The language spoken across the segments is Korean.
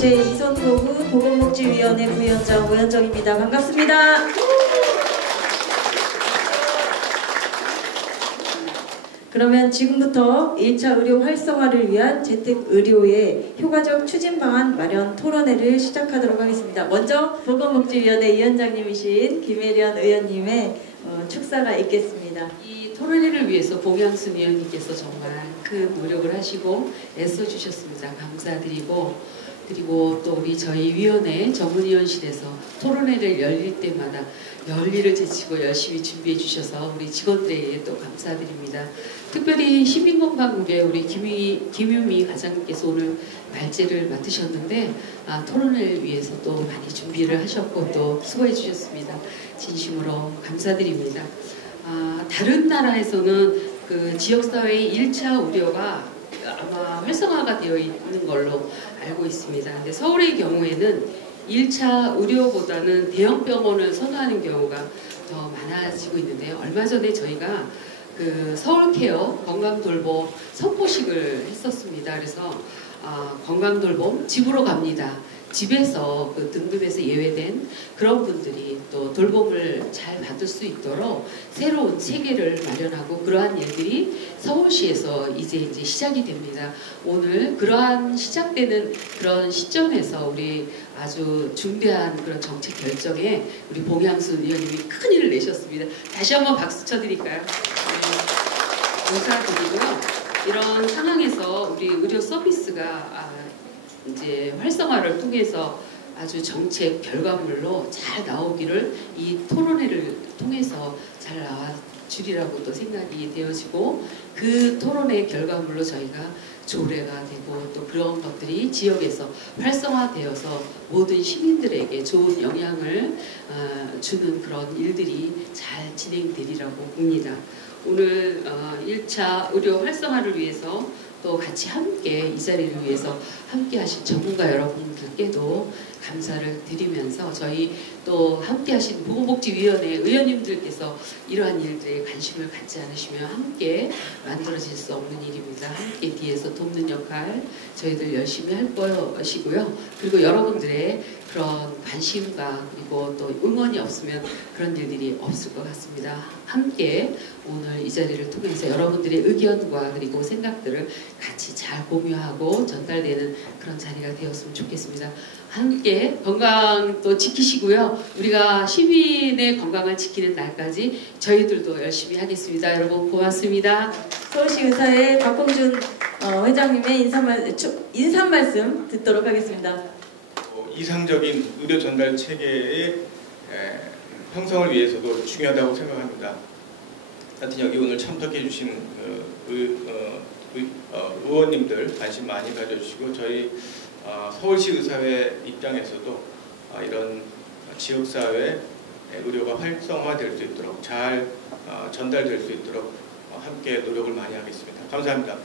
제2선거구 보건복지위원회 부위원장 오현정입니다. 반갑습니다. 그러면 지금부터 1차 의료 활성화를 위한 재택의료의 효과적 추진 방안 마련 토론회를 시작하도록 하겠습니다. 먼저 보건복지위원회 위원장님이신 김혜련 의원님의 축사가 있겠습니다. 이 토론회를 위해서 봉양순 위원님께서 정말 큰 노력을 하시고 애써주셨습니다. 감사드리고, 그리고 또 우리 저희 위원회 전문위원실에서 토론회를 열릴 때마다 열의를 제치고 열심히 준비해 주셔서 우리 직원들에게 또 감사드립니다. 특별히 시민건강국의 우리 김유미 과장님께서 오늘 말제를 맡으셨는데 토론회를 위해서 또 많이 준비를 하셨고 또 수고해 주셨습니다. 진심으로 감사드립니다. 다른 나라에서는 그 지역사회의 1차 의료가 아마 활성화가 되어 있는 걸로 알고 있습니다. 근데 서울의 경우에는 1차 의료보다는 대형 병원을 선호하는 경우가 더 많아지고 있는데요. 얼마 전에 저희가 그 서울케어 건강돌봄 선포식을 했었습니다. 그래서 건강돌봄 집으로 갑니다. 집에서 그 등급에서 예외된 그런 분들이 또 돌봄을 잘 받을 수 있도록 새로운 체계를 마련하고 그러한 일들이 서울시에서 이제 시작이 됩니다. 오늘 그러한 시작되는 그런 시점에서 우리 아주 중대한 그런 정책 결정에 우리 봉양순 의원님이 큰 일을 내셨습니다. 다시 한번 박수 쳐드릴까요? 네, 감사드리고요. 이런 상황에서 우리 의료 서비스가 이제 활성화를 통해서 아주 정책 결과물로 잘 나오기를 이 토론회를 통해서 잘 나와 주리라고 또 생각이 되어지고, 그 토론회 결과물로 저희가 조례가 되고 또 그런 것들이 지역에서 활성화되어서 모든 시민들에게 좋은 영향을 주는 그런 일들이 잘 진행되리라고 봅니다. 오늘 1차 의료 활성화를 위해서 또 같이 함께 이 자리를 위해서 함께 하신 전문가 여러분들께도 감사를 드리면서 저희 또 함께 하신 보건복지위원회 의원님들께서 이러한 일들에 관심을 갖지 않으시면 함께 만들어질 수 없는 일입니다. 함께 뒤에서 돕는 역할 저희들 열심히 할 것이고요. 그리고 여러분들의 그런 관심과 그리고 또 응원이 없으면 그런 일들이 없을 것 같습니다. 함께 오늘 이 자리를 통해서 여러분들의 의견과 그리고 생각들을 같이 잘 공유하고 전달되는 그런 자리가 되었으면 좋겠습니다. 함께 건강도 지키시고요. 우리가 시민의 건강을 지키는 날까지 저희들도 열심히 하겠습니다. 여러분 고맙습니다. 서울시 의사의 박홍준 회장님의 인사 말씀 듣도록 하겠습니다. 이상적인 의료 전달 체계의 형성을 위해서도 중요하다고 생각합니다. 하여튼 여기 오늘 참석해 주신 의원님들 관심 많이 가져주시고 저희 서울시 의사회 입장에서도 이런 지역사회 의료가 활성화될 수 있도록 잘 전달될 수 있도록 함께 노력을 많이 하겠습니다. 감사합니다.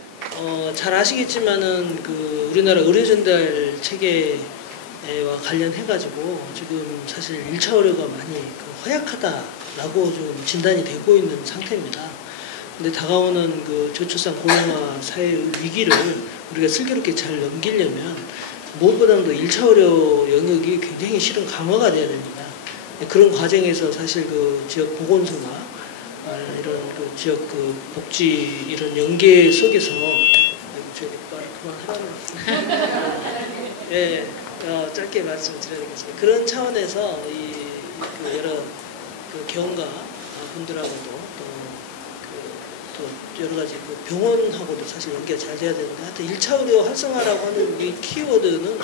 잘 아시겠지만은 그 우리나라 의료 전달 체계와 관련해가지고 지금 사실 1차 의료가 많이 허약하다라고 좀 진단이 되고 있는 상태입니다. 근데 다가오는 그 저출산 고령화 사회의 위기를 우리가 슬기롭게 잘 넘기려면 무엇보다도 1차 의료 영역이 굉장히 실은 강화가 돼야 됩니다. 그런 과정에서 사실 그 지역 보건소나 이런 그 지역 그 복지 이런 연계 속에서 저희 그만하라고 예, 짧게 말씀드려야 되겠습니다. 그런 차원에서 그 여러 그 경과 분들하고도 또 여러 가지 그 병원하고도 사실 연계가 잘 돼야 되는데 하여튼 1차 의료 활성화라고 하는 이 키워드는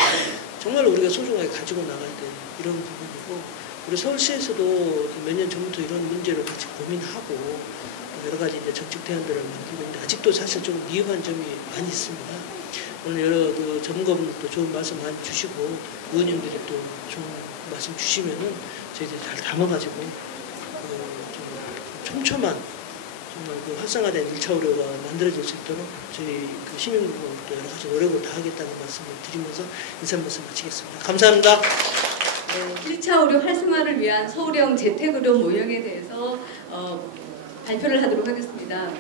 정말 우리가 소중하게 가지고 나가야 되는 이런 부분이고, 우리 서울시에서도 몇 년 전부터 이런 문제를 같이 고민하고 여러 가지 이제 정책 대안들을 만들고 있는데 아직도 사실 좀 미흡한 점이 많이 있습니다. 오늘 여러 그 전문가분들도 좋은 말씀 많이 주시고 의원님들이 또 좋은 말씀 주시면은 저희들이 잘 담아가지고 좀 촘촘한 정말 그 활성화된 1차 의료가 만들어질 수 있도록 저희 그 시민분들도 여러 가지 노력을 다하겠다는 말씀을 드리면서 인사 말씀 마치겠습니다. 감사합니다. 네, 1차 의료 활성화를 위한 서울형 재택의료 모형에 대해서 발표를 하도록 하겠습니다.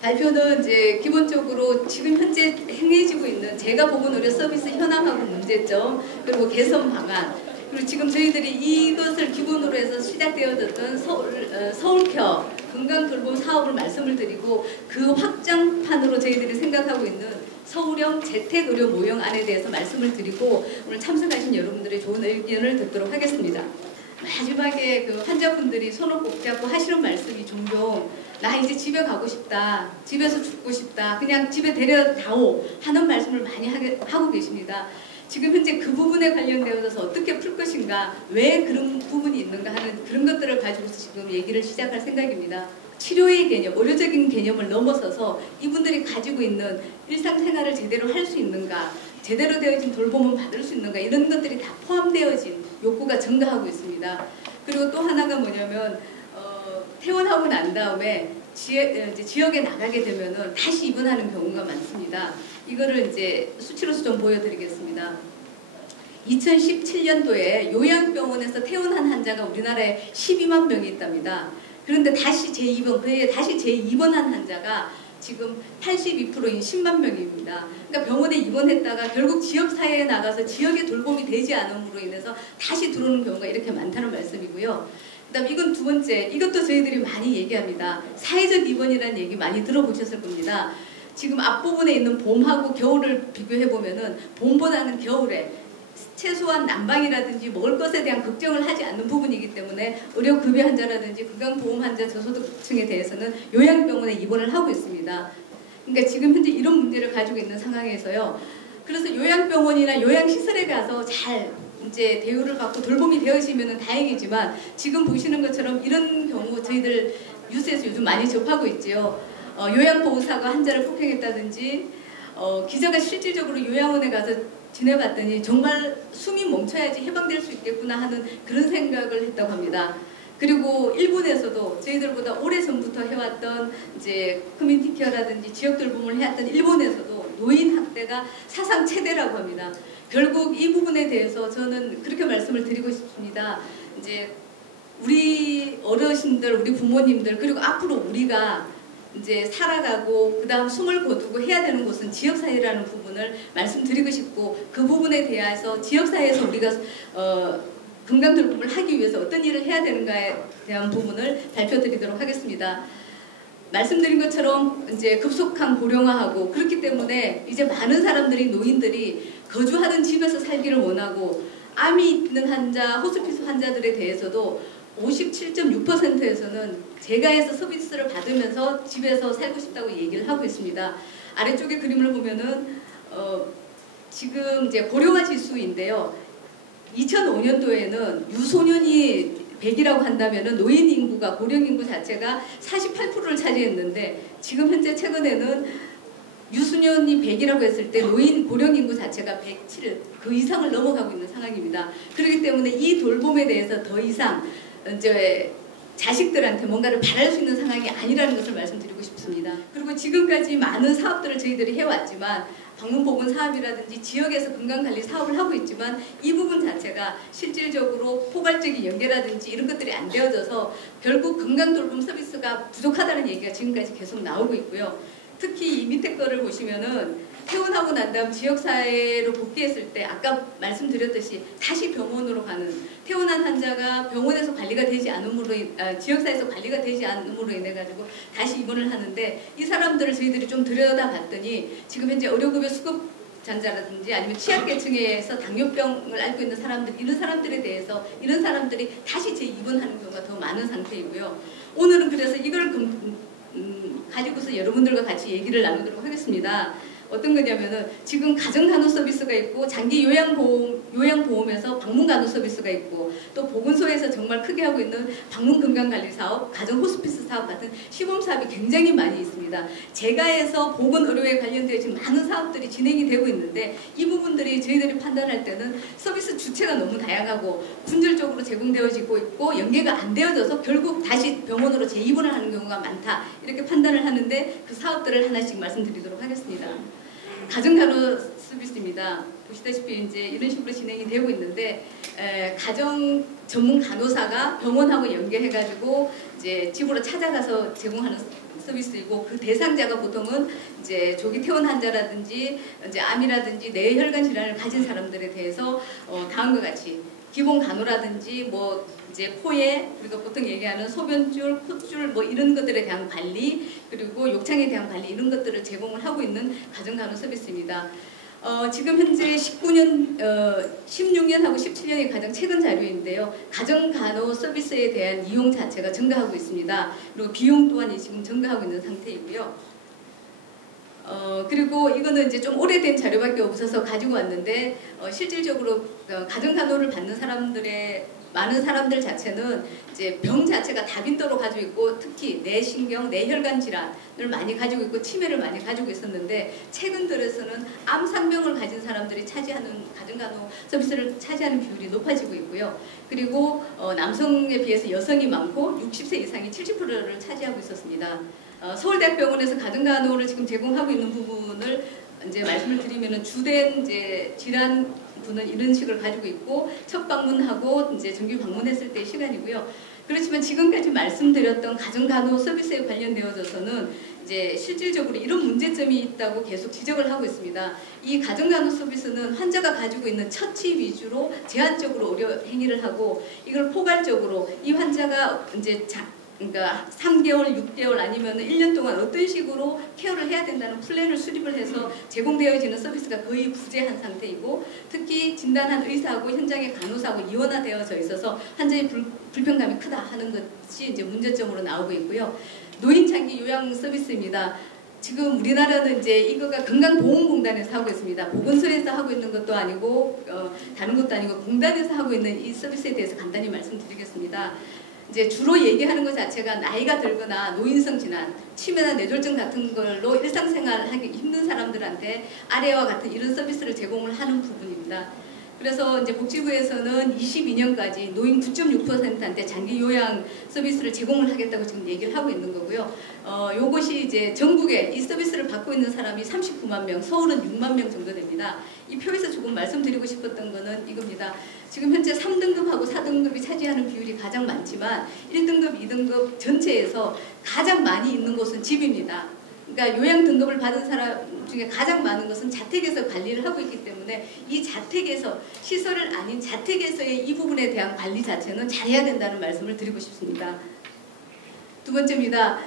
발표는 이제 기본적으로 지금 현재 행해지고 있는 제가 보건 의료 서비스 현황하고 문제점, 그리고 개선 방안, 그리고 지금 저희들이 이것을 기본으로 해서 시작되어졌던 서울케어 건강돌봄 사업을 말씀을 드리고, 그 확장판으로 저희들이 생각하고 있는 서울형 재택의료 모형안에 대해서 말씀을 드리고, 오늘 참석하신 여러분들의 좋은 의견을 듣도록 하겠습니다. 마지막에 그 환자분들이 손을 꼭 잡고 하시는 말씀이 종종 나 이제 집에 가고 싶다, 집에서 죽고 싶다, 그냥 집에 데려다오 하는 말씀을 많이 하고 계십니다. 지금 현재 그 부분에 관련되어서 어떻게 풀 것인가, 왜 그런 부분이 있는가 하는 그런 것들을 가지고서 지금 얘기를 시작할 생각입니다. 치료의 개념, 의료적인 개념을 넘어서서 이분들이 가지고 있는 일상생활을 제대로 할 수 있는가, 제대로 되어진 돌봄을 받을 수 있는가, 이런 것들이 다 포함되어진 욕구가 증가하고 있습니다. 그리고 또 하나가 뭐냐면 퇴원하고 난 다음에 지역에 나가게 되면은 다시 입원하는 경우가 많습니다. 이거를 이제 수치로서 좀 보여드리겠습니다. 2017년도에 요양병원에서 퇴원한 환자가 우리나라에 12만 명이 있답니다. 그런데 다시 재입원, 그에 다시 재입원한 환자가 지금 82%인 10만 명입니다. 그러니까 병원에 입원했다가 결국 지역사회에 나가서 지역의 돌봄이 되지 않음으로 인해서 다시 들어오는 경우가 이렇게 많다는 말씀이고요. 그 다음 이건 두 번째, 이것도 저희들이 많이 얘기합니다. 사회적 입원이라는 얘기 많이 들어보셨을 겁니다. 지금 앞부분에 있는 봄하고 겨울을 비교해보면은 봄보다는 겨울에 최소한 난방이라든지 먹을 것에 대한 걱정을 하지 않는 부분이기 때문에 의료급여 환자라든지 건강보험 환자 저소득층에 대해서는 요양병원에 입원을 하고 있습니다. 그러니까 지금 현재 이런 문제를 가지고 있는 상황에서요. 그래서 요양병원이나 요양시설에 가서 잘 이제 대우를 받고 돌봄이 되어지면 다행이지만, 지금 보시는 것처럼 이런 경우 저희들 뉴스에서 요즘 많이 접하고 있죠. 요양보호사가 환자를 폭행했다든지, 기자가 실질적으로 요양원에 가서 지내봤더니 정말 숨이 멈춰야지 해방될 수 있겠구나 하는 그런 생각을 했다고 합니다. 그리고 일본에서도 저희들보다 오래전부터 해왔던 이제 커뮤니티 케어라든지 지역 돌봄을 해왔던 일본에서도 노인 학대가 사상 최대라고 합니다. 결국 이 부분에 대해서 저는 그렇게 말씀을 드리고 싶습니다. 이제 우리 어르신들, 우리 부모님들, 그리고 앞으로 우리가 이제 살아가고 그 다음 숨을 거두고 해야 되는 곳은 지역사회라는 부분을 말씀드리고 싶고, 그 부분에 대해서 지역사회에서 우리가 건강돌봄을 하기 위해서 어떤 일을 해야 되는가에 대한 부분을 발표드리도록 하겠습니다. 말씀드린 것처럼 이제 급속한 고령화하고, 그렇기 때문에 이제 많은 사람들이, 노인들이 거주하던 집에서 살기를 원하고, 암이 있는 환자, 호스피스 환자들에 대해서도 57.6%에서는 재가에서 서비스를 받으면서 집에서 살고 싶다고 얘기를 하고 있습니다. 아래쪽에 그림을 보면은 지금 이제 고령화 지수인데요. 2005년도에는 유소년이 100이라고 한다면은 노인 인구가, 고령 인구 자체가 48%를 차지했는데, 지금 현재 최근에는 유소년이 100이라고 했을 때 노인 고령 인구 자체가 107, 그 이상을 넘어가고 있는 상황입니다. 그렇기 때문에 이 돌봄에 대해서 더 이상 이제 자식들한테 뭔가를 바랄 수 있는 상황이 아니라는 것을 말씀드리고 싶습니다. 그리고 지금까지 많은 사업들을 저희들이 해왔지만, 방문보건 사업이라든지 지역에서 건강관리 사업을 하고 있지만, 이 부분 자체가 실질적으로 포괄적인 연계라든지 이런 것들이 안 되어져서 결국 건강돌봄 서비스가 부족하다는 얘기가 지금까지 계속 나오고 있고요. 특히 이 밑에 거를 보시면은 퇴원하고 난 다음 지역사회로 복귀했을 때 아까 말씀드렸듯이 다시 병원으로 가는, 퇴원한 환자가 병원에서 관리가 되지 않음으로, 지역사회에서 관리가 되지 않음으로 인해 가지고 다시 입원을 하는데, 이 사람들을 저희들이 좀 들여다봤더니 지금 현재 의료급여 수급자라든지 아니면 취약계층에서 당뇨병을 앓고 있는 사람들, 이런 사람들에 대해서 이런 사람들이 다시 재입원하는 경우가 더 많은 상태이고요. 오늘은 그래서 이걸 가지고서 여러분들과 같이 얘기를 나누도록 하겠습니다. 어떤 거냐면은 지금 가정간호 서비스가 있고, 장기 요양보험에서 방문간호 서비스가 있고, 또 보건소에서 정말 크게 하고 있는 방문건강관리 사업, 가정호스피스 사업 같은 시범사업이 굉장히 많이 있습니다. 재가에서 보건의료에 관련되어 지금 많은 사업들이 진행이 되고 있는데, 이 부분들이 저희들이 판단할 때는 서비스 주체가 너무 다양하고 분절적으로 제공되어지고 있고 연계가 안 되어져서 결국 다시 병원으로 재입원을 하는 경우가 많다, 이렇게 판단을 하는데 그 사업들을 하나씩 말씀드리도록 하겠습니다. 가정간호 서비스입니다. 보시다시피 이제 이런 식으로 진행이 되고 있는데 가정 전문 간호사가 병원하고 연계해가지고 이제 집으로 찾아가서 제공하는 서비스이고 그 대상자가 보통은 이제 조기 퇴원 환자라든지 이제 암이라든지 뇌혈관 질환을 가진 사람들에 대해서 다음과 같이 기본 간호라든지 뭐 이제 코에 우리가 보통 얘기하는 소변줄, 콧줄 뭐 이런 것들에 대한 관리 그리고 욕창에 대한 관리 이런 것들을 제공을 하고 있는 가정간호 서비스입니다. 지금 현재 16년하고 17년이 가장 최근 자료인데요. 가정간호 서비스에 대한 이용 자체가 증가하고 있습니다. 그리고 비용 또한 지금 증가하고 있는 상태이고요. 그리고 이거는 이제 좀 오래된 자료밖에 없어서 가지고 왔는데 실질적으로 가정간호를 받는 사람들의 많은 사람들 자체는 이제 병 자체가 다빈도로 가지고 있고 특히 뇌신경, 뇌혈관 질환을 많이 가지고 있고 치매를 많이 가지고 있었는데 최근 들어서는 암상병을 가진 사람들이 차지하는 가정간호 서비스를 차지하는 비율이 높아지고 있고요. 그리고 남성에 비해서 여성이 많고 60세 이상이 70%를 차지하고 있었습니다. 서울대학병원에서 가정간호를 지금 제공하고 있는 부분을 이제 말씀을 드리면은 주된 이제 질환 분은 이런 식을 가지고 있고 첫 방문하고 이제 정기 방문했을 때의 시간이고요. 그렇지만 지금까지 말씀드렸던 가정간호 서비스에 관련되어져서는 이제 실질적으로 이런 문제점이 있다고 계속 지적을 하고 있습니다. 이 가정간호 서비스는 환자가 가지고 있는 처치 위주로 제한적으로 의료 행위를 하고 이걸 포괄적으로 이 환자가 이제 그러니까 3개월, 6개월 아니면 1년 동안 어떤 식으로 케어를 해야 된다는 플랜을 수립을 해서 제공되어지는 서비스가 거의 부재한 상태이고 특히 진단한 의사하고 현장의 간호사하고 이원화되어져 있어서 환자의 불편감이 크다 하는 것이 이제 문제점으로 나오고 있고요. 노인장기 요양 서비스입니다. 지금 우리나라는 이제 이거가 건강보험공단에서 하고 있습니다. 보건소에서 하고 있는 것도 아니고 다른 것도 아니고 공단에서 하고 있는 이 서비스에 대해서 간단히 말씀드리겠습니다. 이제 주로 얘기하는 것 자체가 나이가 들거나 노인성 질환, 치매나 뇌졸중 같은 걸로 일상생활하기 힘든 사람들한테 아래와 같은 이런 서비스를 제공을 하는 부분입니다. 그래서 이제 복지부에서는 22년까지 노인 9.6%한테 장기 요양 서비스를 제공을 하겠다고 지금 얘기를 하고 있는 거고요. 요것이 이제 전국에 이 서비스를 받고 있는 사람이 39만 명, 서울은 6만 명 정도 됩니다. 이 표에서 조금 말씀드리고 싶었던 거는 이겁니다. 지금 현재 3등급하고 4등급이 차지하는 비율이 가장 많지만 1등급, 2등급 전체에서 가장 많이 있는 곳은 집입니다. 그러니까 요양 등급을 받은 사람 중에 가장 많은 것은 자택에서 관리를 하고 있기 때문에 이 자택에서 시설을 아닌 자택에서의 이 부분에 대한 관리 자체는 잘해야 된다는 말씀을 드리고 싶습니다. 두 번째입니다.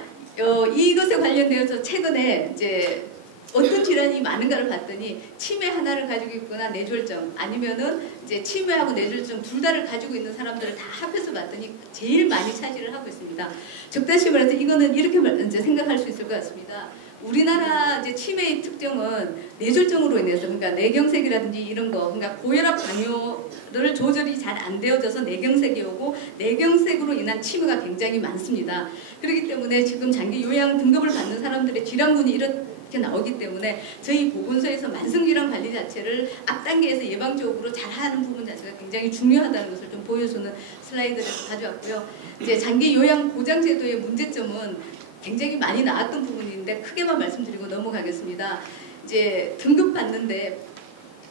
이것에 관련되어서 최근에 이제 어떤 질환이 많은가를 봤더니 치매 하나를 가지고 있거나 뇌졸중 아니면은 이제 치매하고 뇌졸중 둘 다를 가지고 있는 사람들을 다 합해서 봤더니 제일 많이 차지를 하고 있습니다. 즉 다시 말해서 이거는 이렇게 이제 생각할 수 있을 것 같습니다. 우리나라 이제 치매의 특징은 뇌졸중으로 인해서 그러니까 뇌경색이라든지 이런 거 그러니까 고혈압 당뇨를 조절이 잘 안 되어져서 뇌경색이 오고 뇌경색으로 인한 치매가 굉장히 많습니다. 그렇기 때문에 지금 장기 요양 등급을 받는 사람들의 질환군이 이렇게 나오기 때문에 저희 보건소에서 만성질환 관리 자체를 앞단계에서 예방적으로 잘하는 부분 자체가 굉장히 중요하다는 것을 좀 보여주는 슬라이드를 가져왔고요. 이제 장기 요양 보장제도의 문제점은 굉장히 많이 나왔던 부분인데 크게만 말씀드리고 넘어가겠습니다. 이제 등급 받는데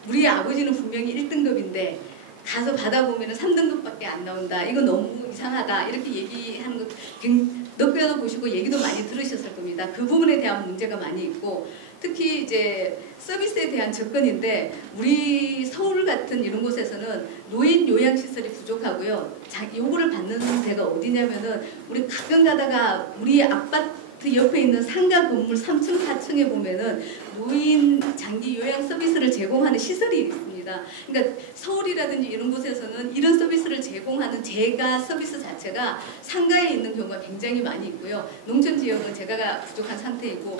우리 아버지는 분명히 1등급인데 가서 받아보면 3등급밖에 안 나온다. 이거 너무 이상하다. 이렇게 얘기하는 거 느껴서 보시고 얘기도 많이 들으셨을 겁니다. 그 부분에 대한 문제가 많이 있고 특히 이제 서비스에 대한 접근인데 우리 서울 같은 이런 곳에서는 노인 요양시설이 부족하고요. 요구를 받는 데가 어디냐면은 우리 가끔 가다가 우리 아파트 옆에 있는 상가 건물 3층, 4층에 보면은 노인 장기 요양 서비스를 제공하는 시설이 있습니다. 그러니까 서울이라든지 이런 곳에서는 이런 서비스를 제공하는 재가 서비스 자체가 상가에 있는 경우가 굉장히 많이 있고요. 농촌 지역은 재가가 부족한 상태이고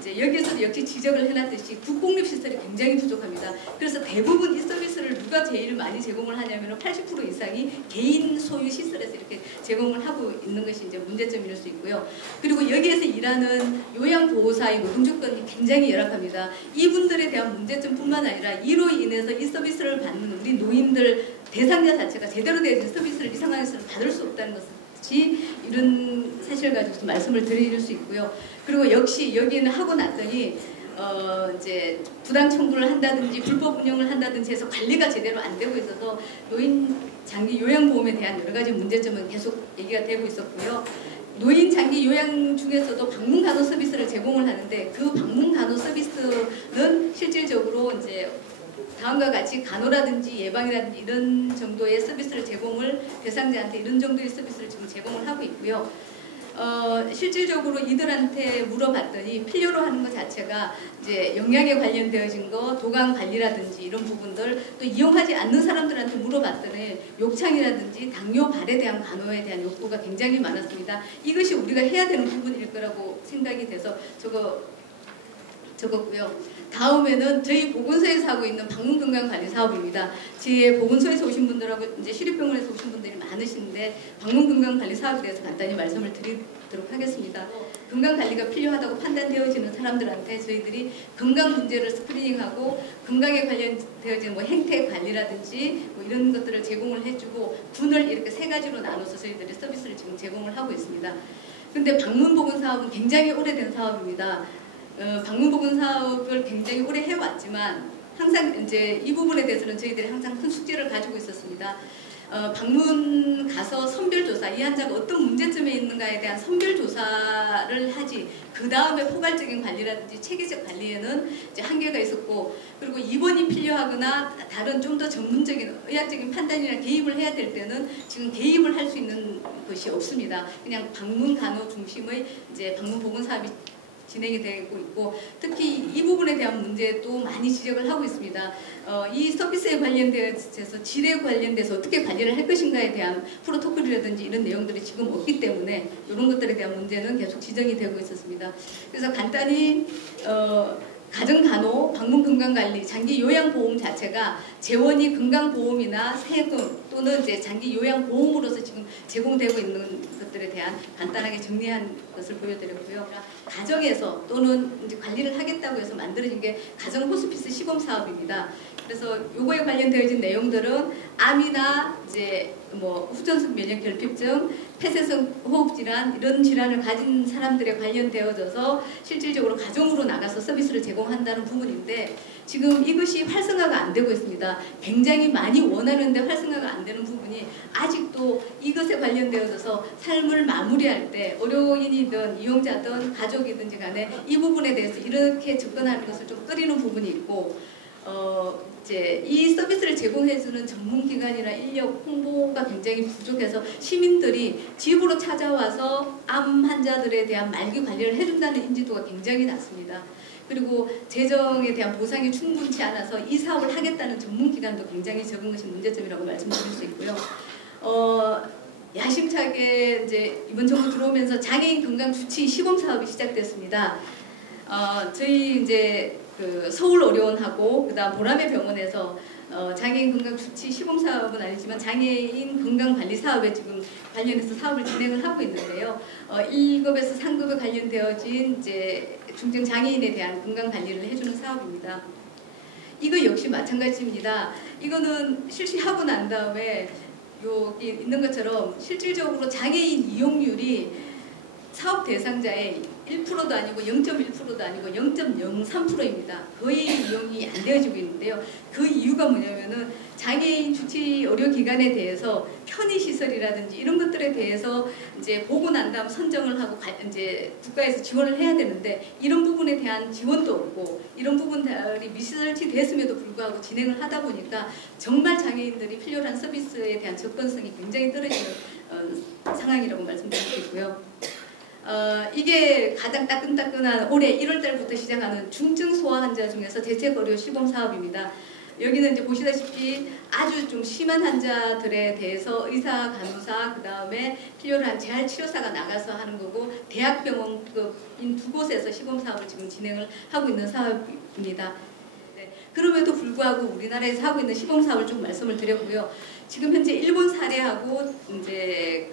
이제 여기에서도 역시 지적을 해놨듯이 국공립시설이 굉장히 부족합니다. 그래서 대부분 이 서비스를 누가 제일 많이 제공을 하냐면 80% 이상이 개인 소유 시설에서 이렇게 제공을 하고 있는 것이 이제 문제점일 수 있고요. 그리고 여기에서 일하는 요양보호사의 노동조건이 굉장히 열악합니다. 이분들에 대한 문제점뿐만 아니라 이로 인해서 이 서비스를 받는 우리 노인들 대상자 자체가 제대로 된 서비스를 이 상황에서는 받을 수 없다는 것이 이런 사실을 가지고 말씀을 드릴 수 있고요. 그리고 역시 여기는 하고 났더니 이제 부당 청구를 한다든지 불법 운영을 한다든지 해서 관리가 제대로 안 되고 있어서 노인 장기 요양보험에 대한 여러 가지 문제점은 계속 얘기가 되고 있었고요. 노인 장기 요양 중에서도 방문 간호 서비스를 제공을 하는데 그 방문 간호 서비스는 실질적으로 이제 다음과 같이 간호라든지 예방이라든지 이런 정도의 서비스를 제공을 대상자한테 이런 정도의 서비스를 지금 제공을 하고 있고요. 실질적으로 이들한테 물어봤더니 필요로 하는 것 자체가 이제 영양에 관련되어진 거, 도강 관리라든지 이런 부분들, 또 이용하지 않는 사람들한테 물어봤더니 욕창이라든지 당뇨 발에 대한 간호에 대한 욕구가 굉장히 많았습니다. 이것이 우리가 해야 되는 부분일 거라고 생각이 돼서 적었고요. 다음에는 저희 보건소에서 하고 있는 방문건강관리 사업입니다. 제 보건소에서 오신 분들하고 이제 시립병원에서 오신 분들이 많으신데 방문건강관리 사업에 대해서 간단히 말씀을 드리도록 하겠습니다. 건강관리가 필요하다고 판단되어지는 사람들한테 저희들이 건강 문제를 스크리닝하고 건강에 관련되어진 뭐 행태 관리라든지 뭐 이런 것들을 제공을 해주고 군을 이렇게 3가지로 나눠서 저희들이 서비스를 지금 제공을 하고 있습니다. 그런데 방문보건 사업은 굉장히 오래된 사업입니다. 방문보건 사업을 굉장히 오래 해왔지만 항상 이제 이 부분에 대해서는 저희들이 항상 큰 숙제를 가지고 있었습니다. 방문 가서 선별조사, 이 환자가 어떤 문제점에 있는가에 대한 선별조사를 하지 그 다음에 포괄적인 관리라든지 체계적 관리에는 이제 한계가 있었고, 그리고 입원이 필요하거나 다른 좀 더 전문적인 의학적인 판단이나 개입을 해야 될 때는 지금 개입을 할 수 있는 것이 없습니다. 그냥 방문 간호 중심의 이제 방문 보건 사업이 진행이 되고 있고, 특히 이 부분에 대한 문제도 많이 지적을 하고 있습니다. 이 서비스에 관련돼서 질에 관련돼서 어떻게 관리를 할 것인가에 대한 프로토콜이라든지 이런 내용들이 지금 없기 때문에 이런 것들에 대한 문제는 계속 지적이 되고 있었습니다. 그래서 간단히 가정간호, 방문건강관리, 장기요양보험 자체가 재원이 건강보험이나 세금 또는 이제 장기요양보험으로서 지금 제공되고 있는 것들에 대한 간단하게 정리한 것을 보여드렸고요. 가정에서 또는 이제 관리를 하겠다고 해서 만들어진 게 가정호스피스 시범사업입니다. 그래서 요거에 관련되어진 내용들은 암이나 이제 뭐 후천성 면역 결핍증, 폐쇄성 호흡질환 이런 질환을 가진 사람들에 관련되어져서 실질적으로 가정으로 나가서 서비스를 제공한다는 부분인데 지금 이것이 활성화가 안 되고 있습니다. 굉장히 많이 원하는데 활성화가 안 되는 부분이 아직도 이것에 관련되어져서 삶을 마무리할 때 의료인이든 이용자든 가족이든지 간에 이 부분에 대해서 이렇게 접근하는 것을 좀 꺼리는 부분이 있고, 이제 이 서비스를 제공해주는 전문기관이나 인력 홍보가 굉장히 부족해서 시민들이 집으로 찾아와서 암 환자들에 대한 말기 관리를 해준다는 인지도가 굉장히 낮습니다. 그리고 재정에 대한 보상이 충분치 않아서 이 사업을 하겠다는 전문기관도 굉장히 적은 것이 문제점이라고 말씀드릴 수 있고요. 야심차게 이제 이번 정부 들어오면서 장애인 건강 주치 시범 사업이 시작됐습니다. 저희 이제 그 서울의료원하고 그다음 보라매 병원에서 장애인 건강 주치 시범 사업은 아니지만 장애인 건강 관리 사업에 지금 관련해서 사업을 진행을 하고 있는데요. 1급에서 3급에 관련되어진 이제 중증 장애인에 대한 건강 관리를 해주는 사업입니다. 이거 역시 마찬가지입니다. 이거는 실시하고 난 다음에 여기 있는 것처럼 실질적으로 장애인 이용률이 사업 대상자의 1%도 아니고 0.1%도 아니고 0.03%입니다. 거의 이용이 안 되어지고 있는데요. 그 이유가 뭐냐면은 장애인 주치 의료기관에 대해서 편의시설이라든지 이런 것들에 대해서 이제 보고 난 다음 선정을 하고 이제 국가에서 지원을 해야 되는데 이런 부분에 대한 지원도 없고 이런 부분들이 미설치 됐음에도 불구하고 진행을 하다 보니까 정말 장애인들이 필요한 서비스에 대한 접근성이 굉장히 떨어지는 상황이라고 말씀드릴 수 있고요. 이게 가장 따끈따끈한 올해 1월달부터 시작하는 중증 소아 환자 중에서 대책의료 시범 사업입니다. 여기는 이제 보시다시피 아주 좀 심한 환자들에 대해서 의사, 간호사, 그 다음에 필요로 한 재활치료사가 나가서 하는 거고 대학병원급인 2곳에서 시범 사업을 지금 진행을 하고 있는 사업입니다. 네, 그럼에도 불구하고 우리나라에서 하고 있는 시범 사업을 좀 말씀을 드렸고요. 지금 현재 일본 사례하고 이제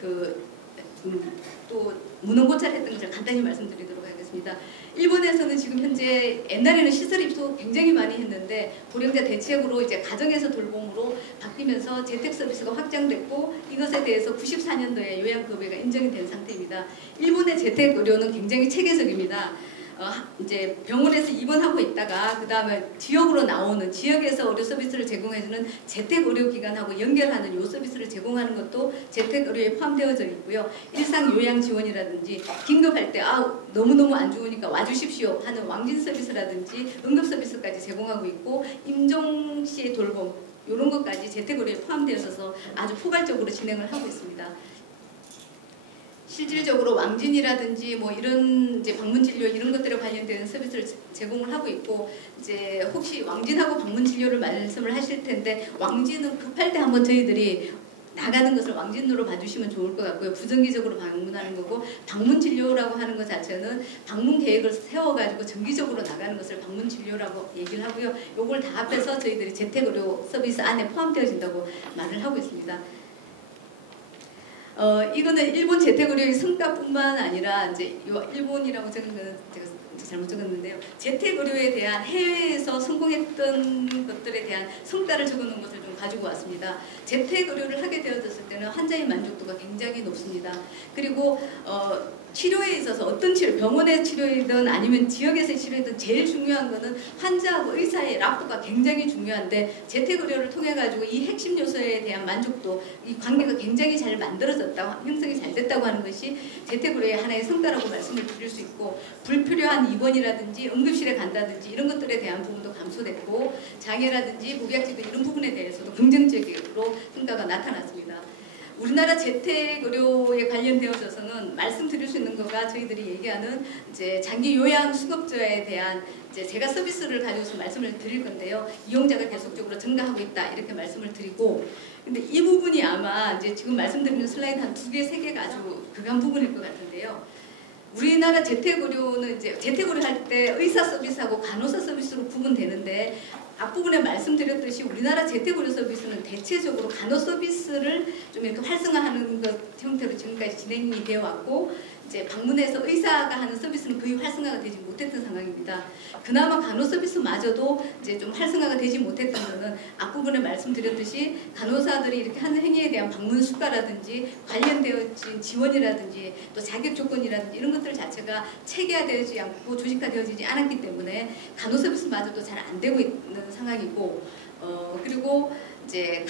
또 문헌고찰했던 것을 간단히 말씀드리도록 하겠습니다. 일본에서는 지금 현재 옛날에는 시설 입소 굉장히 많이 했는데 고령자 대책으로 이제 가정에서 돌봄으로 바뀌면서 재택 서비스가 확장됐고 이것에 대해서 94년도에 요양급여가 인정이 된 상태입니다. 일본의 재택 의료는 굉장히 체계적입니다. 이제 병원에서 입원하고 있다가 그 다음에 지역으로 나오는 지역에서 의료 서비스를 제공해주는 재택의료기관하고 연결하는 요 서비스를 제공하는 것도 재택의료에 포함되어져 있고요. 일상 요양 지원이라든지 긴급할 때 너무너무 안 좋으니까 와주십시오 하는 왕진 서비스라든지 응급 서비스까지 제공하고 있고 임종 시의 돌봄 이런 것까지 재택의료에 포함되어 있어서 아주 포괄적으로 진행을 하고 있습니다. 실질적으로 왕진이라든지 뭐 이런 이제 방문 진료 이런 것들에 관련된 서비스를 제공을 하고 있고 이제 혹시 왕진하고 방문 진료를 말씀을 하실 텐데 왕진은 급할 때 한번 저희들이 나가는 것을 왕진으로 봐주시면 좋을 것 같고요. 부정기적으로 방문하는 거고 방문 진료라고 하는 것 자체는 방문 계획을 세워가지고 정기적으로 나가는 것을 방문 진료라고 얘기를 하고요. 요걸 다 합해서 저희들이 재택의료 서비스 안에 포함되어진다고 말을 하고 있습니다. 이거는 일본 재택의료의 성과뿐만 아니라 이제 일본이라고 적은 거는 제가 잘못 적었는데요. 재택의료에 대한 해외에서 성공했던 것들에 대한 성과를 적어놓은 것을 좀 가지고 왔습니다. 재택의료를 하게 되어졌을 때는 환자의 만족도가 굉장히 높습니다. 그리고 치료에 있어서 어떤 치료, 병원의 치료이든 아니면 지역에서의 치료이든 제일 중요한 거는 환자하고 의사의 랍도가 굉장히 중요한데 재택의료를 통해 가지고 이 핵심 요소에 대한 만족도, 이 관계가 굉장히 잘 만들어졌다고, 형성이 잘 됐다고 하는 것이 재택의료의 하나의 성과라고 말씀을 드릴 수 있고 불필요한 입원이라든지 응급실에 간다든지 이런 것들에 대한 부분도 감소됐고 장애라든지 무기약지도 이런 부분에 대해서도 긍정적으로 성과가 나타났습니다. 우리나라 재택의료에 관련되어져서는 말씀드릴 수 있는 거가 저희들이 얘기하는 이제 장기 요양 수급자에 대한 이제 제가 서비스를 가지고서 말씀을 드릴 건데요. 이용자가 계속적으로 증가하고 있다 이렇게 말씀을 드리고, 근데 이 부분이 아마 이제 지금 말씀드리는 슬라이드 한 2개, 3개가 아주 극한 부분일 것 같은데요. 우리나라 재택의료는 이제 재택의료 할 때 의사 서비스하고 간호사 서비스로 구분되는데 앞부분에 말씀드렸듯이 우리나라 재택의료 서비스는 대체적으로 간호 서비스를 좀 이렇게 활성화하는 것 형태로 지금까지 진행이 되어 왔고 이제 방문해서 의사가 하는 서비스는 거의 활성화가 되지 못했던 상황입니다. 그나마 간호 서비스마저도 이제 좀 활성화가 되지 못했던 것은 앞부분에 말씀드렸듯이 간호사들이 이렇게 하는 행위에 대한 방문 수가라든지 관련되어진 지원이라든지 또 자격 조건이라든지 이런 것들 자체가 체계화되지 않고 조직화되어지지 않았기 때문에 간호 서비스마저도 잘 안 되고 있는 상황이고 그리고 이제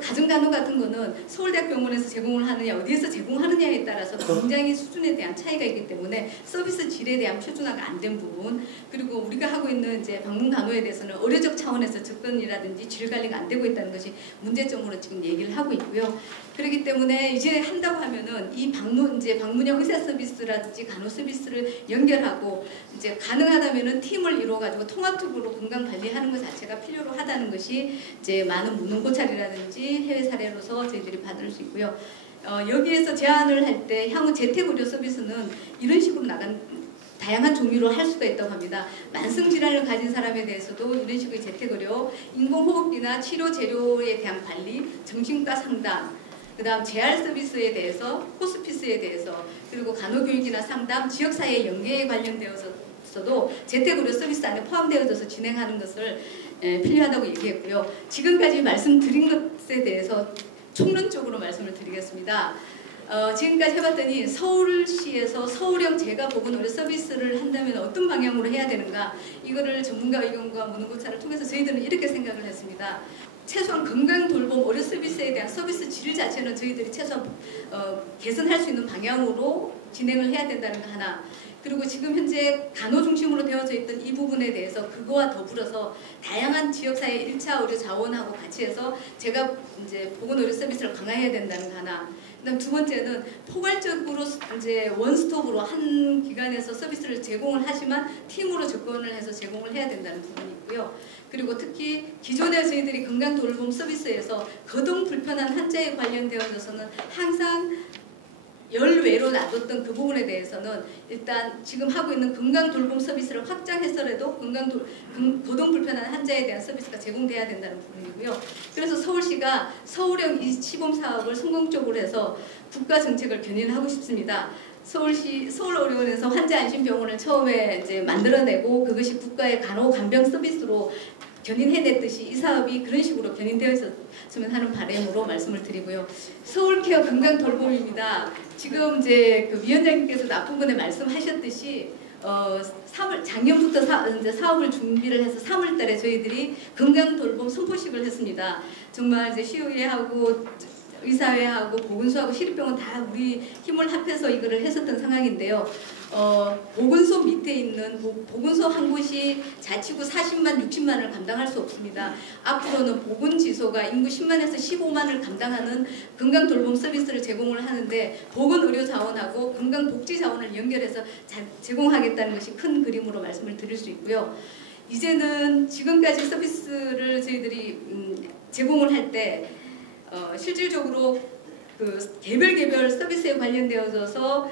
가정간호 같은 거는 서울대학병원에서 제공을 하느냐 어디에서 제공하느냐에 따라서 굉장히 수준에 대한 차이가 있기 때문에 서비스 질에 대한 표준화가 안 된 부분, 그리고 우리가 하고 있는 이제 방문간호에 대해서는 의료적 차원에서 접근이라든지 질 관리가 안 되고 있다는 것이 문제점으로 지금 얘기를 하고 있고요. 그렇기 때문에 이제 한다고 하면은 이 방문형 의사 서비스라든지 간호 서비스를 연결하고 이제 가능하다면은 팀을 이루어 가지고 통합적으로 건강 관리하는 것 자체가 필요로 하다는 것이 이제 많은 문헌고찰이라든지 해외 사례로서 저희들이 받을 수 있고요. 여기에서 제안을 할 때 향후 재택의료 서비스는 이런 식으로 다양한 종류로 할 수가 있다고 합니다. 만성질환을 가진 사람에 대해서도 이런 식의 재택의료, 인공호흡기나 치료 재료에 대한 관리, 정신과 상담, 그 다음 재활 서비스에 대해서, 호스피스에 대해서, 그리고 간호교육이나 상담, 지역사회 연계에 관련되어서도 재택의료 서비스 안에 포함되어져서 진행하는 것을 필요하다고 얘기했고요. 지금까지 말씀드린 것에 대해서 총론적으로 말씀을 드리겠습니다. 지금까지 해봤더니 서울시에서 서울형 제가 보건 의료 서비스를 한다면 어떤 방향으로 해야 되는가, 이거를 전문가 의견과 문헌고찰을 통해서 저희들은 이렇게 생각을 했습니다. 최소한 건강 돌봄 의료 서비스에 대한 서비스 질 자체는 저희들이 최소한 개선할 수 있는 방향으로 진행을 해야 된다는 거 하나, 그리고 지금 현재 간호 중심으로 되어져 있던 이 부분에 대해서 그거와 더불어서 다양한 지역사회 1차 의료 자원하고 같이 해서 제가 이제 보건의료 서비스를 강화해야 된다는 거 하나, 그다음 두 번째는 포괄적으로 이제 원스톱으로 한 기관에서 서비스를 제공을 하지만 팀으로 접근을 해서 제공을 해야 된다는 부분이 있고요. 그리고 특히 기존에 저희들이 건강 돌봄 서비스에서 거동 불편한 환자에 관련되어서는 항상 열외로 놔뒀던 그 부분에 대해서는 일단 지금 하고 있는 건강 돌봄 서비스를 확장해서라도 거동 불편한 환자에 대한 서비스가 제공돼야 된다는 부분이고요. 그래서 서울시가 서울형 시범 사업을 성공적으로 해서 국가 정책을 견인하고 싶습니다. 서울의료원에서 환자안심병원을 처음에 이제 만들어내고 그것이 국가의 간호 간병 서비스로 견인해냈듯이 이 사업이 그런 식으로 견인되어 있었으면 하는 바람으로 말씀을 드리고요. 서울케어 건강 돌봄입니다. 지금 이제 그 위원장님께서도 앞부분에 말씀하셨듯이 작년부터 이제 사업을 준비를 해서 3월달에 저희들이 건강돌봄 선포식을 했습니다. 정말 이제 시의회하고 의사회하고 보건소하고 시립병원 다 우리 힘을 합해서 이거를 했었던 상황인데요. 보건소 밑에 있는 보건소 한 곳이 자치구 40만, 60만을 감당할 수 없습니다. 앞으로는 보건지소가 인구 10만에서 15만을 감당하는 건강돌봄 서비스를 제공을 하는데 보건의료자원하고 건강복지자원을 연결해서 제공하겠다는 것이 큰 그림으로 말씀을 드릴 수 있고요. 이제는 지금까지 서비스를 저희들이 제공을 할 때 실질적으로 그 개별 서비스에 관련되어서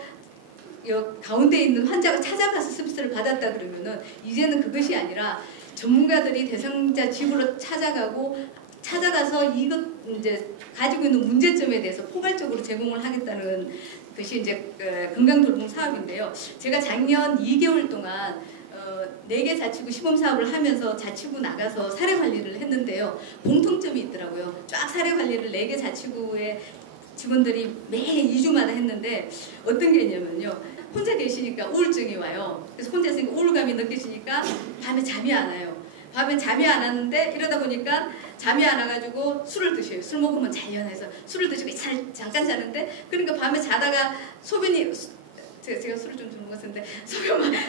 가운데 있는 환자가 찾아가서 서비스를 받았다 그러면은 이제는 그것이 아니라 전문가들이 대상자 집으로 찾아가서 이것 이제 가지고 있는 문제점에 대해서 포괄적으로 제공을 하겠다는 것이 이제 건강돌봄 사업인데요. 제가 작년 2개월 동안 4개 자치구 시범사업을 하면서 자치구 나가서 사례관리를 했는데요. 공통점이 있더라고요. 쫙 사례관리를 4개 자치구의 직원들이 매 2주마다 했는데 어떤 게 있냐면요. 혼자 계시니까 우울증이 와요. 그래서 혼자 있으니까 우울감이 느껴지니까 밤에 잠이 안 와요. 밤에 잠이 안 왔는데 이러다 보니까 잠이 안 와가지고 술을 드셔요. 술 먹으면 자연 해서 술을 드시고 잠깐 자는데 그러니까 밤에 자다가 소변이 제가 술을 좀 먹었는데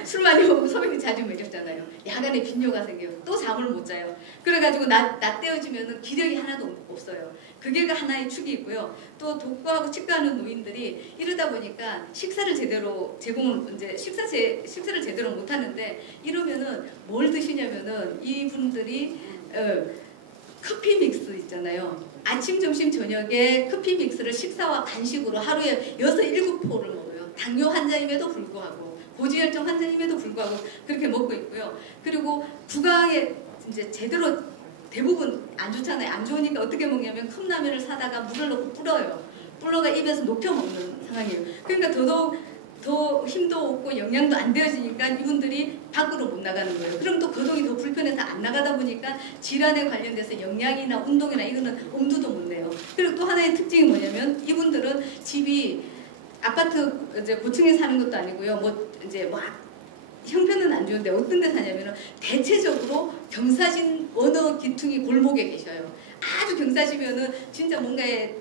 술 많이 먹으면 소변이 자주 매렵잖아요. 야간에 빈뇨가 생겨요. 또 잠을 못 자요. 그래가지고 낮 때워지면 기력이 하나도 없어요. 그게 하나의 축이 있고요. 또 독거하고 치과하는 노인들이 이러다 보니까 식사를 제대로 식사를 제대로 못 하는데 이러면은 뭘 드시냐면은 이분들이 커피 믹스 있잖아요. 아침, 점심, 저녁에 커피 믹스를 식사와 간식으로 하루에 6, 7포를 먹어요. 당뇨 환자임에도 불구하고 고지혈증 환자임에도 불구하고 그렇게 먹고 있고요. 그리고 구강에 이제 제대로 대부분 안 좋잖아요. 안 좋으니까 어떻게 먹냐면 컵라면을 사다가 물을 넣고 불러가 입에서 녹여 먹는 상황이에요. 그러니까 더 힘도 없고 영양도 안 되어지니까 이분들이 밖으로 못 나가는 거예요. 그럼 또 거동이 더 불편해서 안 나가다 보니까 질환에 관련돼서 영양이나 운동이나 이거는 엄두도 못 내요. 그리고 또 하나의 특징이 뭐냐면 이분들은 집이 아파트 이제 고층에 사는 것도 아니고요. 형편은 안 좋은데 어떤 데 사냐면은 대체적으로 경사진 어느 기퉁이 골목에 계셔요. 아주 경사지면은 진짜 뭔가에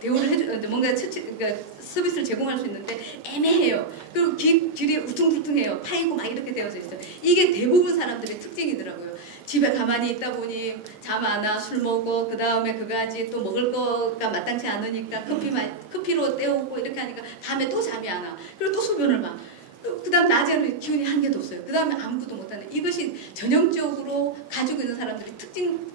대우를 그러니까 서비스를 제공할 수 있는데 애매해요. 그리고 길이 우퉁불퉁해요. 파이고 막 이렇게 되어져 있어요. 이게 대부분 사람들의 특징이더라고요. 집에 가만히 있다 보니 잠 안 와, 술 먹어, 그 다음에 그거하지 또 먹을 거가 마땅치 않으니까 커피로 때우고 이렇게 하니까 밤에 또 잠이 안 와. 그리고 또 소변을 막. 그 다음 낮에는 기운이 한 개도 없어요. 그 다음에 아무것도 못하는 이것이 전형적으로 가지고 있는 사람들의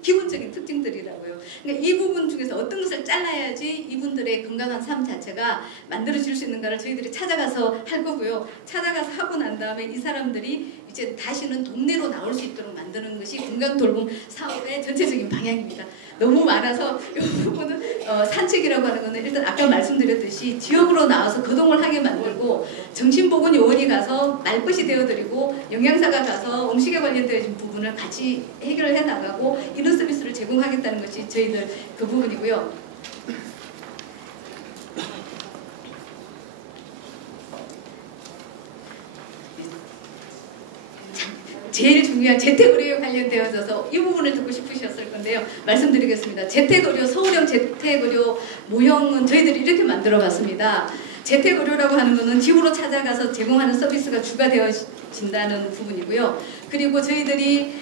기본적인 특징들이라고요. 그러니까 이 부분 중에서 어떤 것을 잘라야지 이분들의 건강한 삶 자체가 만들어질 수 있는가를 저희들이 찾아가서 할 거고요. 찾아가서 하고 난 다음에 이 사람들이 이제 다시는 동네로 나올 수 있도록 만드는 것이 건강돌봄 사업의 전체적인 방향입니다. 너무 많아서 이 부분은 산책이라고 하는 거는 일단 아까 말씀드렸듯이 지역으로 나와서 거동을 하게 만들고 정신보건요원이 가서 말벗이 되어드리고 영양사가 가서 음식에 관련된 부분을 같이 해결을 해나가고 이런 서비스를 제공하겠다는 것이 저희들 그 부분이고요. 제일 중요한 재택의료에 관련되어져서 이 부분을 듣고 싶으셨을 건데요. 말씀드리겠습니다. 재택의료, 서울형 재택의료 모형은 저희들이 이렇게 만들어 봤습니다. 재택의료라고 하는 것은 집으로 찾아가서 제공하는 서비스가 주가 되어진다는 부분이고요. 그리고 저희들이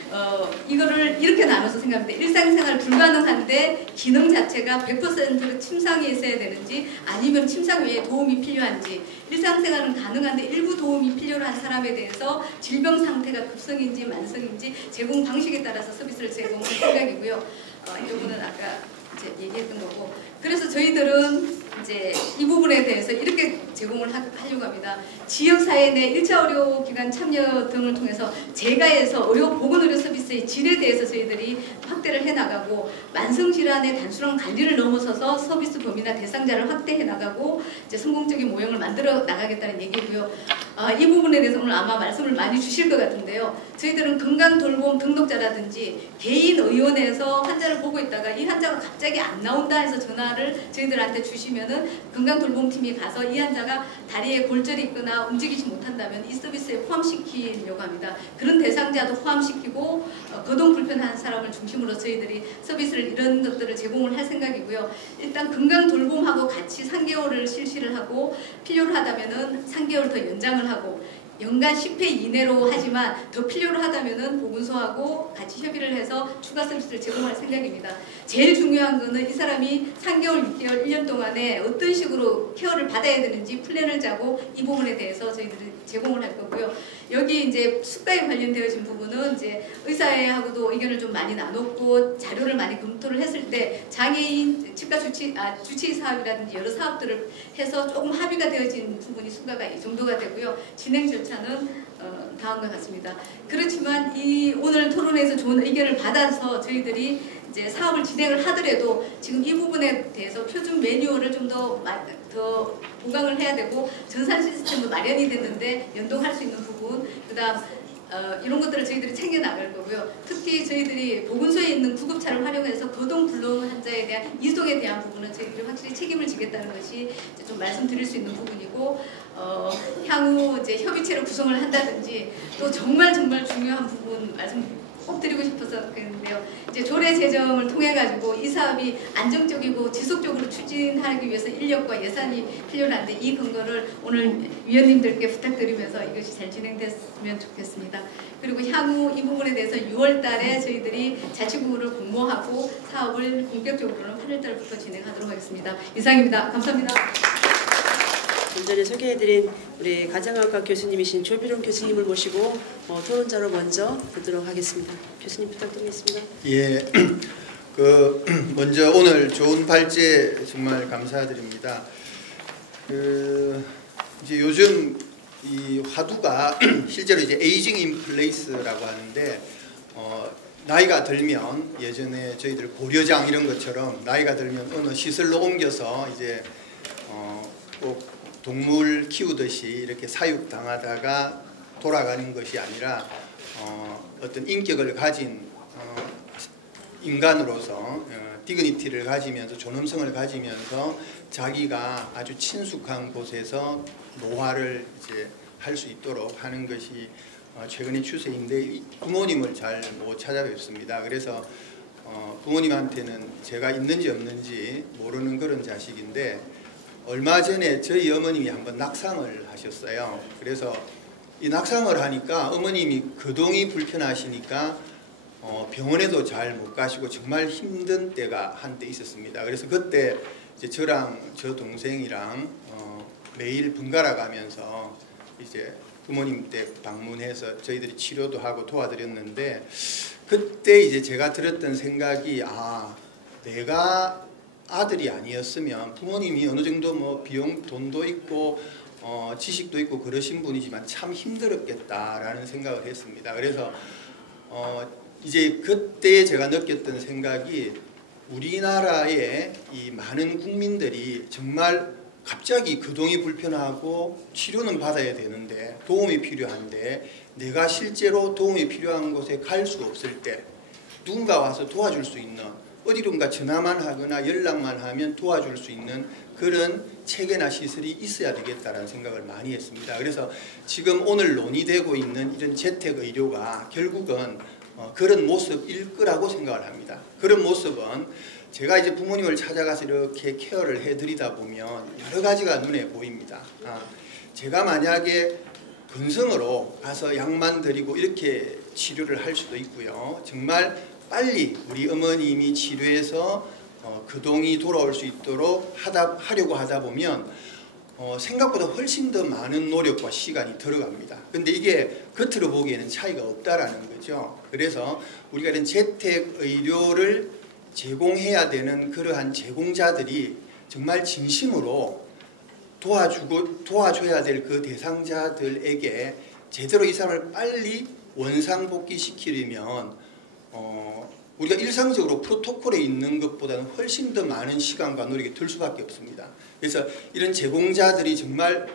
이거를 이렇게 나눠서 생각합니다. 일상생활 불가능한데 기능 자체가 100% 침상에 있어야 되는지 아니면 침상 외에 도움이 필요한지 일상생활은 가능한데 일부 도움이 필요한 사람에 대해서 질병 상태가 급성인지 만성인지 제공 방식에 따라서 서비스를 제공할 생각이고요. 이 부분은 아까 이제 얘기했던 거고 그래서 저희들은 이제 이 부분에 대해서 이렇게 제공을 하려고 합니다. 지역사회 내 1차 의료기관 참여 등을 통해서 재가에서 보건의료 서비스의 질에 대해서 저희들이 확대를 해나가고 만성질환의 단순한 관리를 넘어서서 서비스 범위나 대상자를 확대해 나가고 이제 성공적인 모형을 만들어 나가겠다는 얘기고요. 이 부분에 대해서 오늘 아마 말씀을 많이 주실 것 같은데요. 저희들은 건강돌봄 등록자라든지 개인 의원에서 환자를 보고 있다가 이 환자가 갑자기 안 나온다 해서 전화를 저희들한테 주시면은 건강돌봄팀이 가서 이 환자가 다리에 골절이 있거나 움직이지 못한다면 이 서비스에 포함시키려고 합니다. 그런 대상자도 포함시키고 거동 불편한 사람을 중심으로 저희들이 서비스를 이런 것들을 제공을 할 생각이고요. 일단 건강돌봄하고 같이 3개월을 실시를 하고 필요로 하다면은 3개월 더 연장을 하고 연간 10회 이내로 하지만 더 필요로 하다면은 보건소하고 같이 협의를 해서 추가 서비스를 제공할 생각입니다. 제일 중요한 거는 이 사람이 3개월, 6개월, 1년 동안에 어떤 식으로 케어를 받아야 되는지 플랜을 짜고 이 부분에 대해서 저희들이 제공을 할 거고요. 여기 이제 수가에 관련되어진 부분은 이제 의사회하고도 의견을 좀 많이 나눴고 자료를 많이 검토를 했을 때 장애인 치과 주치 사업이라든지 여러 사업들을 해서 조금 합의가 되어진 부분이 수가가 이 정도가 되고요. 진행 절차는 다음과 같습니다. 그렇지만 이 오늘 토론에서 좋은 의견을 받아서 저희들이 이제 사업을 진행을 하더라도 지금 이 부분에 대해서 표준 매뉴얼을 좀 더 보강을 해야 되고 전산 시스템도 마련이 됐는데 연동할 수 있는 부분, 그다음 이런 것들을 저희들이 챙겨 나갈 거고요. 특히 저희들이 보건소에 있는 구급차를 활용해서 거동 불능 환자에 대한 이송에 대한 부분은 저희들이 확실히 책임을 지겠다는 것이 이제 좀 말씀드릴 수 있는 부분이고, 향후 이제 협의체를 구성을 한다든지 또 정말 중요한 부분 말씀 꼭 드리고 싶어서 그랬는데요. 이제 조례 제정을 통해 가지고 이 사업이 안정적이고 지속적으로 추진하기 위해서 인력과 예산이 필요한데 이 근거를 오늘 위원님들께 부탁드리면서 이것이 잘 진행됐으면 좋겠습니다. 그리고 향후 이 부분에 대해서 6월 달에 저희들이 자치구를 공모하고 사업을 본격적으로는 8월 달부터 진행하도록 하겠습니다. 이상입니다. 감사합니다. 좀 전에 소개해드린 우리 가정의학과 교수님이신 조비룡 교수님을 모시고 토론자로 먼저 듣도록 하겠습니다. 교수님 부탁드리겠습니다. 예, 먼저 오늘 좋은 발제 정말 감사드립니다. 이제 요즘 이 화두가 실제로 이제 에이징 인 플레이스라고 하는데 나이가 들면 예전에 저희들 고려장 이런 것처럼 나이가 들면 어느 시설로 옮겨서 이제 꼭 동물 키우듯이 이렇게 사육당하다가 돌아가는 것이 아니라 어떤 인격을 가진 인간으로서 디그니티를 가지면서 존엄성을 가지면서 자기가 아주 친숙한 곳에서 노화를 이제 할 수 있도록 하는 것이 최근의 추세인데 부모님을 잘 못 찾아뵙습니다. 그래서 부모님한테는 제가 있는지 없는지 모르는 그런 자식인데 얼마 전에 저희 어머님이 한번 낙상을 하셨어요. 그래서 이 낙상을 하니까 어머님이 거동이 불편하시니까 병원에도 잘 못 가시고 정말 힘든 때가 한때 있었습니다. 그래서 그때 이제 저랑 저 동생이랑 매일 번갈아 가면서 이제 부모님 댁 방문해서 저희들이 치료도 하고 도와드렸는데 그때 이제 제가 들었던 생각이 내가 아들이 아니었으면 부모님이 어느 정도 뭐 비용 돈도 있고 지식도 있고 그러신 분이지만 참 힘들었겠다라는 생각을 했습니다. 그래서 이제 그때 제가 느꼈던 생각이 우리나라의 이 많은 국민들이 정말 갑자기 거동이 불편하고 치료는 받아야 되는데 도움이 필요한데 내가 실제로 도움이 필요한 곳에 갈 수 없을 때 누군가 와서 도와줄 수 있는 어디론가 전화만 하거나 연락만 하면 도와줄 수 있는 그런 체계나 시설이 있어야 되겠다라는 생각을 많이 했습니다. 그래서 지금 오늘 논의되고 있는 이런 재택의료가 결국은 그런 모습일 거라고 생각을 합니다. 그런 모습은 제가 이제 부모님을 찾아가서 이렇게 케어를 해드리다 보면 여러 가지가 눈에 보입니다. 제가 만약에 근성으로 가서 약만 드리고 이렇게 치료를 할 수도 있고요. 정말 빨리 우리 어머님이 치료해서 거동이 돌아올 수 있도록 하려고 하다 보면 생각보다 훨씬 더 많은 노력과 시간이 들어갑니다. 근데 이게 겉으로 보기에는 차이가 없다라는 거죠. 그래서 우리가 이런 재택의료를 제공해야 되는 그러한 제공자들이 정말 진심으로 도와줘야 될 그 대상자들에게 제대로 이 사람을 빨리 원상복귀시키려면 우리가 일상적으로 프로토콜에 있는 것보다는 훨씬 더 많은 시간과 노력이 들 수밖에 없습니다. 그래서 이런 제공자들이 정말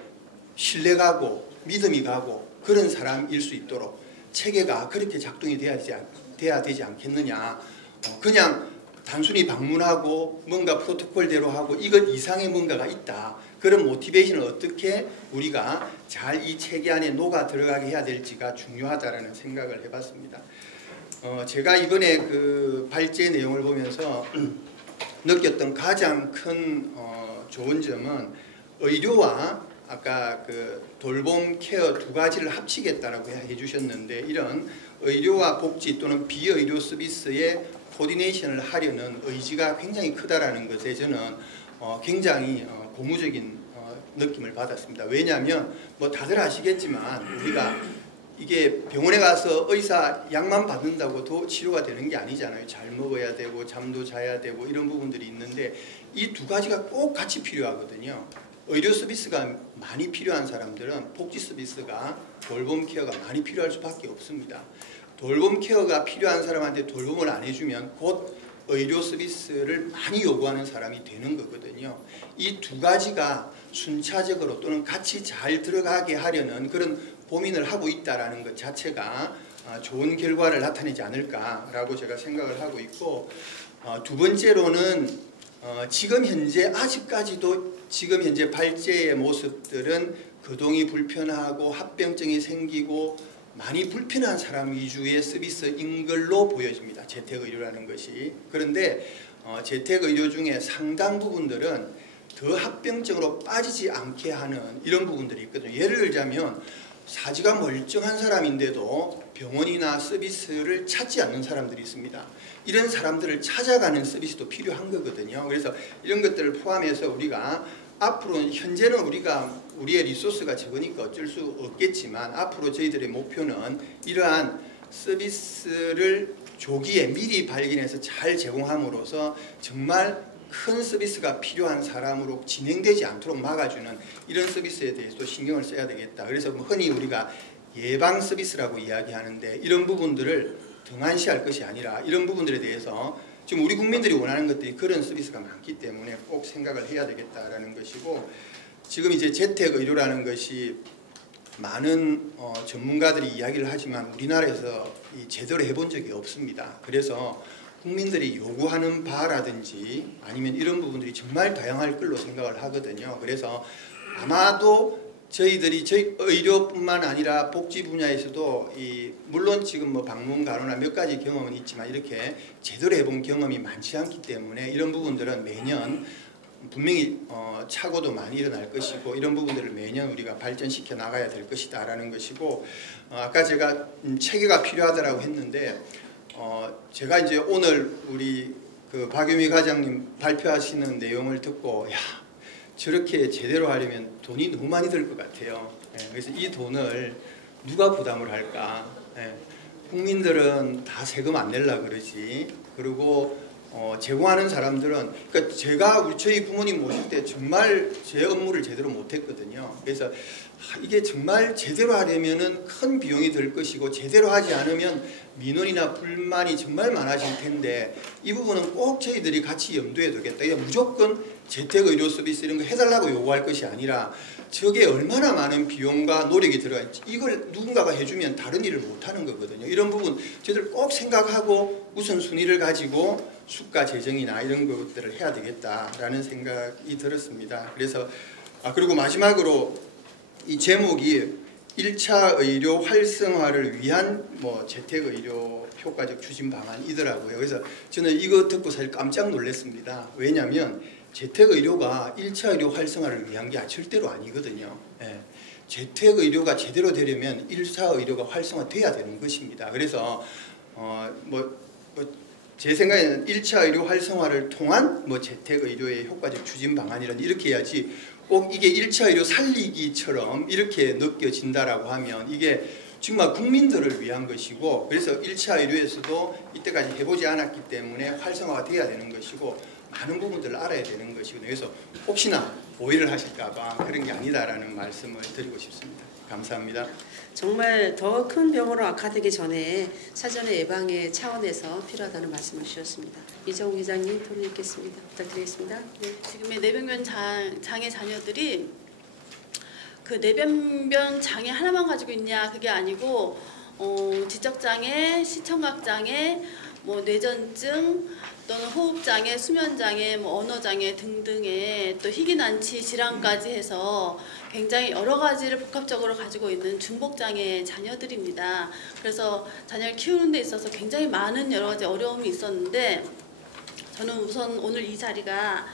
신뢰가고 믿음이 가고 그런 사람일 수 있도록 체계가 그렇게 작동이 돼야 되지 않겠느냐. 그냥 단순히 방문하고 뭔가 프로토콜대로 하고 이것 이상의 뭔가가 있다. 그런 모티베이션을 어떻게 우리가 잘 이 체계 안에 녹아 들어가게 해야 될지가 중요하다라는 생각을 해봤습니다. 제가 이번에 그 발제 내용을 보면서 느꼈던 가장 큰 좋은 점은 의료와 아까 그 돌봄 케어 두 가지를 합치겠다라고 해주셨는데 이런 의료와 복지 또는 비의료 서비스의 코디네이션을 하려는 의지가 굉장히 크다라는 것에 저는 굉장히 고무적인 느낌을 받았습니다. 왜냐하면 뭐 다들 아시겠지만 우리가 이게 병원에 가서 의사 약만 받는다고 치료가 되는 게 아니잖아요. 잘 먹어야 되고 잠도 자야 되고 이런 부분들이 있는데 이 두 가지가 꼭 같이 필요하거든요. 의료 서비스가 많이 필요한 사람들은 복지 서비스가 돌봄 케어가 많이 필요할 수밖에 없습니다. 돌봄 케어가 필요한 사람한테 돌봄을 안 해주면 곧 의료 서비스를 많이 요구하는 사람이 되는 거거든요. 이 두 가지가 순차적으로 또는 같이 잘 들어가게 하려는 그런 고민을 하고 있다는 것 자체가 좋은 결과를 나타내지 않을까라고 제가 생각을 하고 있고, 두 번째로는 지금 현재 아직까지도 지금 현재 발제의 모습들은 거동이 불편하고 합병증이 생기고 많이 불편한 사람 위주의 서비스인 걸로 보여집니다. 재택의료라는 것이. 그런데 재택의료 중에 상당 부분들은 더 합병증으로 빠지지 않게 하는 이런 부분들이 있거든요. 예를 들자면 사지가 멀쩡한 사람인데도 병원이나 서비스를 찾지 않는 사람들이 있습니다. 이런 사람들을 찾아가는 서비스도 필요한 거거든요. 그래서 이런 것들을 포함해서 우리가 앞으로는 현재는 우리의 리소스가 적으니까 어쩔 수 없겠지만 앞으로 저희들의 목표는 이러한 서비스를 조기에 미리 발견해서 잘 제공함으로써 정말 큰 서비스가 필요한 사람으로 진행되지 않도록 막아주는 이런 서비스에 대해서도 신경을 써야 되겠다. 그래서 흔히 우리가 예방 서비스라고 이야기하는데 이런 부분들을 등한시할 것이 아니라 이런 부분들에 대해서 지금 우리 국민들이 원하는 것들이 그런 서비스가 많기 때문에 꼭 생각을 해야 되겠다라는 것이고, 지금 이제 재택의료라는 것이 많은 전문가들이 이야기를 하지만 우리나라에서 제대로 해본 적이 없습니다. 그래서 국민들이 요구하는 바라든지 아니면 이런 부분들이 정말 다양할 걸로 생각을 하거든요. 그래서 아마도 저희 의료뿐만 아니라 복지 분야에서도 물론 지금 뭐 방문 간호나 몇 가지 경험은 있지만 이렇게 제대로 해본 경험이 많지 않기 때문에 이런 부분들은 매년 분명히 착오도 많이 일어날 것이고 이런 부분들을 매년 우리가 발전시켜 나가야 될 것이다라는 것이고, 아까 제가 체계가 필요하다라고 했는데 제가 이제 오늘 우리 그 박유미 과장님 발표하시는 내용을 듣고 야, 저렇게 제대로 하려면 돈이 너무 많이 들 것 같아요. 그래서 이 돈을 누가 부담을 할까? 국민들은 다 세금 안 내려고 그러지. 그리고 제공하는 사람들은, 그러니까 저희 부모님 모실 때 정말 제 업무를 제대로 못했거든요. 그래서 이게 정말 제대로 하려면은 큰 비용이 들 것이고 제대로 하지 않으면 민원이나 불만이 정말 많아질 텐데 이 부분은 꼭 저희들이 같이 염두에 두겠다. 이게 무조건 재택의료 서비스 이런 거 해달라고 요구할 것이 아니라 저게 얼마나 많은 비용과 노력이 들어가 있지, 이걸 누군가가 해주면 다른 일을 못하는 거거든요. 이런 부분 저희들 꼭 생각하고 우선순위를 가지고 수가 재정이나 이런 것들을 해야 되겠다라는 생각이 들었습니다. 그래서 그리고 마지막으로 이 제목이 1차 의료 활성화를 위한 재택의료 효과적 추진 방안이더라고요. 그래서 저는 이거 듣고 사실 깜짝 놀랐습니다. 왜냐하면 재택의료가 1차 의료 활성화를 위한 게 절대로 아니거든요. 재택의료가 제대로 되려면 1차 의료가 활성화돼야 되는 것입니다. 그래서 제 생각에는 1차 의료 활성화를 통한 재택의료의 효과적 추진 방안이란 이렇게 해야지 꼭 이게 1차 의료 살리기처럼 이렇게 느껴진다라고 하면 이게 정말 국민들을 위한 것이고, 그래서 1차 의료에서도 이때까지 해보지 않았기 때문에 활성화가 돼야 되는 것이고 많은 부분들을 알아야 되는 것이거든요. 그래서 혹시나 오해를 하실까봐 그런 게 아니다라는 말씀을 드리고 싶습니다. 감사합니다. 정말 더 큰 병으로 악화되기 전에 사전의 예방의 차원에서 필요하다는 말씀을 주셨습니다. 이정우 기자님 토론 읽겠습니다. 부탁드리겠습니다. 네, 지금의 내병변 장애 자녀들이 그 내변변 장애 장애만 가지고 있냐 그게 아니고 지적장애, 시청각장애, 뭐 뇌전증 또는 호흡장애, 수면장애, 뭐 언어장애 등등의 또 희귀난치 질환까지 해서 굉장히 여러 가지를 복합적으로 가지고 있는 중복장애 자녀들입니다. 그래서 자녀를 키우는 데 있어서 굉장히 많은 여러 가지 어려움이 있었는데 저는 우선 오늘 이 자리가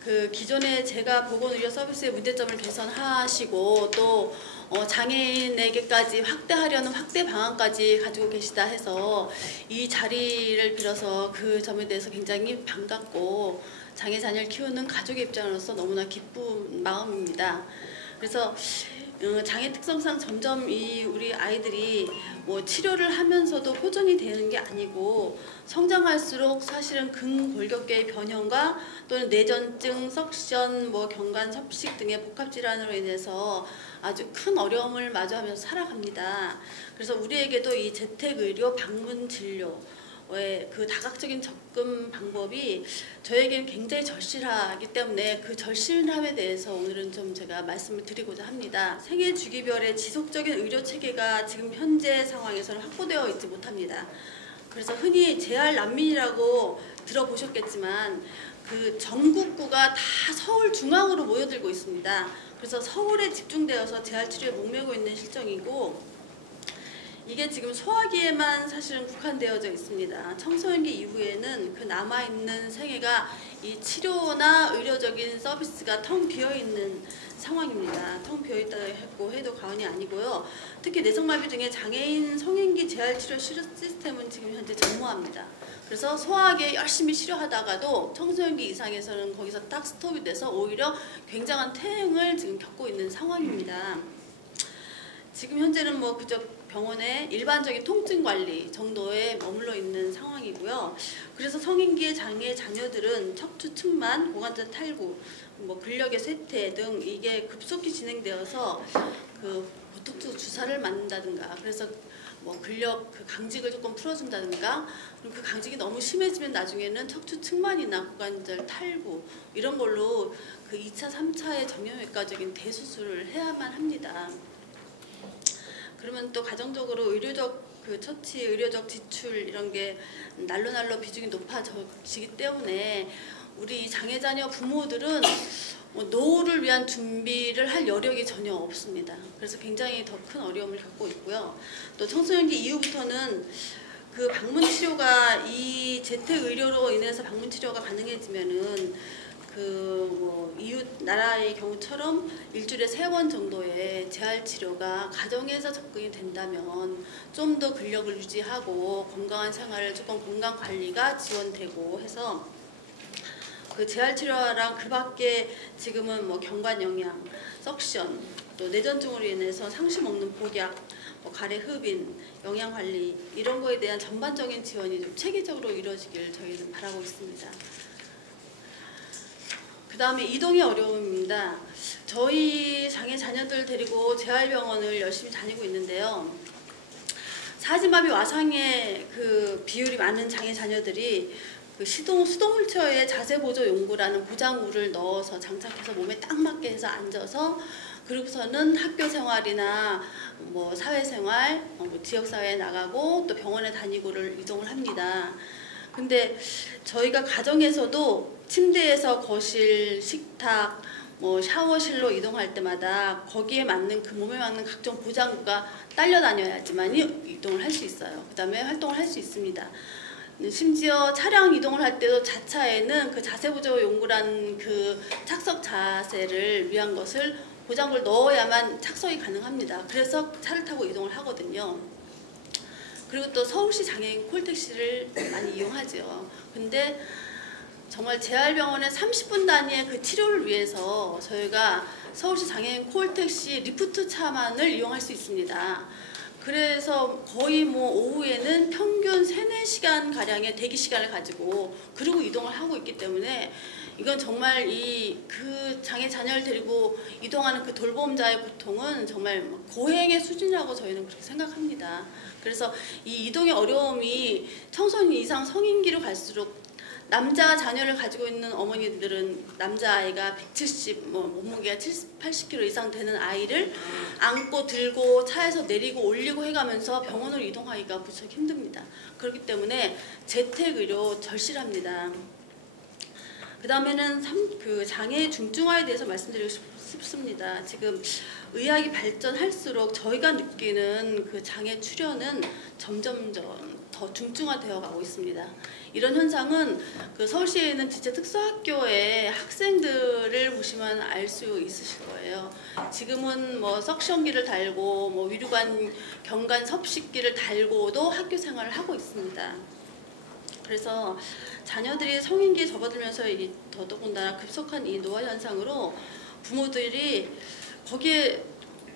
그 기존에 제가 보건의료 서비스의 문제점을 개선하시고 또 장애인에게까지 확대하려는 확대 방안까지 가지고 계시다 해서 이 자리를 빌어서 그 점에 대해서 굉장히 반갑고 장애 자녀를 키우는 가족의 입장으로서 너무나 기쁜 마음입니다. 그래서 장애 특성상 점점 우리 아이들이 뭐 치료를 하면서도 호전이 되는 게 아니고 성장할수록 사실은 근골격계의 변형과 또는 뇌전증, 석션, 뭐 경관 협식 등의 복합 질환으로 인해서 아주 큰 어려움을 마주하면서 살아갑니다. 그래서 우리에게도 이 재택의료 방문 진료 그 다각적인 접근 방법이 저에게는 굉장히 절실하기 때문에 그 절실함에 대해서 오늘은 좀 제가 말씀을 드리고자 합니다. 생애 주기별의 지속적인 의료 체계가 지금 현재 상황에서는 확보되어 있지 못합니다. 그래서 흔히 재활 난민이라고 들어보셨겠지만 그 전국구가 다 서울 중앙으로 모여들고 있습니다. 그래서 서울에 집중되어서 재활 치료에 목매고 있는 실정이고 이게 지금 소화기에만 사실은 국한되어져 있습니다. 청소년기 이후에는 그 남아있는 생애가 이 치료나 의료적인 서비스가 텅 비어있는 상황입니다. 텅 비어있다고 해도 과언이 아니고요. 특히 내성마비 등의 장애인 성인기 재활치료 시스템은 지금 현재 전무합니다. 그래서 소화기에 열심히 치료하다가도 청소년기 이상에서는 거기서 딱 스톱이 돼서 오히려 굉장한 퇴행을 지금 겪고 있는 상황입니다. 지금 현재는 뭐 그저 병원의 일반적인 통증 관리 정도에 머물러 있는 상황이고요. 그래서 성인기의 장애 자녀들은 척추 측만, 고관절 탈구, 뭐 근력의 쇠퇴 등 이게 급속히 진행되어서 그 보톡스 주사를 맞는다든가 그래서 뭐 근력 그 강직을 조금 풀어준다든가 그리고 그 강직이 너무 심해지면 나중에는 척추 측만이나 고관절 탈구 이런 걸로 그 2차, 3차의 정형외과적인 대수술을 해야만 합니다. 그러면 또 가정적으로 의료적 그 처치, 의료적 지출 이런 게 날로 비중이 높아지기 때문에 우리 장애 자녀 부모들은 뭐 노후를 위한 준비를 할 여력이 전혀 없습니다. 그래서 굉장히 더 큰 어려움을 겪고 있고요. 또 청소년기 이후부터는 그 방문 치료가 이 재택 의료로 인해서 방문 치료가 가능해지면은 그 뭐 이웃 나라의 경우처럼 일주일에 3번 정도의 재활 치료가 가정에서 접근이 된다면 좀 더 근력을 유지하고 건강한 생활을 조금 건강 관리가 지원되고 해서 그 재활 치료랑 그 밖에 지금은 뭐 경관 영양, 석션, 또 뇌전증으로 인해서 상심 없는 복약, 뭐 가래 흡인, 영양 관리 이런 거에 대한 전반적인 지원이 좀 체계적으로 이루어지길 저희는 바라고 있습니다. 그 다음에 이동의 어려움입니다. 저희 장애 자녀들 데리고 재활병원을 열심히 다니고 있는데요. 사지마비 와상의 그 비율이 많은 장애 자녀들이 그 수동 휠체어에 자세 보조 용구라는 보장구를 넣어서 장착해서 몸에 딱 맞게 해서 앉아서 그리고서는 학교 생활이나 뭐 사회생활, 뭐 지역사회에 나가고 또 병원에 다니고를 이동을 합니다. 근데 저희가 가정에서도 침대에서 거실, 식탁, 뭐 샤워실로 이동할 때마다 거기에 맞는 그 몸에 맞는 각종 보장구가 딸려 다녀야지만 이동을 할 수 있어요. 그 다음에 활동을 할 수 있습니다. 심지어 차량 이동을 할 때도 자차에는 그 자세보조 용구란 그 착석 자세를 위한 것을 보장구를 넣어야만 착석이 가능합니다. 그래서 차를 타고 이동을 하거든요. 그리고 또 서울시 장애인 콜택시를 많이 이용하죠. 근데 정말 재활병원의 30분 단위의 그 치료를 위해서 저희가 서울시 장애인 콜택시 리프트 차만을 이용할 수 있습니다. 그래서 거의 뭐 오후에는 평균 3-4시간 가량의 대기 시간을 가지고 그리고 이동을 하고 있기 때문에 이건 정말 그 장애 자녀를 데리고 이동하는 그 돌봄자의 고통은 정말 고행의 수준이라고 저희는 그렇게 생각합니다. 그래서 이 이동의 어려움이 청소년 이상 성인기로 갈수록 남자 자녀를 가지고 있는 어머니들은 남자아이가 170, 몸무게가 70, 80kg 이상 되는 아이를 안고 들고 차에서 내리고 올리고 해가면서 병원으로 이동하기가 무척 힘듭니다. 그렇기 때문에 재택의료 절실합니다. 그 다음에는 그 장애 중증화에 대해서 말씀드리고 싶습니다. 지금 의학이 발전할수록 저희가 느끼는 그 장애 출현은 점점 더 중증화되어 가고 있습니다. 이런 현상은 그 서울시에 있는 지체 특수학교의 학생들을 보시면 알 수 있으실 거예요. 지금은 뭐 석션기를 달고 뭐 위류관 경관 섭식기를 달고도 학교 생활을 하고 있습니다. 그래서 자녀들이 성인기에 접어들면서 더더군다나 급속한 이 노화 현상으로 부모들이 거기에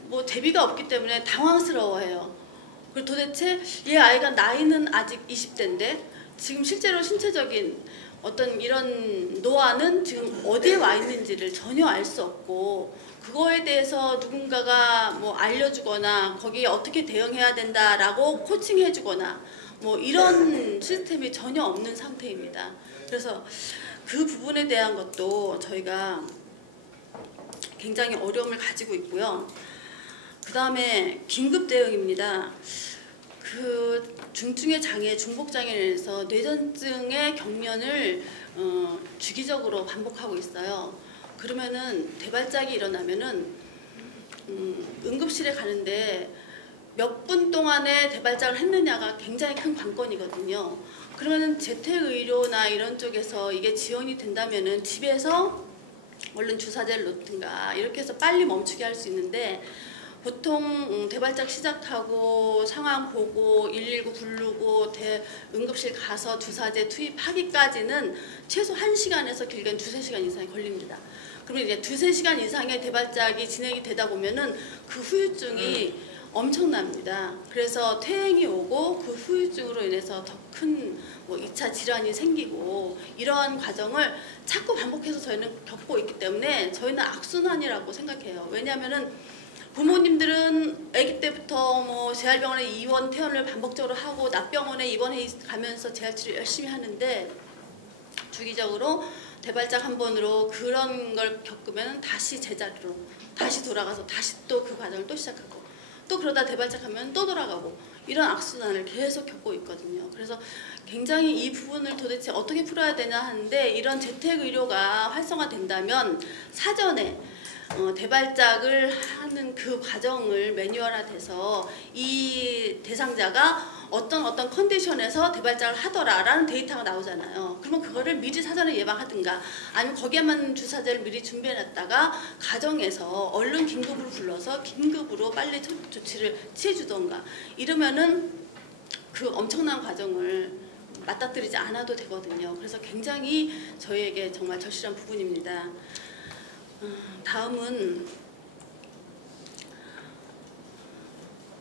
뭐 대비가 없기 때문에 당황스러워해요. 그리고 도대체 얘 아이가 나이는 아직 20대인데 지금 실제로 신체적인 어떤 이런 노화는 지금 어디에 와 있는지를 전혀 알 수 없고 그거에 대해서 누군가가 뭐 알려주거나 거기에 어떻게 대응해야 된다라고 코칭해주거나 뭐 이런 시스템이 전혀 없는 상태입니다. 그래서 그 부분에 대한 것도 저희가 굉장히 어려움을 가지고 있고요. 그 다음에 긴급 대응입니다. 그 중증의 장애, 중복장애에서 뇌전증의 경련을 주기적으로 반복하고 있어요. 그러면은 대발작이 일어나면은 응급실에 가는데 몇 분 동안에 대발작을 했느냐가 굉장히 큰 관건이거든요. 그러면은 재택의료나 이런 쪽에서 이게 지원이 된다면은 집에서 얼른 주사제를 놓든가 이렇게 해서 빨리 멈추게 할 수 있는데 보통 대발작 시작하고 상황 보고 119 부르고 응급실 가서 주사제 투입하기까지는 최소 1시간에서 길게는 2~3시간 이상이 걸립니다. 그러면 이제 2~3시간 이상의 대발작이 진행이 되다 보면은 그 후유증이 엄청납니다. 그래서 퇴행이 오고 그 후유증으로 인해서 더 큰 뭐 2차 질환이 생기고 이러한 과정을 자꾸 반복해서 저희는 겪고 있기 때문에 저희는 악순환이라고 생각해요. 왜냐하면은 부모님들은 아기 때부터 뭐 재활병원에 입원 퇴원을 반복적으로 하고 납병원에 입원해 가면서 재활치료 열심히 하는데 주기적으로 대발작 한 번으로 그런 걸 겪으면 다시 제자리로 다시 돌아가서 다시 또 그 과정을 또 시작하고 또 그러다 대발작하면 또 돌아가고 이런 악순환을 계속 겪고 있거든요. 그래서 굉장히 이 부분을 도대체 어떻게 풀어야 되나 하는데 이런 재택의료가 활성화된다면 사전에 대발작을 하는 그 과정을 매뉴얼화돼서 이 대상자가 어떤 컨디션에서 대발작을 하더라라는 데이터가 나오잖아요. 그러면 그거를 미리 사전에 예방하든가 아니면 거기에만 주사제를 미리 준비해놨다가 가정에서 얼른 긴급으로 불러서 긴급으로 빨리 조치를 취해주던가 이러면은 그 엄청난 과정을 맞닥뜨리지 않아도 되거든요. 그래서 굉장히 저희에게 정말 절실한 부분입니다. 다음은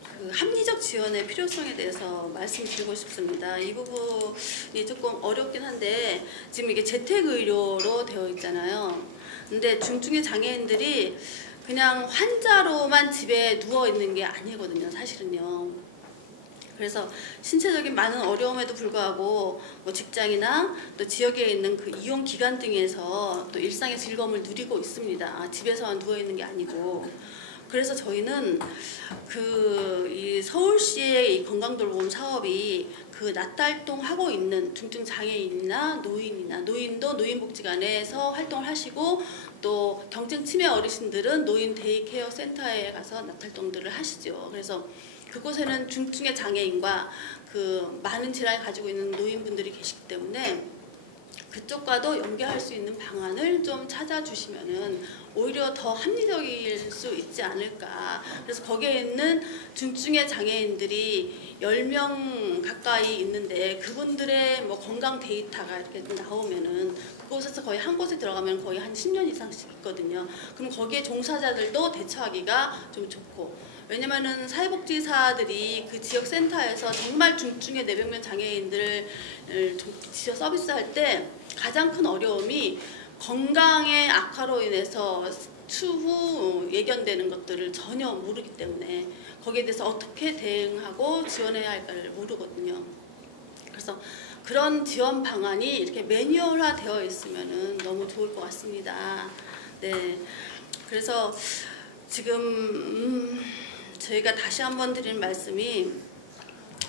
그 합리적 지원의 필요성에 대해서 말씀드리고 싶습니다. 이 부분이 조금 어렵긴 한데 지금 이게 재택의료로 되어 있잖아요. 근데 중증의 장애인들이 그냥 환자로만 집에 누워 있는 게 아니거든요. 사실은요. 그래서 신체적인 많은 어려움에도 불구하고 뭐 직장이나 또 지역에 있는 그 이용 기관 등에서 또 일상의 즐거움을 누리고 있습니다. 집에서만 누워 있는 게 아니고. 그래서 저희는 이 서울시의 이 건강돌봄 사업이 그 낮달동 하고 있는 중증 장애인이나 노인도 노인복지관에서 활동을 하시고 또 경증 치매 어르신들은 노인 데이케어 센터에 가서 낮달동들을 하시죠. 그래서 그곳에는 중증의 장애인과 그 많은 질환을 가지고 있는 노인분들이 계시기 때문에 그쪽과도 연계할 수 있는 방안을 좀 찾아주시면은 오히려 더 합리적일 수 있지 않을까. 그래서 거기에 있는 중증의 장애인들이 10명 가까이 있는데 그분들의 뭐 건강 데이터가 이렇게 나오면은 그곳에서 거의 한 곳에 들어가면 거의 한 10년 이상씩 있거든요. 그럼 거기에 종사자들도 대처하기가 좀 좋고 왜냐면은 사회복지사들이 그 지역 센터에서 정말 중증의 뇌병면 장애인들을 지원 서비스할 때 가장 큰 어려움이 건강의 악화로 인해서 추후 예견되는 것들을 전혀 모르기 때문에 거기에 대해서 어떻게 대응하고 지원해야 할까를 모르거든요. 그래서 그런 지원 방안이 이렇게 매뉴얼화 되어 있으면은 너무 좋을 것 같습니다. 네, 그래서 지금 저희가 다시 한번 드리는 말씀이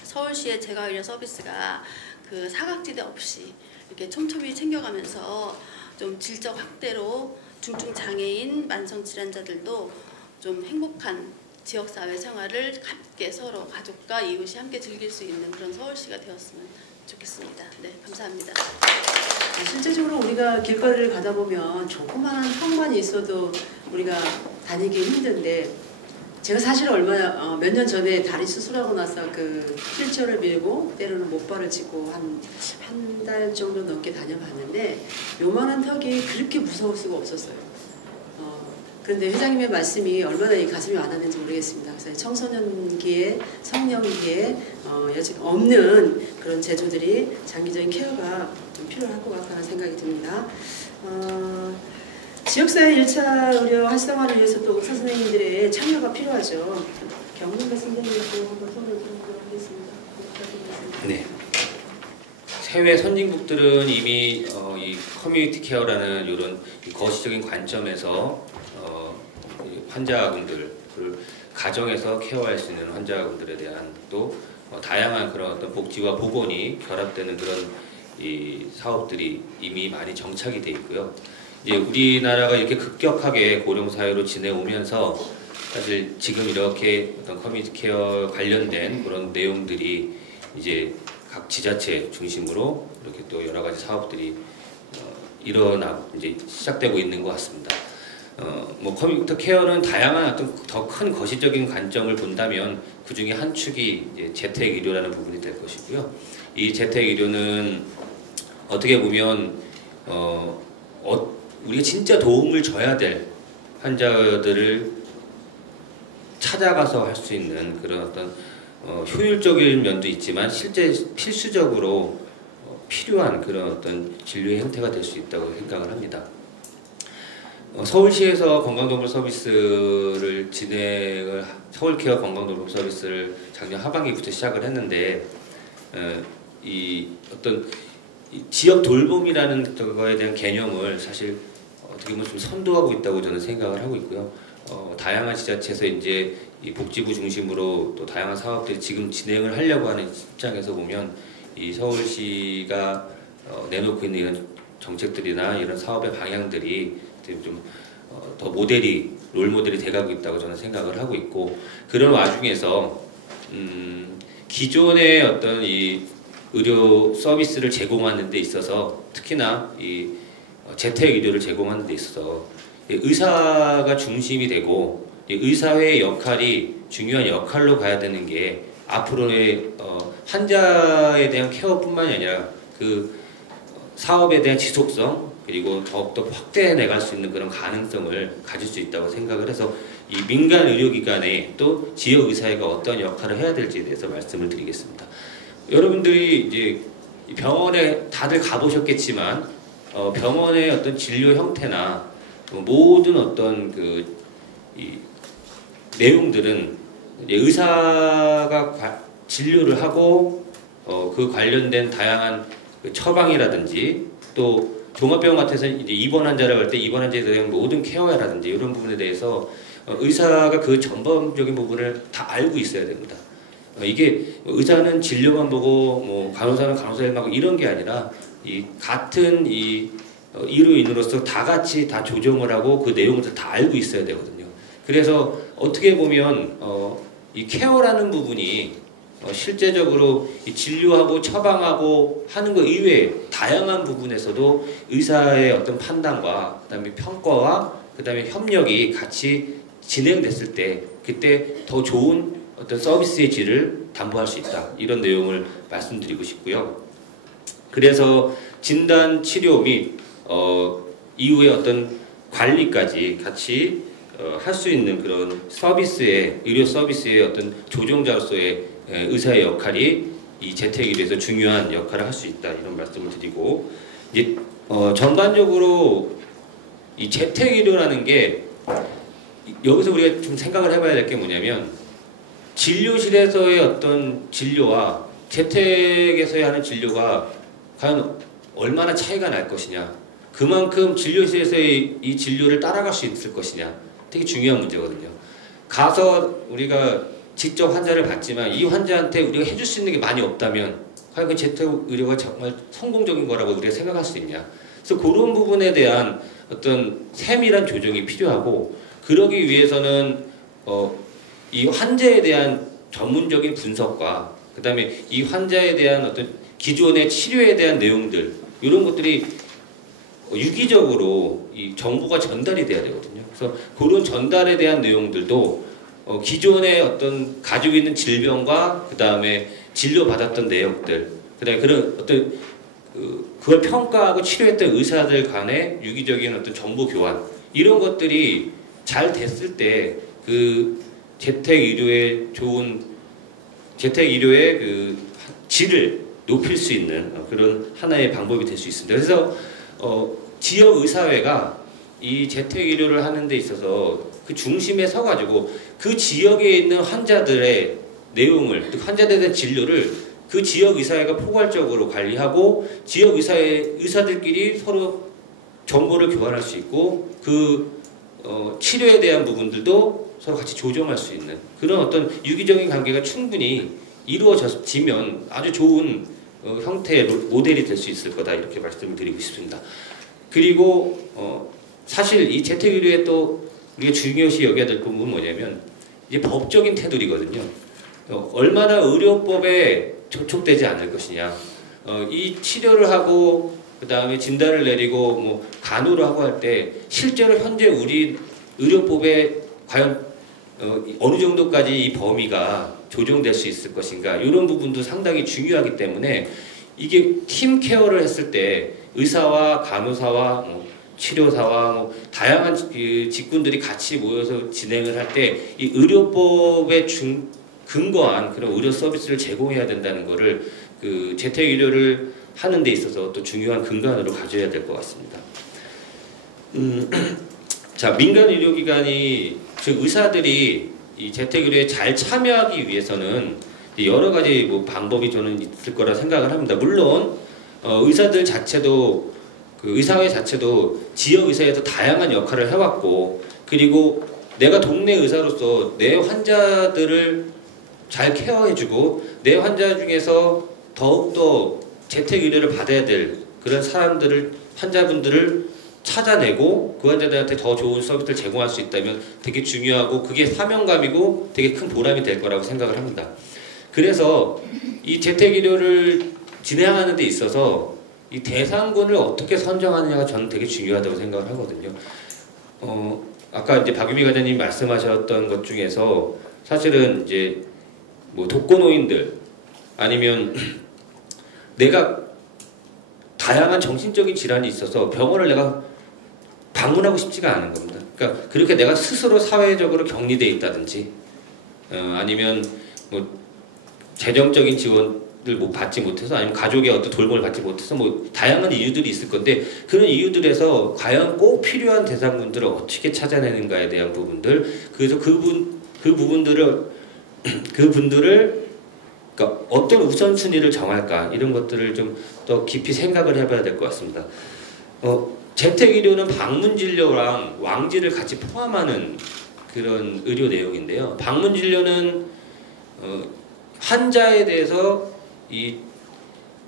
서울시의 재가의료 서비스가 그 사각지대 없이 이렇게 촘촘히 챙겨가면서 좀 질적 확대로 중증 장애인, 만성 질환자들도 좀 행복한 지역사회 생활을 함께 서로 가족과 이웃이 함께 즐길 수 있는 그런 서울시가 되었으면 좋겠습니다. 네, 감사합니다. 실제적으로 우리가 길거리를 가다 보면 조그마한 현관이 있어도 우리가 다니기 힘든데, 제가 사실 몇 년 전에 다리 수술하고 나서 그 휠체어를 밀고 때로는 못발을 짚고 한 달 정도 넘게 다녀봤는데 요만한 턱이 그렇게 무서울 수가 없었어요. 그런데 회장님의 말씀이 얼마나 이 가슴이 와닿는지 모르겠습니다. 그래서 청소년기에, 성년기에 여직 없는 그런 제조들이 장기적인 케어가 좀 필요할 것 같다는 생각이 듭니다. 지역사회 1차 의료 활성화를 위해서 또 의사 선생님들의 참여가 필요하죠. 경문가 선생님도 한번 손을 들어보도록 하겠습니다. 네. 해외 선진국들은 이미 이 커뮤니티 케어라는 이런 거시적인 관점에서 환자분들, 가정에서 케어할 수 있는 환자분들에 대한 또 다양한 그런 어떤 복지와 보건이 결합되는 그런 이 사업들이 이미 많이 정착이 돼 있고요. 이제 우리나라가 이렇게 급격하게 고령 사회로 지내오면서 사실 지금 이렇게 어떤 커뮤니티 케어 관련된 그런 내용들이 이제 각 지자체 중심으로 이렇게 또 여러 가지 사업들이 이제 시작되고 있는 것 같습니다. 뭐 커뮤니티 케어는 다양한 어떤 더 큰 거시적인 관점을 본다면 그 중에 한 축이 이제 재택 의료라는 부분이 될 것이고요. 이 재택 의료는 어떻게 보면 우리가 진짜 도움을 줘야 될 환자들을 찾아가서 할 수 있는 그런 어떤 효율적인 면도 있지만 실제 필수적으로 필요한 그런 어떤 진료의 형태가 될 수 있다고 생각을 합니다. 서울시에서 건강도우미 서비스를 서울케어 건강도우미 서비스를 작년 하반기부터 시작을 했는데 이 어떤 지역 돌봄이라는 거에 대한 개념을 사실 어떻게 보면 좀 선도하고 있다고 저는 생각을 하고 있고요. 다양한 지자체에서 이제 이 복지부 중심으로 또 다양한 사업들이 지금 진행을 하려고 하는 입장에서 보면 이 서울시가 내놓고 있는 이런 정책들이나 이런 사업의 방향들이 좀 더 롤 모델이 돼가고 있다고 저는 생각을 하고 있고, 그런 와중에서 기존의 어떤 이 의료 서비스를 제공하는 데 있어서 특히나 이 재택 의료를 제공하는 데 있어서 의사가 중심이 되고 의사회의 역할이 중요한 역할로 가야 되는 게 앞으로의 환자에 대한 케어뿐만이 아니라 그 사업에 대한 지속성 그리고 더욱더 확대해 나갈 수 있는 그런 가능성을 가질 수 있다고 생각을 해서 이 민간 의료기관에 또 지역 의사회가 어떤 역할을 해야 될지에 대해서 말씀을 드리겠습니다. 여러분들이 이제 병원에 다들 가보셨겠지만 병원의 어떤 진료 형태나 모든 어떤 이 내용들은 의사가 진료를 하고 그 관련된 다양한 처방이라든지 또 종합병원 같아서는 이제 입원 환자를 할 때 입원 환자에 대한 모든 케어라든지 이런 부분에 대해서 의사가 그 전반적인 부분을 다 알고 있어야 됩니다. 이게 의사는 진료만 보고 뭐 간호사는 간호사 일만 하고 이런 게 아니라 이 같은 이 의료인으로서 다 같이 다 조정을 하고 그 내용을 다 알고 있어야 되거든요. 그래서 어떻게 보면 이 케어라는 부분이 실제적으로 이 진료하고 처방하고 하는 것 이외에 다양한 부분에서도 의사의 어떤 판단과 그다음에 평가와 그다음에 협력이 같이 진행됐을 때 그때 더 좋은 어떤 서비스의 질을 담보할 수 있다. 이런 내용을 말씀드리고 싶고요. 그래서 진단, 치료 및 이후의 어떤 관리까지 같이 할 수 있는 그런 서비스의 의료 서비스의 어떤 조종자로서의 의사의 역할이 이 재택의료에서 중요한 역할을 할 수 있다. 이런 말씀을 드리고 이제 전반적으로 이 재택의료라는 게 여기서 우리가 좀 생각을 해봐야 될 게 뭐냐면 진료실에서의 어떤 진료와 재택에서의 하는 진료가 과연 얼마나 차이가 날 것이냐, 그만큼 진료실에서의 이 진료를 따라갈 수 있을 것이냐, 되게 중요한 문제거든요. 가서 우리가 직접 환자를 봤지만 이 환자한테 우리가 해줄 수 있는 게 많이 없다면 과연 그 재택의료가 정말 성공적인 거라고 우리가 생각할 수 있냐. 그래서 그런 부분에 대한 어떤 세밀한 조정이 필요하고, 그러기 위해서는 이 환자에 대한 전문적인 분석과 그 다음에 이 환자에 대한 어떤 기존의 치료에 대한 내용들, 이런 것들이 유기적으로 이 정보가 전달이 돼야 되거든요. 그래서 그런 전달에 대한 내용들도 기존의 어떤 가지고 있는 질병과 그 다음에 진료받았던 내역들, 그 다음에 그런 어떤 그걸 평가하고 치료했던 의사들 간의 유기적인 어떤 정보 교환, 이런 것들이 잘 됐을 때 그 재택의료의 그 질을 높일 수 있는 그런 하나의 방법이 될 수 있습니다. 그래서 지역 의사회가 이 재택의료를 하는 데 있어서 그 중심에 서가지고 그 지역에 있는 환자들의 내용을, 환자들에 대한 진료를 그 지역 의사회가 포괄적으로 관리하고 지역 의사들끼리 서로 정보를 교환할 수 있고 그 치료에 대한 부분들도 서로 같이 조정할 수 있는 그런 어떤 유기적인 관계가 충분히 이루어지면 아주 좋은 형태의 모델이 될 수 있을 거다, 이렇게 말씀을 드리고 싶습니다. 그리고 사실 이 재택의료에 또 우리가 중요시 여겨야 될 부분은 뭐냐면 이제 법적인 테두리거든요. 얼마나 의료법에 저촉되지 않을 것이냐. 이 치료를 하고 그 다음에 진단을 내리고 뭐 간호를 하고 할 때 실제로 현재 우리 의료법에 과연 어느 정도까지 이 범위가 조정될 수 있을 것인가, 이런 부분도 상당히 중요하기 때문에 이게 팀 케어를 했을 때 의사와 간호사와 치료사와 다양한 직군들이 같이 모여서 진행을 할 때 이 의료법에 근거한 그런 의료 서비스를 제공해야 된다는 것을 그 재택의료를 하는 데 있어서 또 중요한 근간으로 가져야 될 것 같습니다. 자, 민간 의료기관이, 즉 의사들이 이 재택의료에 잘 참여하기 위해서는 여러 가지 방법이 저는 있을 거라 생각을 합니다. 물론 의사들 자체도, 그 의사회 자체도 지역 의사에서 다양한 역할을 해왔고, 그리고 내가 동네 의사로서 내 환자들을 잘 케어해주고 내 환자 중에서 더욱더 재택의료를 받아야 될 그런 사람들을, 환자분들을 찾아내고 그 환자들한테 더 좋은 서비스를 제공할 수 있다면 되게 중요하고 그게 사명감이고 되게 큰 보람이 될 거라고 생각을 합니다. 그래서 이 재택의료를 진행하는 데 있어서 이 대상군을 어떻게 선정하느냐가 저는 되게 중요하다고 생각을 하거든요. 아까 이제 박유미 과장님 말씀하셨던 것 중에서 사실은 이제 독거노인들 아니면 내가 다양한 정신적인 질환이 있어서 병원을 내가 방문하고 싶지가 않은 겁니다. 그러니까 그렇게 내가 스스로 사회적으로 격리돼 있다든지 아니면 재정적인 지원을 받지 못해서, 아니면 가족의 어떤 돌봄을 받지 못해서 다양한 이유들이 있을 건데, 그런 이유들에서 과연 꼭 필요한 대상군들을 어떻게 찾아내는가에 대한 부분들, 그래서 그분들을 그러니까 어떤 우선순위를 정할까, 이런 것들을 좀 더 깊이 생각을 해봐야 될 것 같습니다. 재택의료는 방문진료랑 왕지를 같이 포함하는 그런 의료 내용인데요. 방문진료는 환자에 대해서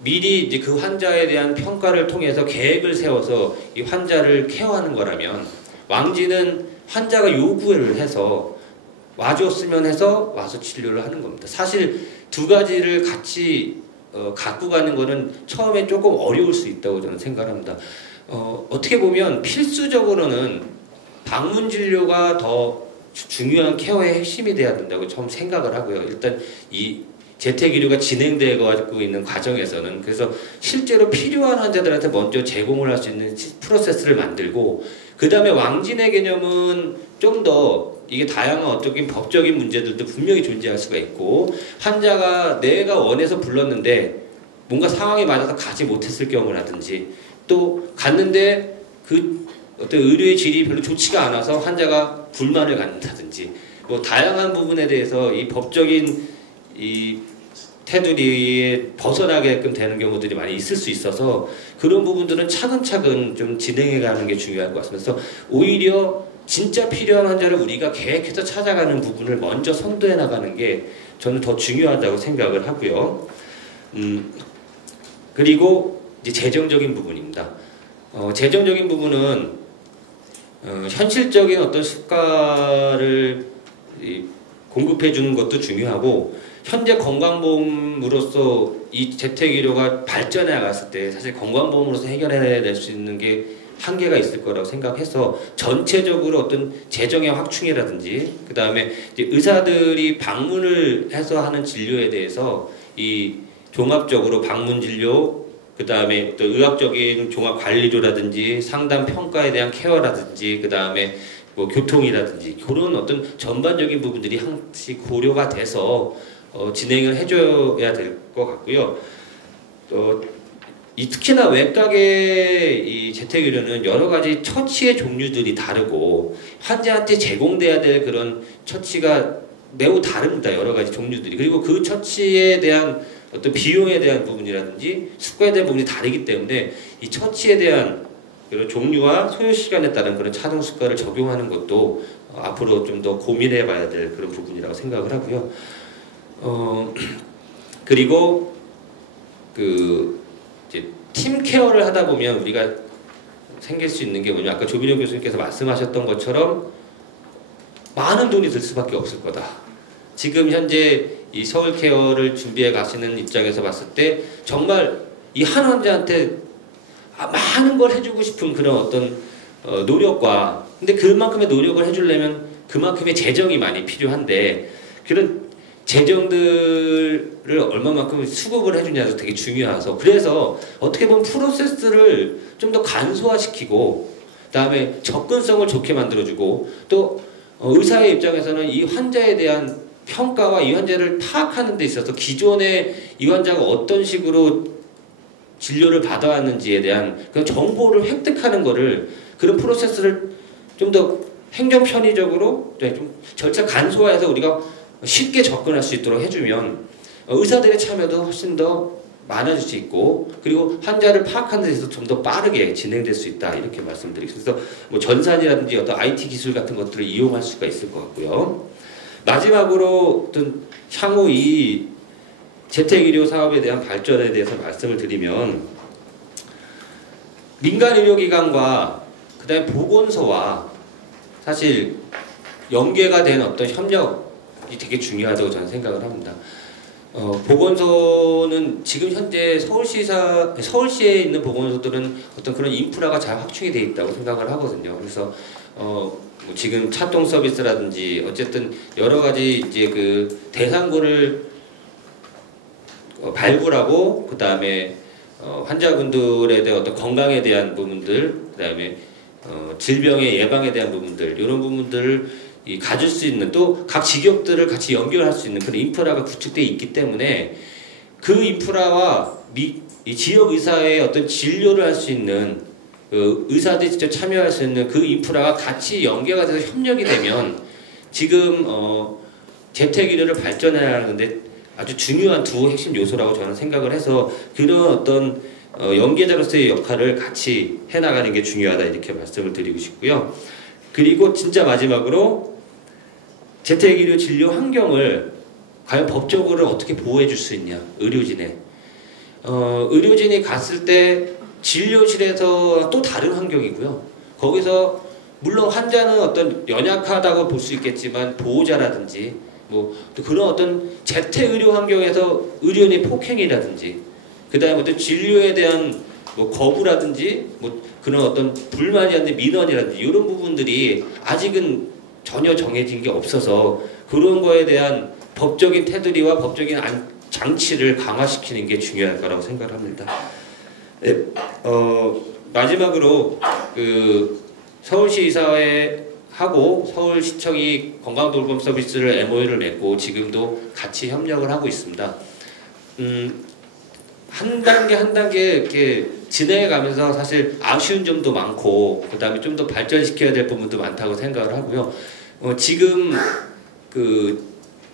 미리 이제 그 환자에 대한 평가를 통해서 계획을 세워서 이 환자를 케어하는 거라면, 왕지는 환자가 요구를 해서 와줬으면 해서 와서 치료를 하는 겁니다. 사실 두 가지를 같이 갖고 가는 거는 처음에 조금 어려울 수 있다고 저는 생각합니다. 어떻게 보면 필수적으로는 방문 진료가 더 중요한 케어의 핵심이 돼야 된다고 처음 생각을 하고요. 일단 이 재택의료가 진행되고 있는 과정에서는, 그래서 실제로 필요한 환자들한테 먼저 제공을 할 수 있는 프로세스를 만들고, 그 다음에 왕진의 개념은 좀 더 이게 다양한 어떤 법적인 문제들도 분명히 존재할 수가 있고, 환자가 내가 원해서 불렀는데 뭔가 상황에 맞아서 가지 못했을 경우라든지, 또 갔는데 그 어떤 의료의 질이 별로 좋지가 않아서 환자가 불만을 갖는다든지, 다양한 부분에 대해서 이 법적인 이 테두리에 벗어나게끔 되는 경우들이 많이 있을 수 있어서 그런 부분들은 차근차근 좀 진행해가는 게 중요할 것 같습니다. 그래서 오히려 진짜 필요한 환자를 우리가 계획해서 찾아가는 부분을 먼저 선도해 나가는 게 저는 더 중요하다고 생각을 하고요. 그리고 이제 재정적인 부분입니다. 재정적인 부분은 현실적인 어떤 수가를 공급해 주는 것도 중요하고 현재 건강보험으로서 이 재택의료가 발전해 나갔을 때 사실 건강보험으로서 해결해낼 수 있는 게 한계가 있을 거라고 생각해서 전체적으로 어떤 재정의 확충이라든지 그 다음에 의사들이 방문을 해서 하는 진료에 대해서 이 종합적으로 방문 진료 그 다음에 또 의학적인 종합 관리료라든지 상담 평가에 대한 케어라든지 그 다음에 뭐 교통이라든지 그런 어떤 전반적인 부분들이 항시 고려가 돼서 진행을 해줘야 될 것 같고요. 특히나 외곽의 이 재택의료는 여러 가지 처치의 종류들이 다르고 환자한테 제공돼야 될 그런 처치가 매우 다릅니다. 여러 가지 종류들이. 그리고 그 처치에 대한 어떤 비용에 대한 부분이라든지 수가에 대한 부분이 다르기 때문에 이 처치에 대한 그런 종류와 소요 시간에 따른 그런 차등 수가를 적용하는 것도 앞으로 좀 더 고민해 봐야 될 그런 부분이라고 생각을 하고요. 그리고 이제 팀 케어를 하다 보면 우리가 생길 수 있는 게 뭐냐면 아까 조민영 교수님께서 말씀하셨던 것처럼 많은 돈이 들 수밖에 없을 거다. 지금 현재 이 서울 케어를 준비해 가시는 입장에서 봤을 때 정말 이 한 환자한테 많은 걸 해주고 싶은 그런 어떤 노력과 근데 그만큼의 노력을 해주려면 그만큼의 재정이 많이 필요한데 그런 재정들을 얼마만큼 수급을 해주냐도 되게 중요해서 그래서 어떻게 보면 프로세스를 좀 더 간소화시키고 그다음에 접근성을 좋게 만들어주고 또 의사의 입장에서는 이 환자에 대한 평가와 이 환자를 파악하는 데 있어서 기존에 이 환자가 어떤 식으로 진료를 받아왔는지에 대한 그런 정보를 획득하는 거를 그런 프로세스를 좀 더 행정 편의적으로 좀 절차 간소화해서 우리가 쉽게 접근할 수 있도록 해주면 의사들의 참여도 훨씬 더 많아질 수 있고 그리고 환자를 파악하는 데서 좀 더 빠르게 진행될 수 있다 이렇게 말씀드리겠습니다. 그래서 뭐 전산이라든지 어떤 IT 기술 같은 것들을 이용할 수가 있을 것 같고요. 마지막으로 어떤 향후 이 재택의료 사업에 대한 발전에 대해서 말씀을 드리면 민간 의료기관과 그 다음에 보건소와 사실 연계가 된 어떤 협력이 되게 중요하다고 저는 생각을 합니다. 보건소는 지금 현재 서울시에 있는 보건소들은 어떤 그런 인프라가 잘 확충이 되어 있다고 생각을 하거든요. 그래서 뭐 지금 차통 서비스라든지 어쨌든 여러 가지 이제 그 대상군을 발굴하고 그 다음에 환자분들에 대한 어떤 건강에 대한 부분들, 그 다음에 질병의 예방에 대한 부분들 이런 부분들을 가질 수 있는 또 각 직역들을 같이 연결할 수 있는 그런 인프라가 구축되어 있기 때문에 그 인프라와 이 지역 의사의 어떤 진료를 할 수 있는 의사들이 직접 참여할 수 있는 그 인프라가 같이 연계가 돼서 협력이 되면 지금 재택의료를 발전해 나가는데 아주 중요한 두 핵심 요소라고 저는 생각을 해서 그런 어떤 연계자로서의 역할을 같이 해나가는 게 중요하다 이렇게 말씀을 드리고 싶고요. 그리고 진짜 마지막으로 재택의료 진료 환경을 과연 법적으로 어떻게 보호해 줄 수 있냐 의료진에 의료진이 갔을 때 진료실에서 또 다른 환경이고요. 거기서 물론 환자는 어떤 연약하다고 볼 수 있겠지만 보호자라든지 뭐 또 그런 어떤 재택의료 환경에서 의료인의 폭행이라든지 그 다음에 어떤 진료에 대한 뭐 거부라든지 뭐 그런 어떤 불만이라든지 민원이라든지 이런 부분들이 아직은 전혀 정해진 게 없어서 그런 거에 대한 법적인 테두리와 법적인 장치를 강화시키는 게 중요할 거라고 생각합니다. 네, 마지막으로 그 서울시 이사회하고 서울시청이 건강돌봄 서비스를 MOU를 맺고 지금도 같이 협력을 하고 있습니다. 한 단계 한 단계 이렇게 진행해 가면서 사실 아쉬운 점도 많고 그 다음에 좀 더 발전시켜야 될 부분도 많다고 생각을 하고요. 지금 그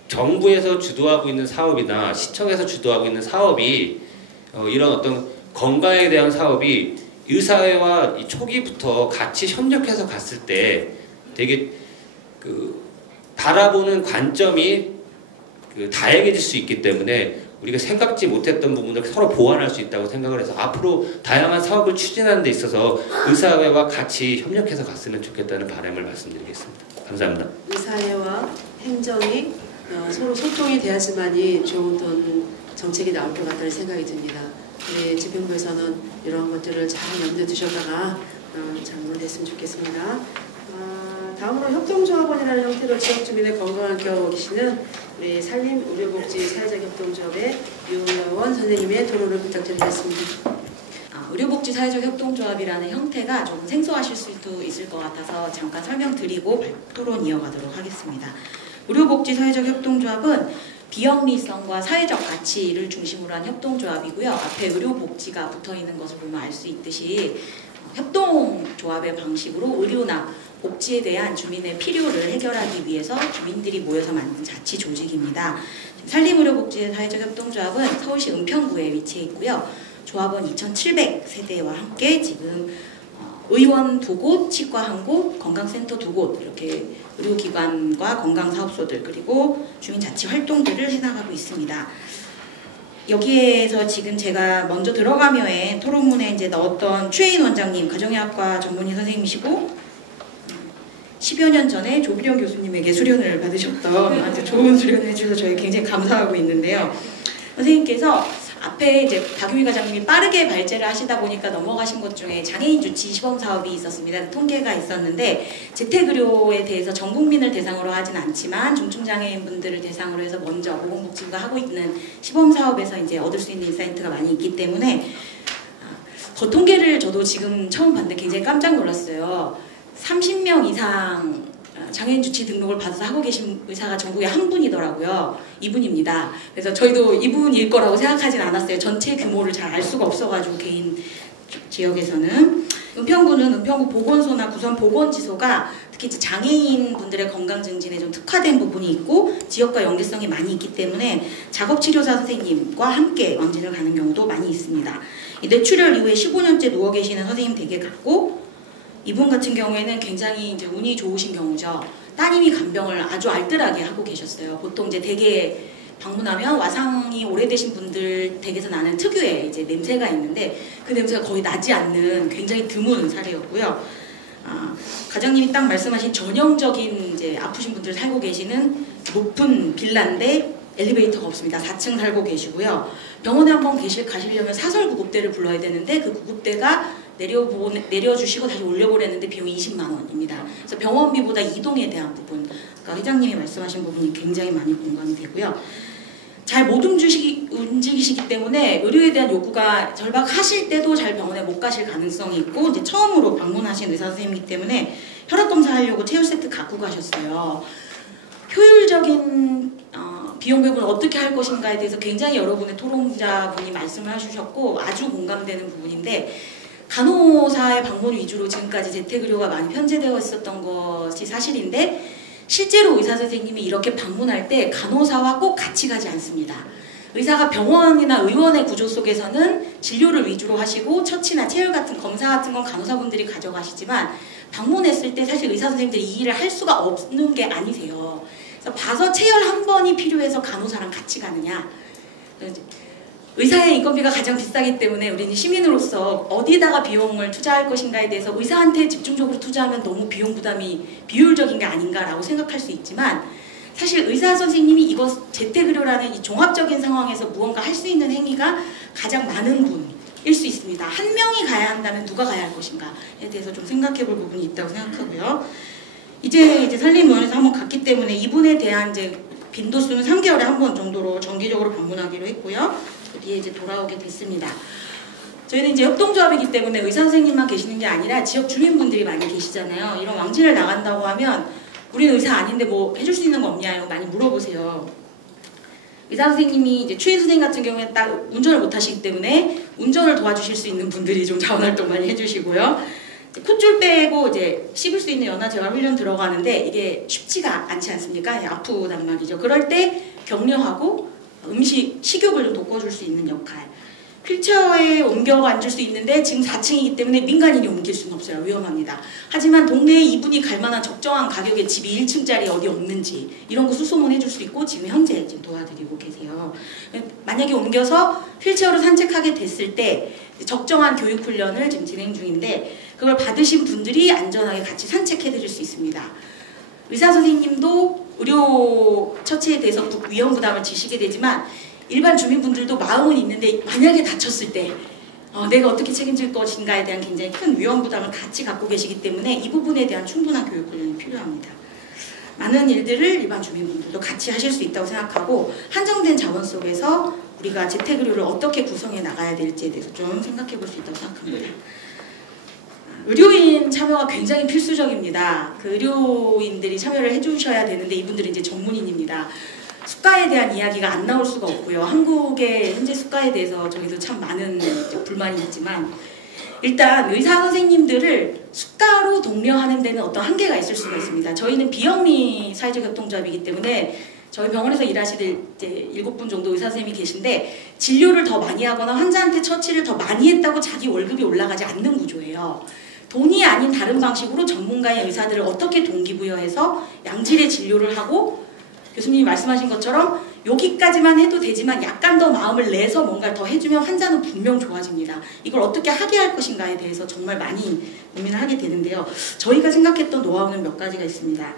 정부에서 주도하고 있는 사업이나 시청에서 주도하고 있는 사업이 이런 어떤 건강에 대한 사업이 의사회와 이 초기부터 같이 협력해서 갔을 때 되게 그 바라보는 관점이 그 다양해질 수 있기 때문에 우리가 생각지 못했던 부분을 서로 보완할 수 있다고 생각을 해서 앞으로 다양한 사업을 추진하는 데 있어서 의사회와 같이 협력해서 갔으면 좋겠다는 바람을 말씀드리겠습니다. 감사합니다. 의사회와 행정이 서로 소통이 돼야지만이 좋은 어떤 정책이 나올 것 같다는 생각이 듭니다. 우리 집행부에서는 이런 것들을 잘 염두에 두셨다가 잘 마무리됐으면 좋겠습니다. 다음으로 협동조합원이라는 형태로 지역 주민의 건강을 키워보고 계시는 우리 산림의료복지 사회적 협동조합의 유여원 선생님의 토론을 부탁드리겠습니다. 의료복지 사회적 협동조합이라는 형태가 좀 생소하실 수도 있을 것 같아서 잠깐 설명드리고 토론 이어가도록 하겠습니다. 의료복지 사회적 협동조합은 비영리성과 사회적 가치를 중심으로 한 협동조합이고요. 앞에 의료복지가 붙어있는 것을 보면 알 수 있듯이 협동조합의 방식으로 의료나 복지에 대한 주민의 필요를 해결하기 위해서 주민들이 모여서 만든 자치조직입니다. 산림의료복지 사회적 협동조합은 서울시 은평구에 위치해 있고요. 조합원 2,700세대와 함께 지금 의원 2곳, 치과 1곳, 건강센터 2곳 이렇게 의료기관과 건강사업소들 그리고 주민자치활동들을 해나가고 있습니다. 여기에서 지금 제가 먼저 들어가며에 토론문에 이제 넣었던 최인 원장님, 가정의학과 전문의 선생님이시고 10여 년 전에 조비령 교수님에게 수련을 받으셨던 아주 좋은 수련을 해주셔서 저희 굉장히 감사하고 있는데요. 선생님께서 앞에 이제 박유미 과장님이 빠르게 발제를 하시다 보니까 넘어가신 것 중에 장애인 주치 시범 사업이 있었습니다. 통계가 있었는데 재택의료에 대해서 전 국민을 대상으로 하진 않지만 중증장애인분들을 대상으로 해서 먼저 보건복지부가 하고 있는 시범 사업에서 이제 얻을 수 있는 인사이트가 많이 있기 때문에 그 통계를 저도 지금 처음 봤는데 굉장히 깜짝 놀랐어요. 30명 이상 장애인 주치 등록을 받아서 하고 계신 의사가 전국에 한 분이더라고요. 이분입니다. 그래서 저희도 이분일 거라고 생각하진 않았어요. 전체 규모를 잘 알 수가 없어가지고 개인 지역에서는. 은평구는 은평구 보건소나 구선 보건지소가 특히 장애인 분들의 건강 증진에 좀 특화된 부분이 있고 지역과 연계성이 많이 있기 때문에 작업치료사 선생님과 함께 왕진을 가는 경우도 많이 있습니다. 뇌출혈 이후에 15년째 누워 계시는 선생님 댁에 갔고 이분 같은 경우에는 굉장히 이제 운이 좋으신 경우죠. 따님이 간병을 아주 알뜰하게 하고 계셨어요. 보통 이제 댁에 방문하면 와상이 오래되신 분들 댁에서 나는 특유의 이제 냄새가 있는데 그 냄새가 거의 나지 않는 굉장히 드문 사례였고요. 과장님이 딱 말씀하신 전형적인 이제 아프신 분들 살고 계시는 높은 빌라인데 엘리베이터가 없습니다. 4층 살고 계시고요. 병원에 한번 가시려면 사설 구급대를 불러야 되는데 그 구급대가 내려주시고 다시 올려보냈는데 비용이 20만 원입니다. 그래서 병원비보다 이동에 대한 부분, 그러니까 회장님이 말씀하신 부분이 굉장히 많이 공감이 되고요. 잘 못 움직이시기 때문에 의료에 대한 요구가 절박하실 때도 잘 병원에 못 가실 가능성이 있고 이제 처음으로 방문하신 의사 선생님이기 때문에 혈압 검사하려고 체열 세트 갖고 가셨어요. 효율적인 비용 배분을 어떻게 할 것인가에 대해서 굉장히 여러분의 토론자분이 말씀을 해주셨고 아주 공감되는 부분인데 간호사의 방문 위주로 지금까지 재택의료가 많이 편제되어 있었던 것이 사실인데 실제로 의사 선생님이 이렇게 방문할 때 간호사와 꼭 같이 가지 않습니다. 의사가 병원이나 의원의 구조 속에서는 진료를 위주로 하시고 처치나 체열 같은 검사 같은 건 간호사분들이 가져가시지만 방문했을 때 사실 의사 선생님들이 이 일을 할 수가 없는 게 아니세요. 그래서 봐서 체열 한 번이 필요해서 간호사랑 같이 가느냐. 의사의 인건비가 가장 비싸기 때문에 우리는 시민으로서 어디다가 비용을 투자할 것인가에 대해서 의사한테 집중적으로 투자하면 너무 비용 부담이 비효율적인 게 아닌가라고 생각할 수 있지만 사실 의사 선생님이 이것 재택의료라는 이 종합적인 상황에서 무언가 할 수 있는 행위가 가장 많은 분일 수 있습니다. 한 명이 가야 한다면 누가 가야 할 것인가에 대해서 좀 생각해 볼 부분이 있다고 생각하고요. 이제 산림의원에서 한번 갔기 때문에 이분에 대한 이제 빈도수는 3개월에 한 번 정도로 정기적으로 방문하기로 했고요. 뒤에 이제 돌아오게 됐습니다. 저희는 이제 협동조합이기 때문에 의사 선생님만 계시는 게 아니라 지역 주민분들이 많이 계시잖아요. 이런 왕진을 나간다고 하면 우리는 의사 아닌데 뭐 해줄 수 있는 거 없냐 이런 거 많이 물어보세요. 의사 선생님이 이제 추인 선생님 같은 경우에 딱 운전을 못 하시기 때문에 운전을 도와주실 수 있는 분들이 좀 자원활동 많이 해주시고요. 콧줄 빼고 이제 씹을 수 있는 연화재활 훈련 들어가는데 이게 쉽지가 않지 않습니까? 아프단 말이죠. 그럴 때 격려하고 식욕을 좀 돋궈줄 수 있는 역할. 휠체어에 옮겨 앉을 수 있는데 지금 4층이기 때문에 민간인이 옮길 수는 없어요. 위험합니다. 하지만 동네에 이분이 갈 만한 적정한 가격의 집이 1층짜리 어디 없는지 이런 거 수소문 해줄 수 있고 지금 현재 지금 도와드리고 계세요. 만약에 옮겨서 휠체어로 산책하게 됐을 때 적정한 교육 훈련을 지금 진행 중인데 그걸 받으신 분들이 안전하게 같이 산책해 드릴 수 있습니다. 의사 선생님도 의료 처치에 대해서 위험 부담을 지시게 되지만 일반 주민분들도 마음은 있는데 만약에 다쳤을 때 내가 어떻게 책임질 것인가에 대한 굉장히 큰 위험 부담을 같이 갖고 계시기 때문에 이 부분에 대한 충분한 교육 훈련이 필요합니다. 많은 일들을 일반 주민분들도 같이 하실 수 있다고 생각하고 한정된 자원 속에서 우리가 재택의료를 어떻게 구성해 나가야 될지에 대해서 좀 생각해 볼 수 있다고 생각합니다. 의료인 참여가 굉장히 필수적입니다. 그 의료인들이 참여를 해주셔야 되는데 이분들은 이제 전문인입니다. 수가에 대한 이야기가 안 나올 수가 없고요. 한국의 현재 수가에 대해서 저희도 참 많은 불만이 있지만 일단 의사 선생님들을 수가로 독려하는 데는 어떤 한계가 있을 수가 있습니다. 저희는 비영리 사회적 협동조합이기 때문에 저희 병원에서 일하시는 이제 7분 정도 의사 선생님이 계신데 진료를 더 많이 하거나 환자한테 처치를 더 많이 했다고 자기 월급이 올라가지 않는 구조예요. 돈이 아닌 다른 방식으로 전문가의 의사들을 어떻게 동기부여해서 양질의 진료를 하고 교수님이 말씀하신 것처럼 여기까지만 해도 되지만 약간 더 마음을 내서 뭔가를 더 해주면 환자는 분명 좋아집니다. 이걸 어떻게 하게 할 것인가에 대해서 정말 많이 고민을 하게 되는데요. 저희가 생각했던 노하우는 몇 가지가 있습니다.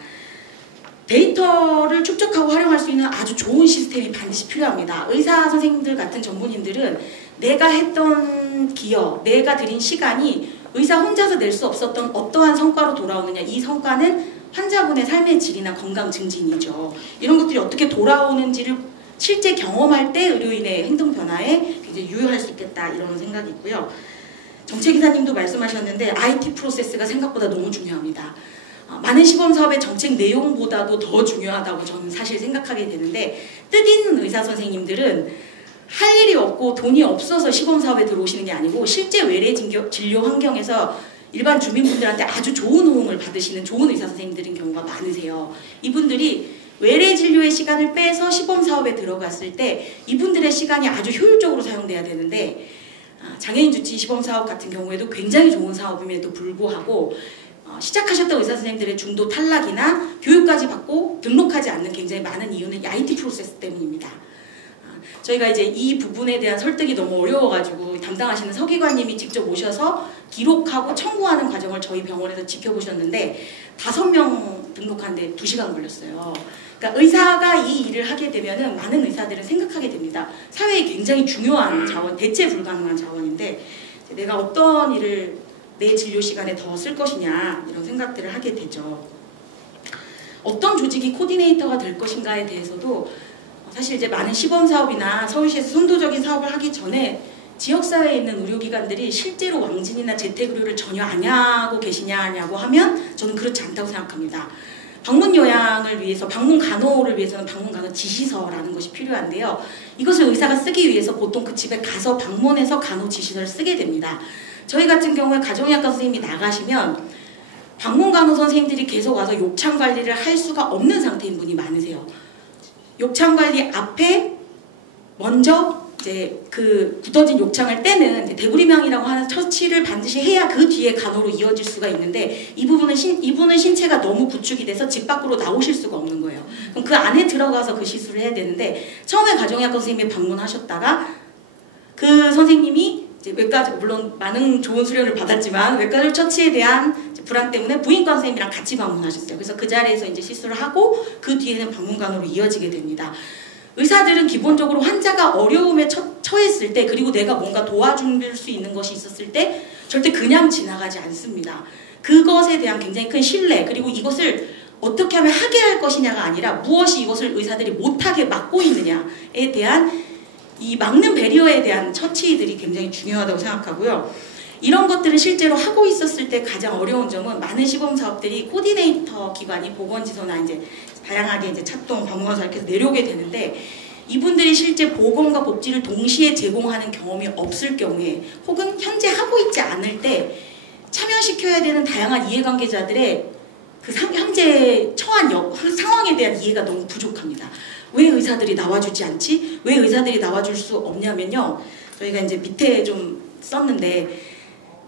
데이터를 축적하고 활용할 수 있는 아주 좋은 시스템이 반드시 필요합니다. 의사 선생님들 같은 전문인들은 내가 했던 기여, 내가 들인 시간이 의사 혼자서 낼 수 없었던 어떠한 성과로 돌아오느냐, 이 성과는 환자분의 삶의 질이나 건강 증진이죠. 이런 것들이 어떻게 돌아오는지를 실제 경험할 때 의료인의 행동 변화에 굉장히 유효할 수 있겠다 이런 생각이 있고요. 정책이사님도 말씀하셨는데 IT 프로세스가 생각보다 너무 중요합니다. 많은 시범사업의 정책 내용보다도 더 중요하다고 저는 사실 생각하게 되는데 뜻있는 의사 선생님들은 할 일이 없고 돈이 없어서 시범사업에 들어오시는 게 아니고 실제 외래 진료 환경에서 일반 주민분들한테 아주 좋은 호응을 받으시는 좋은 의사 선생님들인 경우가 많으세요. 이분들이 외래 진료의 시간을 빼서 시범사업에 들어갔을 때 이분들의 시간이 아주 효율적으로 사용돼야 되는데 장애인 주치 시범사업 같은 경우에도 굉장히 좋은 사업임에도 불구하고 시작하셨던 의사 선생님들의 중도 탈락이나 교육까지 받고 등록하지 않는 굉장히 많은 이유는 IT 프로세스 때문입니다. 저희가 이제 이 부분에 대한 설득이 너무 어려워가지고 담당하시는 서기관님이 직접 오셔서 기록하고 청구하는 과정을 저희 병원에서 지켜보셨는데 5명 등록하는데 2시간 걸렸어요. 그러니까 의사가 이 일을 하게 되면은 많은 의사들은 생각하게 됩니다. 사회에 굉장히 중요한 자원, 대체 불가능한 자원인데 내가 어떤 일을 내 진료 시간에 더 쓸 것이냐 이런 생각들을 하게 되죠. 어떤 조직이 코디네이터가 될 것인가에 대해서도 사실 이제 많은 시범사업이나 서울시에서 선도적인 사업을 하기 전에 지역사회에 있는 의료기관들이 실제로 왕진이나 재택의료를 전혀 안 하고 계시냐고 하면 저는 그렇지 않다고 생각합니다. 방문 요양을 위해서, 방문 간호를 위해서는 방문 간호 지시서라는 것이 필요한데요. 이것을 의사가 쓰기 위해서 보통 그 집에 가서 방문해서 간호 지시서를 쓰게 됩니다. 저희 같은 경우에 가정의학과 선생님이 나가시면 방문 간호 선생님들이 계속 와서 욕창 관리를 할 수가 없는 상태인 분이 많으세요. 욕창 관리 앞에 먼저 이제 그 굳어진 욕창을 떼는 대구리명이라고 하는 처치를 반드시 해야 그 뒤에 간호로 이어질 수가 있는데 이분은 신체가 너무 구축이 돼서 집 밖으로 나오실 수가 없는 거예요. 그럼 그 안에 들어가서 그 시술을 해야 되는데 처음에 가정의학과 선생님이 방문하셨다가 그 선생님이 이제 외과, 물론 많은 좋은 수련을 받았지만 외과절 처치에 대한 불안 때문에 부인과 선생님이랑 같이 방문하셨어요. 그래서 그 자리에서 이제 시술을 하고 그 뒤에는 방문간호로 이어지게 됩니다. 의사들은 기본적으로 환자가 어려움에 처했을 때 그리고 내가 뭔가 도와줄 수 있는 것이 있었을 때 절대 그냥 지나가지 않습니다. 그것에 대한 굉장히 큰 신뢰 그리고 이것을 어떻게 하면 하게 할 것이냐가 아니라 무엇이 이것을 의사들이 못하게 막고 있느냐에 대한 이 막는 배리어에 대한 처치들이 굉장히 중요하다고 생각하고요. 이런 것들을 실제로 하고 있었을 때 가장 어려운 점은 많은 시범사업들이 코디네이터 기관이 보건지소나 이제 다양하게 이제 찾동, 방문가서 이렇게 내려오게 되는데 이분들이 실제 보건과 복지를 동시에 제공하는 경험이 없을 경우에 혹은 현재 하고 있지 않을 때 참여시켜야 되는 다양한 이해관계자들의 그 현재 처한 상황에 대한 이해가 너무 부족합니다. 왜 의사들이 나와주지 않지? 왜 의사들이 나와줄 수 없냐면요. 저희가 이제 밑에 좀 썼는데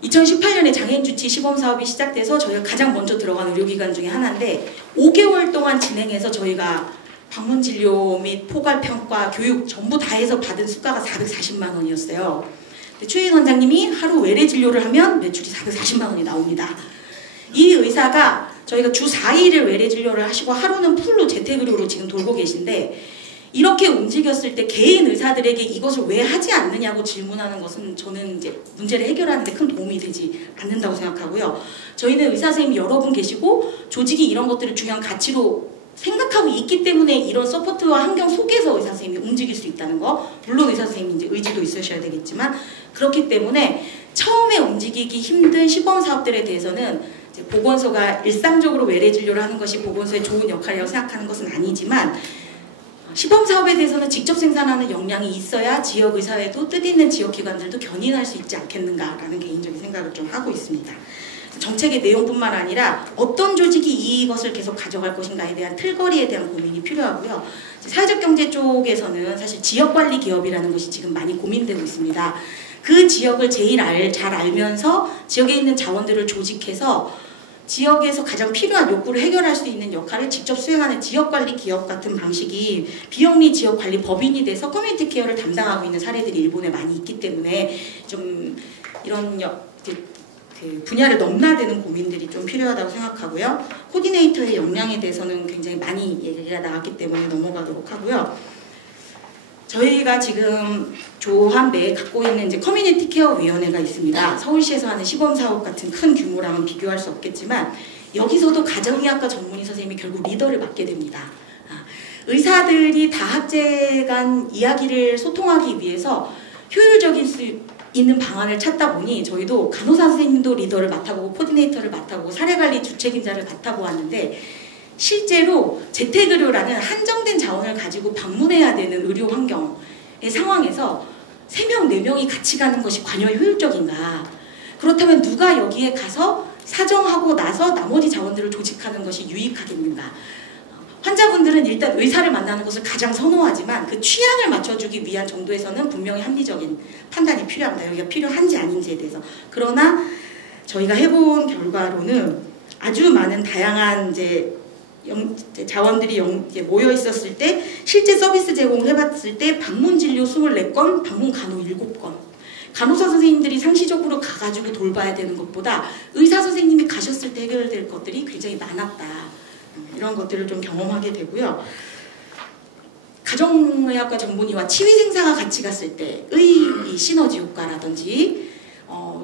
2018년에 장애인주치 시범사업이 시작돼서 저희가 가장 먼저 들어간 의료기관 중에 하나인데 5개월 동안 진행해서 저희가 방문진료 및 포괄평가, 교육 전부 다 해서 받은 수가가 440만 원이었어요. 최인 원장님이 하루 외래 진료를 하면 매출이 440만 원이 나옵니다. 이 의사가 저희가 주 4일을 외래 진료를 하시고 하루는 풀로 재택의료로 지금 돌고 계신데 이렇게 움직였을 때 개인 의사들에게 이것을 왜 하지 않느냐고 질문하는 것은 저는 이제 문제를 해결하는 데 큰 도움이 되지 않는다고 생각하고요. 저희는 의사 선생님 여러 분 계시고 조직이 이런 것들을 중요한 가치로 생각하고 있기 때문에 이런 서포트와 환경 속에서 의사 선생님이 움직일 수 있다는 거, 물론 의사 선생님이 이제 의지도 있으셔야 되겠지만 그렇기 때문에 처음에 움직이기 힘든 시범 사업들에 대해서는 이제 보건소가 일상적으로 외래 진료를 하는 것이 보건소의 좋은 역할이라고 생각하는 것은 아니지만 시범 사업에 대해서는 직접 생산하는 역량이 있어야 지역 의사회도 뜻있는 지역 기관들도 견인할 수 있지 않겠는가라는 개인적인 생각을 좀 하고 있습니다. 정책의 내용뿐만 아니라 어떤 조직이 이것을 계속 가져갈 것인가에 대한 틀거리에 대한 고민이 필요하고요. 사회적 경제 쪽에서는 사실 지역관리 기업이라는 것이 지금 많이 고민되고 있습니다. 그 지역을 제일 잘 알면서 지역에 있는 자원들을 조직해서 지역에서 가장 필요한 욕구를 해결할 수 있는 역할을 직접 수행하는 지역관리 기업 같은 방식이 비영리 지역관리 법인이 돼서 커뮤니티 케어를 담당하고 있는 사례들이 일본에 많이 있기 때문에 좀 이런 그 분야를 넘나드는 고민들이 좀 필요하다고 생각하고요. 코디네이터의 역량에 대해서는 굉장히 많이 얘기가 나왔기 때문에 넘어가도록 하고요. 저희가 지금 조합내에 갖고 있는 이제 커뮤니티 케어 위원회가 있습니다. 서울시에서 하는 시범사업 같은 큰 규모랑은 비교할 수 없겠지만 여기서도 가정의학과 전문의 선생님이 결국 리더를 맡게 됩니다. 의사들이 다학제 간 이야기를 소통하기 위해서 효율적일 수 있는 방안을 찾다 보니 저희도 간호사 선생님도 리더를 맡아보고 코디네이터를 맡아보고 사례관리 주책임자를 맡아보았는데 실제로 재택의료라는 한정된 자원을 가지고 방문해야 되는 의료 환경의 상황에서 3명, 4명이 같이 가는 것이 과연 효율적인가? 그렇다면 누가 여기에 가서 사정하고 나서 나머지 자원들을 조직하는 것이 유익하겠는가? 환자분들은 일단 의사를 만나는 것을 가장 선호하지만 그 취향을 맞춰주기 위한 정도에서는 분명히 합리적인 판단이 필요합니다. 여기가 필요한지 아닌지에 대해서. 그러나 저희가 해본 결과로는 아주 많은 다양한 자원들이 모여 있었을 때 실제 서비스 제공을 해봤을 때 방문 진료 24건, 방문 간호 7건. 간호사 선생님들이 상시적으로 가가지고 돌봐야 되는 것보다 의사 선생님이 가셨을 때 해결될 것들이 굉장히 많았다. 이런 것들을 좀 경험하게 되고요. 가정의학과 전문의와 치위생사가 같이 갔을 때의 이 시너지 효과라든지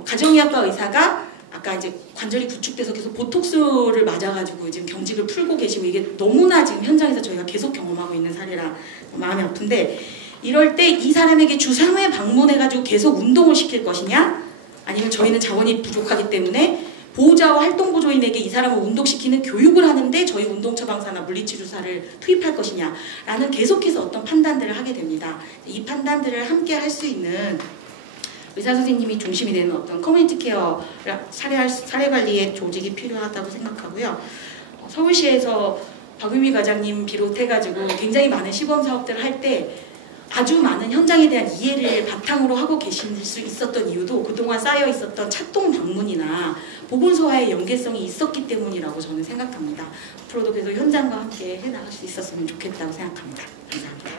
가정의학과 의사가 아까 이제 관절이 구축돼서 계속 보톡스를 맞아가지고 지금 경직을 풀고 계시고 이게 너무나 지금 현장에서 저희가 계속 경험하고 있는 사례라 마음이 아픈데 이럴 때 이 사람에게 주 3회 방문해가지고 계속 운동을 시킬 것이냐 아니면 저희는 자원이 부족하기 때문에 보호자와 활동보조인에게 이 사람을 운동시키는 교육을 하는데 저희 운동처방사나 물리치료사를 투입할 것이냐 라는 계속해서 어떤 판단들을 하게 됩니다. 이 판단들을 함께 할 수 있는 의사 선생님이 중심이 되는 어떤 커뮤니티 케어 사례관리의 조직이 필요하다고 생각하고요. 서울시에서 박유미 과장님 비롯해가지고 굉장히 많은 시범사업들을 할 때 아주 많은 현장에 대한 이해를 바탕으로 하고 계실 수 있었던 이유도 그동안 쌓여 있었던 찾동 방문이나 보건소와의 연계성이 있었기 때문이라고 저는 생각합니다. 앞으로도 계속 현장과 함께 해나갈 수 있었으면 좋겠다고 생각합니다. 감사합니다.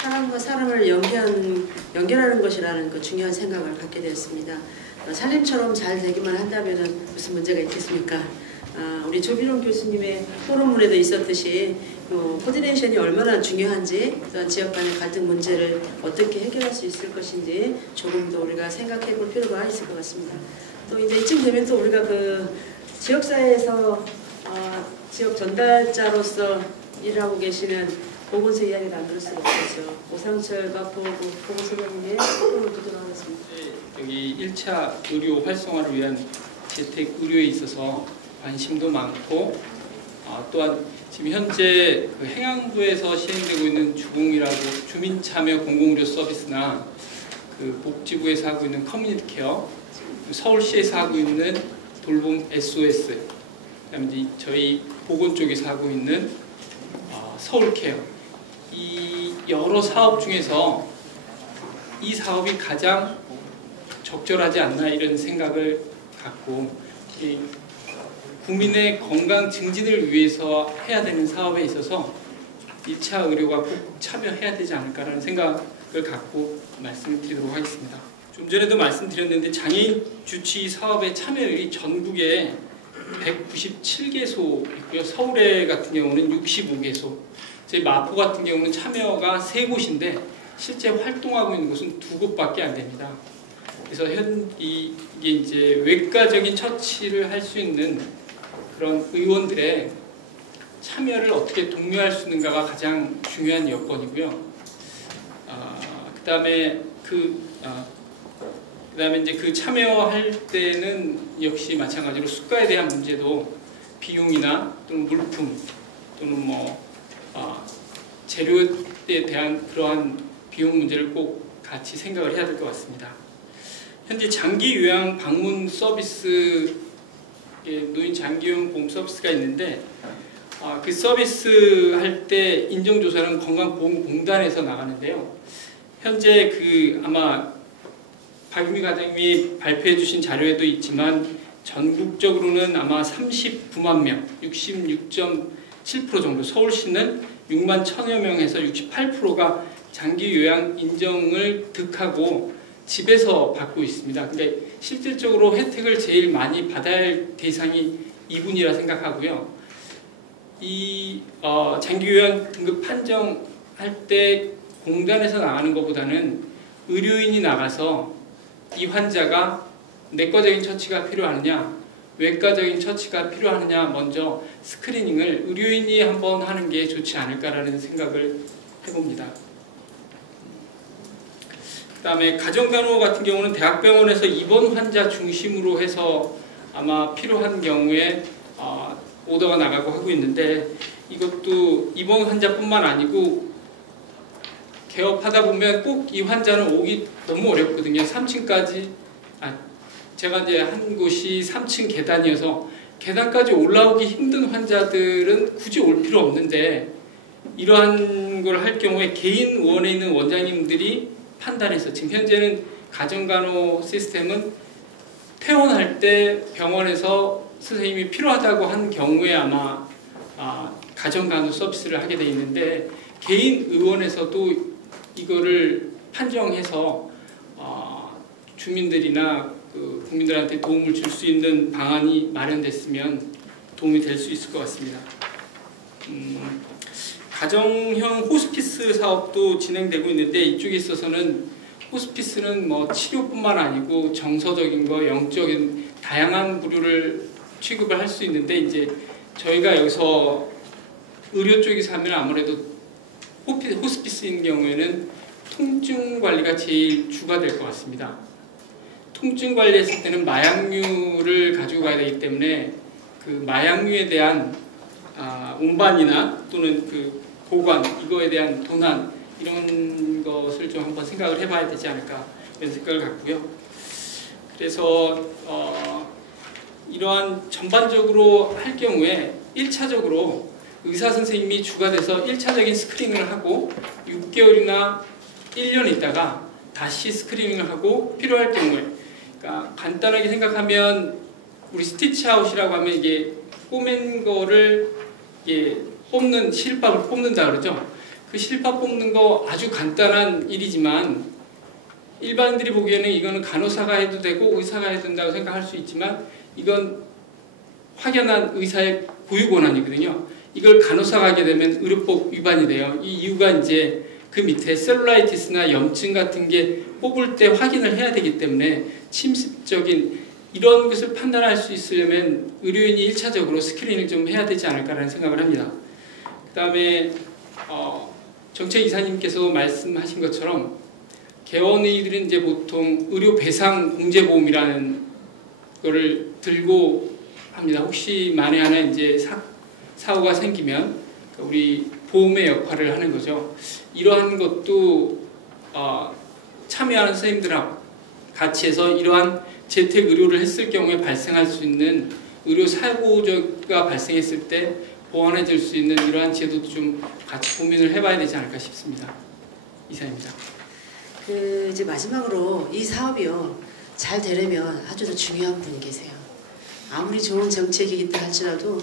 사람과 사람을 연결하는 것이라는 그 중요한 생각을 갖게 되었습니다. 살림처럼 잘 되기만 한다면 무슨 문제가 있겠습니까? 우리 조비론 교수님의 토론문에도 있었듯이 코디네이션이 얼마나 중요한지 또한 지역 간의 갈등 문제를 어떻게 해결할 수 있을 것인지 조금 더 우리가 생각해 볼 필요가 있을 것 같습니다. 또 이제 이쯤 되면 또 우리가 그 지역사회에서 지역 전달자로서 일하고 계시는 보건소 이야기를 안 들을 수가 없겠죠. 오상철 보건소장님의 토론을 듣도록 하겠습니다. 여기 1차 의료 활성화를 위한 재택 의료에 있어서 관심도 많고 또한 지금 현재 그 행안부에서 시행되고 있는 주공이라고 주민참여 공공의료 서비스나 그 복지부에서 하고 있는 커뮤니티 케어, 서울시에서 하고 있는 돌봄 SOS, 그다음에 이제 저희 보건 쪽에서 하고 있는 서울케어, 이 여러 사업 중에서 이 사업이 가장 적절하지 않나 이런 생각을 갖고 이 국민의 건강 증진을 위해서 해야 되는 사업에 있어서 1차 의료가 꼭 참여해야 되지 않을까라는 생각을 갖고 말씀을 드리도록 하겠습니다. 좀 전에도 말씀드렸는데 장애인 주치 사업의 참여율이 전국에 197개소 있고요. 서울에 같은 경우는 65개소, 저희 마포 같은 경우는 참여가 3곳인데 실제 활동하고 있는 곳은 2곳밖에 안 됩니다. 그래서 이게 이제 외과적인 처치를 할 수 있는 그런 의원들의 참여를 어떻게 독려할 수 있는가가 가장 중요한 여건이고요. 그다음에 이제 그 참여할 때는 역시 마찬가지로 수가에 대한 문제도 비용이나 또는 물품 또는 재료에 대한 그러한 비용 문제를 꼭 같이 생각을 해야 될 것 같습니다. 현재 장기 요양 방문 서비스, 노인 장기 요양 보험 서비스가 있는데 그 서비스 할 때 인정조사는 건강보험공단에서 나가는데요. 현재 아마 박유미 과장님이 발표해 주신 자료에도 있지만 전국적으로는 아마 39만 명, 66.7% 정도, 서울시는 6만 1천여 명에서 68%가 장기 요양 인정을 득하고 집에서 받고 있습니다. 그러니까 실질적으로 혜택을 제일 많이 받아야 할 대상이 이분이라 생각하고요. 이 장기 요양 등급 판정할 때 공단에서 나가는 것보다는 의료인이 나가서 이 환자가 내과적인 처치가 필요하느냐, 외과적인 처치가 필요하느냐 먼저 스크리닝을 의료인이 한번 하는 게 좋지 않을까라는 생각을 해봅니다. 그 다음에 가정간호 같은 경우는 대학병원에서 입원 환자 중심으로 해서 아마 필요한 경우에 오더가 나가고 하고 있는데, 이것도 입원 환자뿐만 아니고 개업하다 보면 꼭 이 환자는 오기 너무 어렵거든요. 3층까지 제가 이제 한 곳이 3층 계단이어서 계단까지 올라오기 힘든 환자들은 굳이 올 필요 없는데, 이러한 걸 할 경우에 개인 의원에 있는 원장님들이 판단해서, 지금 현재는 가정간호 시스템은 퇴원할 때 병원에서 선생님이 필요하다고 한 경우에 아마 가정간호 서비스를 하게 돼 있는데, 개인 의원에서도 이거를 판정해서 주민들이나 국민들한테 도움을 줄 수 있는 방안이 마련됐으면 도움이 될 수 있을 것 같습니다. 가정형 호스피스 사업도 진행되고 있는데, 이쪽에 있어서는 호스피스는 치료뿐만 아니고 정서적인 거, 영적인 다양한 부류를 취급을 할 수 있는데, 이제 저희가 여기서 의료 쪽에서 하면 아무래도 호스피스인 경우에는 통증 관리가 제일 주가 될 것 같습니다. 통증 관리했을 때는 마약류를 가지고 가야 되기 때문에 그 마약류에 대한 운반이나 또는 그 보관, 이거에 대한 도난, 이런 것을 좀 한번 생각을 해봐야 되지 않을까 이런 생각을 갖고요. 그래서 이러한 전반적으로 할 경우에 1차적으로 의사 선생님이 주가 돼서 1차적인 스크리닝을 하고 6개월이나 1년 있다가 다시 스크리닝을 하고 필요할 경우에, 그러니까 간단하게 생각하면 우리 스티치아웃이라고 하면 이게 꼬맨 거를 뽑는, 실밥을 뽑는다 그러죠. 그 실밥 뽑는 거 아주 간단한 일이지만 일반인들이 보기에는 이거는 간호사가 해도 되고 의사가 해도 된다고 생각할 수 있지만, 이건 확연한 의사의 고유 권한이거든요. 이걸 간호사가 하게 되면 의료법 위반이 돼요. 이 이유가 이제 그 밑에 셀룰라이티스나 염증 같은 게 뽑을 때 확인을 해야 되기 때문에 침습적인 이런 것을 판단할 수 있으려면 의료인이 1차적으로 스크린을 좀 해야 되지 않을까라는 생각을 합니다. 그 다음에 정책이사님께서 말씀하신 것처럼 개원의들은 이제 보통 의료배상 공제보험이라는 거를 들고 합니다. 혹시 만에 하나 이제 사고가 생기면 우리 보험의 역할을 하는 거죠. 이러한 것도 참여하는 선생님들하고 같이 해서 이러한 재택 의료를 했을 경우에 발생할 수 있는 의료 사고가 발생했을 때 보완해줄 수 있는 이러한 제도도 좀 같이 고민을 해봐야 되지 않을까 싶습니다. 이상입니다. 이제 마지막으로 이 사업이요 잘 되려면 아주 더 중요한 분이 계세요. 아무리 좋은 정책이기도 할지라도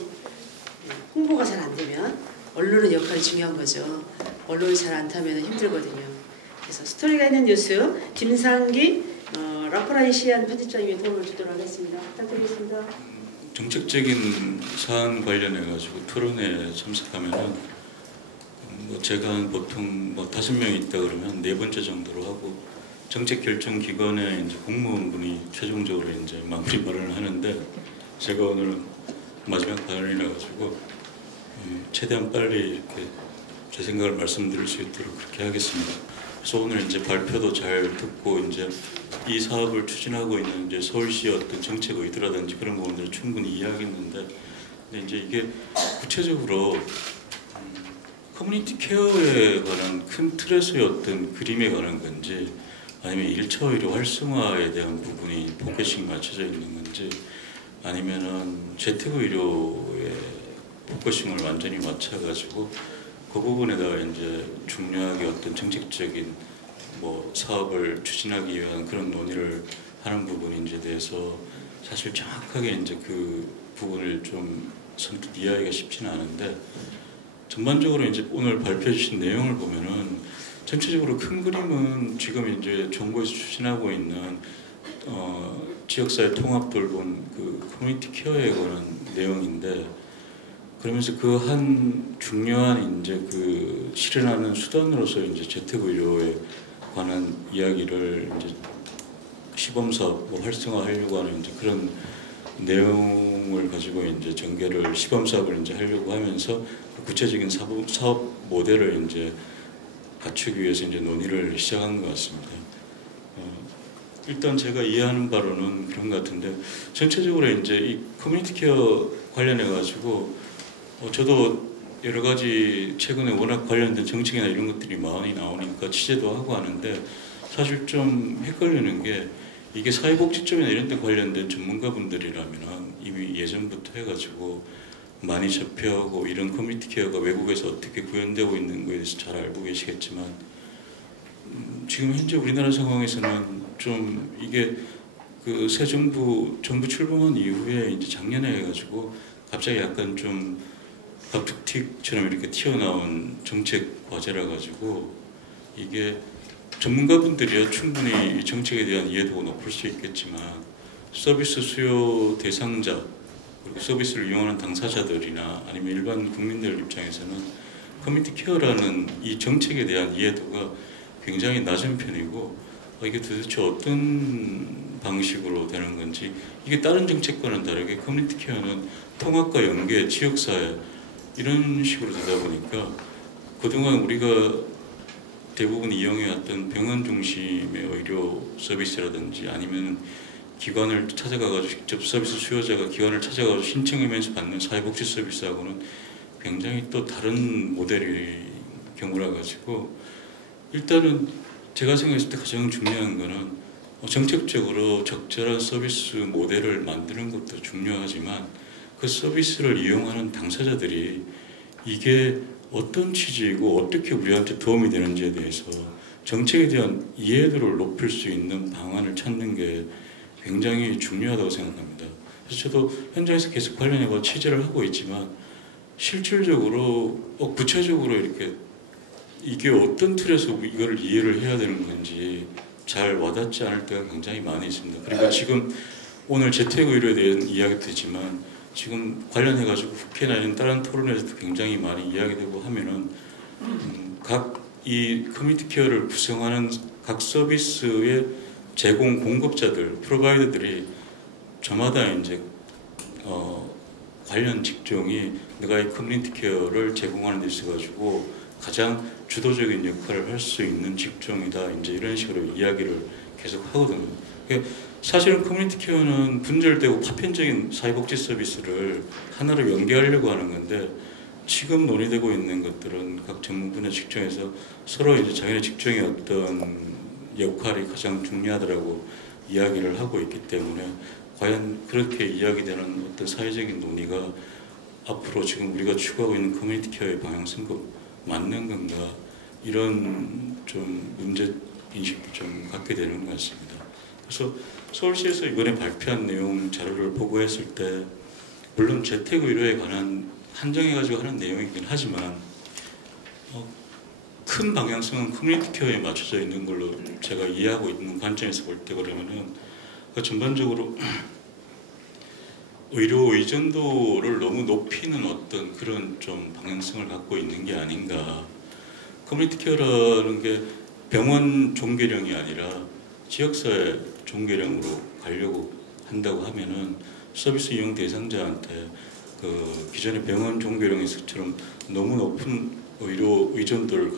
홍보가 잘 안 되면 언론의 역할이 중요한 거죠. 언론이 잘 안 타면 힘들거든요. 그래서 스토리가 있는 뉴스 김상기 라프라이시안 편집장님이 도움을 주도록 하겠습니다. 부탁드리겠습니다. 정책적인 사안 관련해 가지고 토론회에 참석하면은 제가 보통 5명 있다 그러면 4번째 정도로 하고 정책 결정 기관에 이제 공무원분이 최종적으로 이제 마무리 발언을 하는데 제가 오늘은 마지막 발언이라 가지고 최대한 빨리 이렇게 제 생각을 말씀드릴 수 있도록 그렇게 하겠습니다. 그래서 오늘 이제 발표도 잘 듣고 이제 이 사업을 추진하고 있는 이제 서울시의 어떤 정책 의도라든지 그런 부분들을 충분히 이해하겠는데, 근데 이제 이게 구체적으로 커뮤니티 케어에 관한 큰 틀에서의 어떤 그림에 관한 건지 아니면 1차 의료 활성화에 대한 부분이 포커싱이 맞춰져 있는 건지 아니면은 재택 의료에 포커싱을 완전히 맞춰가지고 그 부분에다가 이제 중요하게 어떤 정책적인 사업을 추진하기 위한 그런 논의를 하는 부분인지에 대해서 사실 정확하게 이제 그 부분을 좀 선뜻 이해하기가 쉽지는 않은데, 전반적으로 이제 오늘 발표해 주신 내용을 보면은 전체적으로 큰 그림은 지금 이제 정부에서 추진하고 있는 지역사회 통합 돌봄 그 커뮤니티 케어에 관한 내용인데, 그러면서 그 한 중요한 이제 그 실현하는 수단으로서 이제 재택 의료에 관한 이야기를 이제 시범사업 활성화하려고 하는 이제 그런 내용을 가지고 이제 전개를 시범사업을 이제 하려고 하면서 구체적인 사업 모델을 이제 갖추기 위해서 이제 논의를 시작한 것 같습니다. 일단 제가 이해하는 바로는 그런 것 같은데, 전체적으로 이제 이 커뮤니티 케어 관련해 가지고 저도 여러 가지 최근에 워낙 관련된 정책이나 이런 것들이 많이 나오니까 취재도 하고 하는데, 사실 좀 헷갈리는 게 이게 사회복지 쪽이나 이런 데 관련된 전문가분들이라면 이미 예전부터 해가지고 많이 접해오고 이런 커뮤니티 케어가 외국에서 어떻게 구현되고 있는 거에 대해서 잘 알고 계시겠지만, 지금 현재 우리나라 상황에서는 좀 이게 그 새 정부 출범한 이후에 이제 작년에 해가지고 갑자기 약간 좀 갑툭튀처럼 이렇게 튀어나온 정책 과제라 가지고 이게 전문가분들이야 충분히 이 정책에 대한 이해도가 높을 수 있겠지만 서비스 수요 대상자 그리고 서비스를 이용하는 당사자들이나 아니면 일반 국민들 입장에서는 커뮤니티 케어라는 이 정책에 대한 이해도가 굉장히 낮은 편이고, 이게 도대체 어떤 방식으로 되는 건지, 이게 다른 정책과는 다르게 커뮤니티 케어는 통합과 연계, 지역사회 이런 식으로 되다 보니까 그동안 우리가 대부분 이용해왔던 병원 중심의 의료 서비스라든지 아니면 기관을 찾아가가지고 직접 서비스 수요자가 기관을 찾아가서 신청하면서 받는 사회복지 서비스하고는 굉장히 또 다른 모델의 경우라 가지고, 일단은 제가 생각했을 때 가장 중요한 거는 정책적으로 적절한 서비스 모델을 만드는 것도 중요하지만 그 서비스를 이용하는 당사자들이 이게 어떤 취지이고 어떻게 우리한테 도움이 되는지에 대해서 정책에 대한 이해도를 높일 수 있는 방안을 찾는 게 굉장히 중요하다고 생각합니다. 그래서 저도 현장에서 계속 관련해서 취재를 하고 있지만 실질적으로 구체적으로 이렇게 이게 어떤 틀에서 이거를 이해를 해야 되는 건지 잘 와닿지 않을 때가 굉장히 많이 있습니다. 그리고 지금 오늘 재택의료에 대한 이야기도 되지만 지금 관련해가지고 국회나 이런 다른 토론에서도 굉장히 많이 이야기되고 하면은 각 이 커뮤니티 케어를 구성하는 각 서비스의 제공 공급자들, 프로바이더들이 저마다 이제 관련 직종이 내가 이 커뮤니티 케어를 제공하는 데 있어가지고 가장 주도적인 역할을 할 수 있는 직종이다. 이제 이런 식으로 이야기를 계속 하거든요. 사실은 커뮤니티 케어는 분절되고 파편적인 사회복지 서비스를 하나로 연계하려고 하는 건데, 지금 논의되고 있는 것들은 각 전문 분야 직종에서 서로 이제 자기네 직종의 어떤 역할이 가장 중요하다고 이야기를 하고 있기 때문에 과연 그렇게 이야기되는 어떤 사회적인 논의가 앞으로 지금 우리가 추구하고 있는 커뮤니티 케어의 방향성과 맞는 건가, 이런 좀 문제 인식도 좀 갖게 되는 것 같습니다. 그래서 서울시에서 이번에 발표한 내용 자료를 보고했을 때 물론 재택의료에 관한 한정해가지고 하는 내용이긴 하지만 큰 방향성은 커뮤니티 케어에 맞춰져 있는 걸로 제가 이해하고 있는 관점에서 볼 때 그러면은 전반적으로 의료 의존도를 너무 높이는 어떤 그런 좀 방향성을 갖고 있는 게 아닌가. 커뮤니티 케어라는 게 병원 종교령이 아니라 지역사회 종교령으로 가려고 한다고 하면은 서비스 이용 대상자한테 그 기존의 병원 종교령에서처럼 너무 높은 의료 의존도를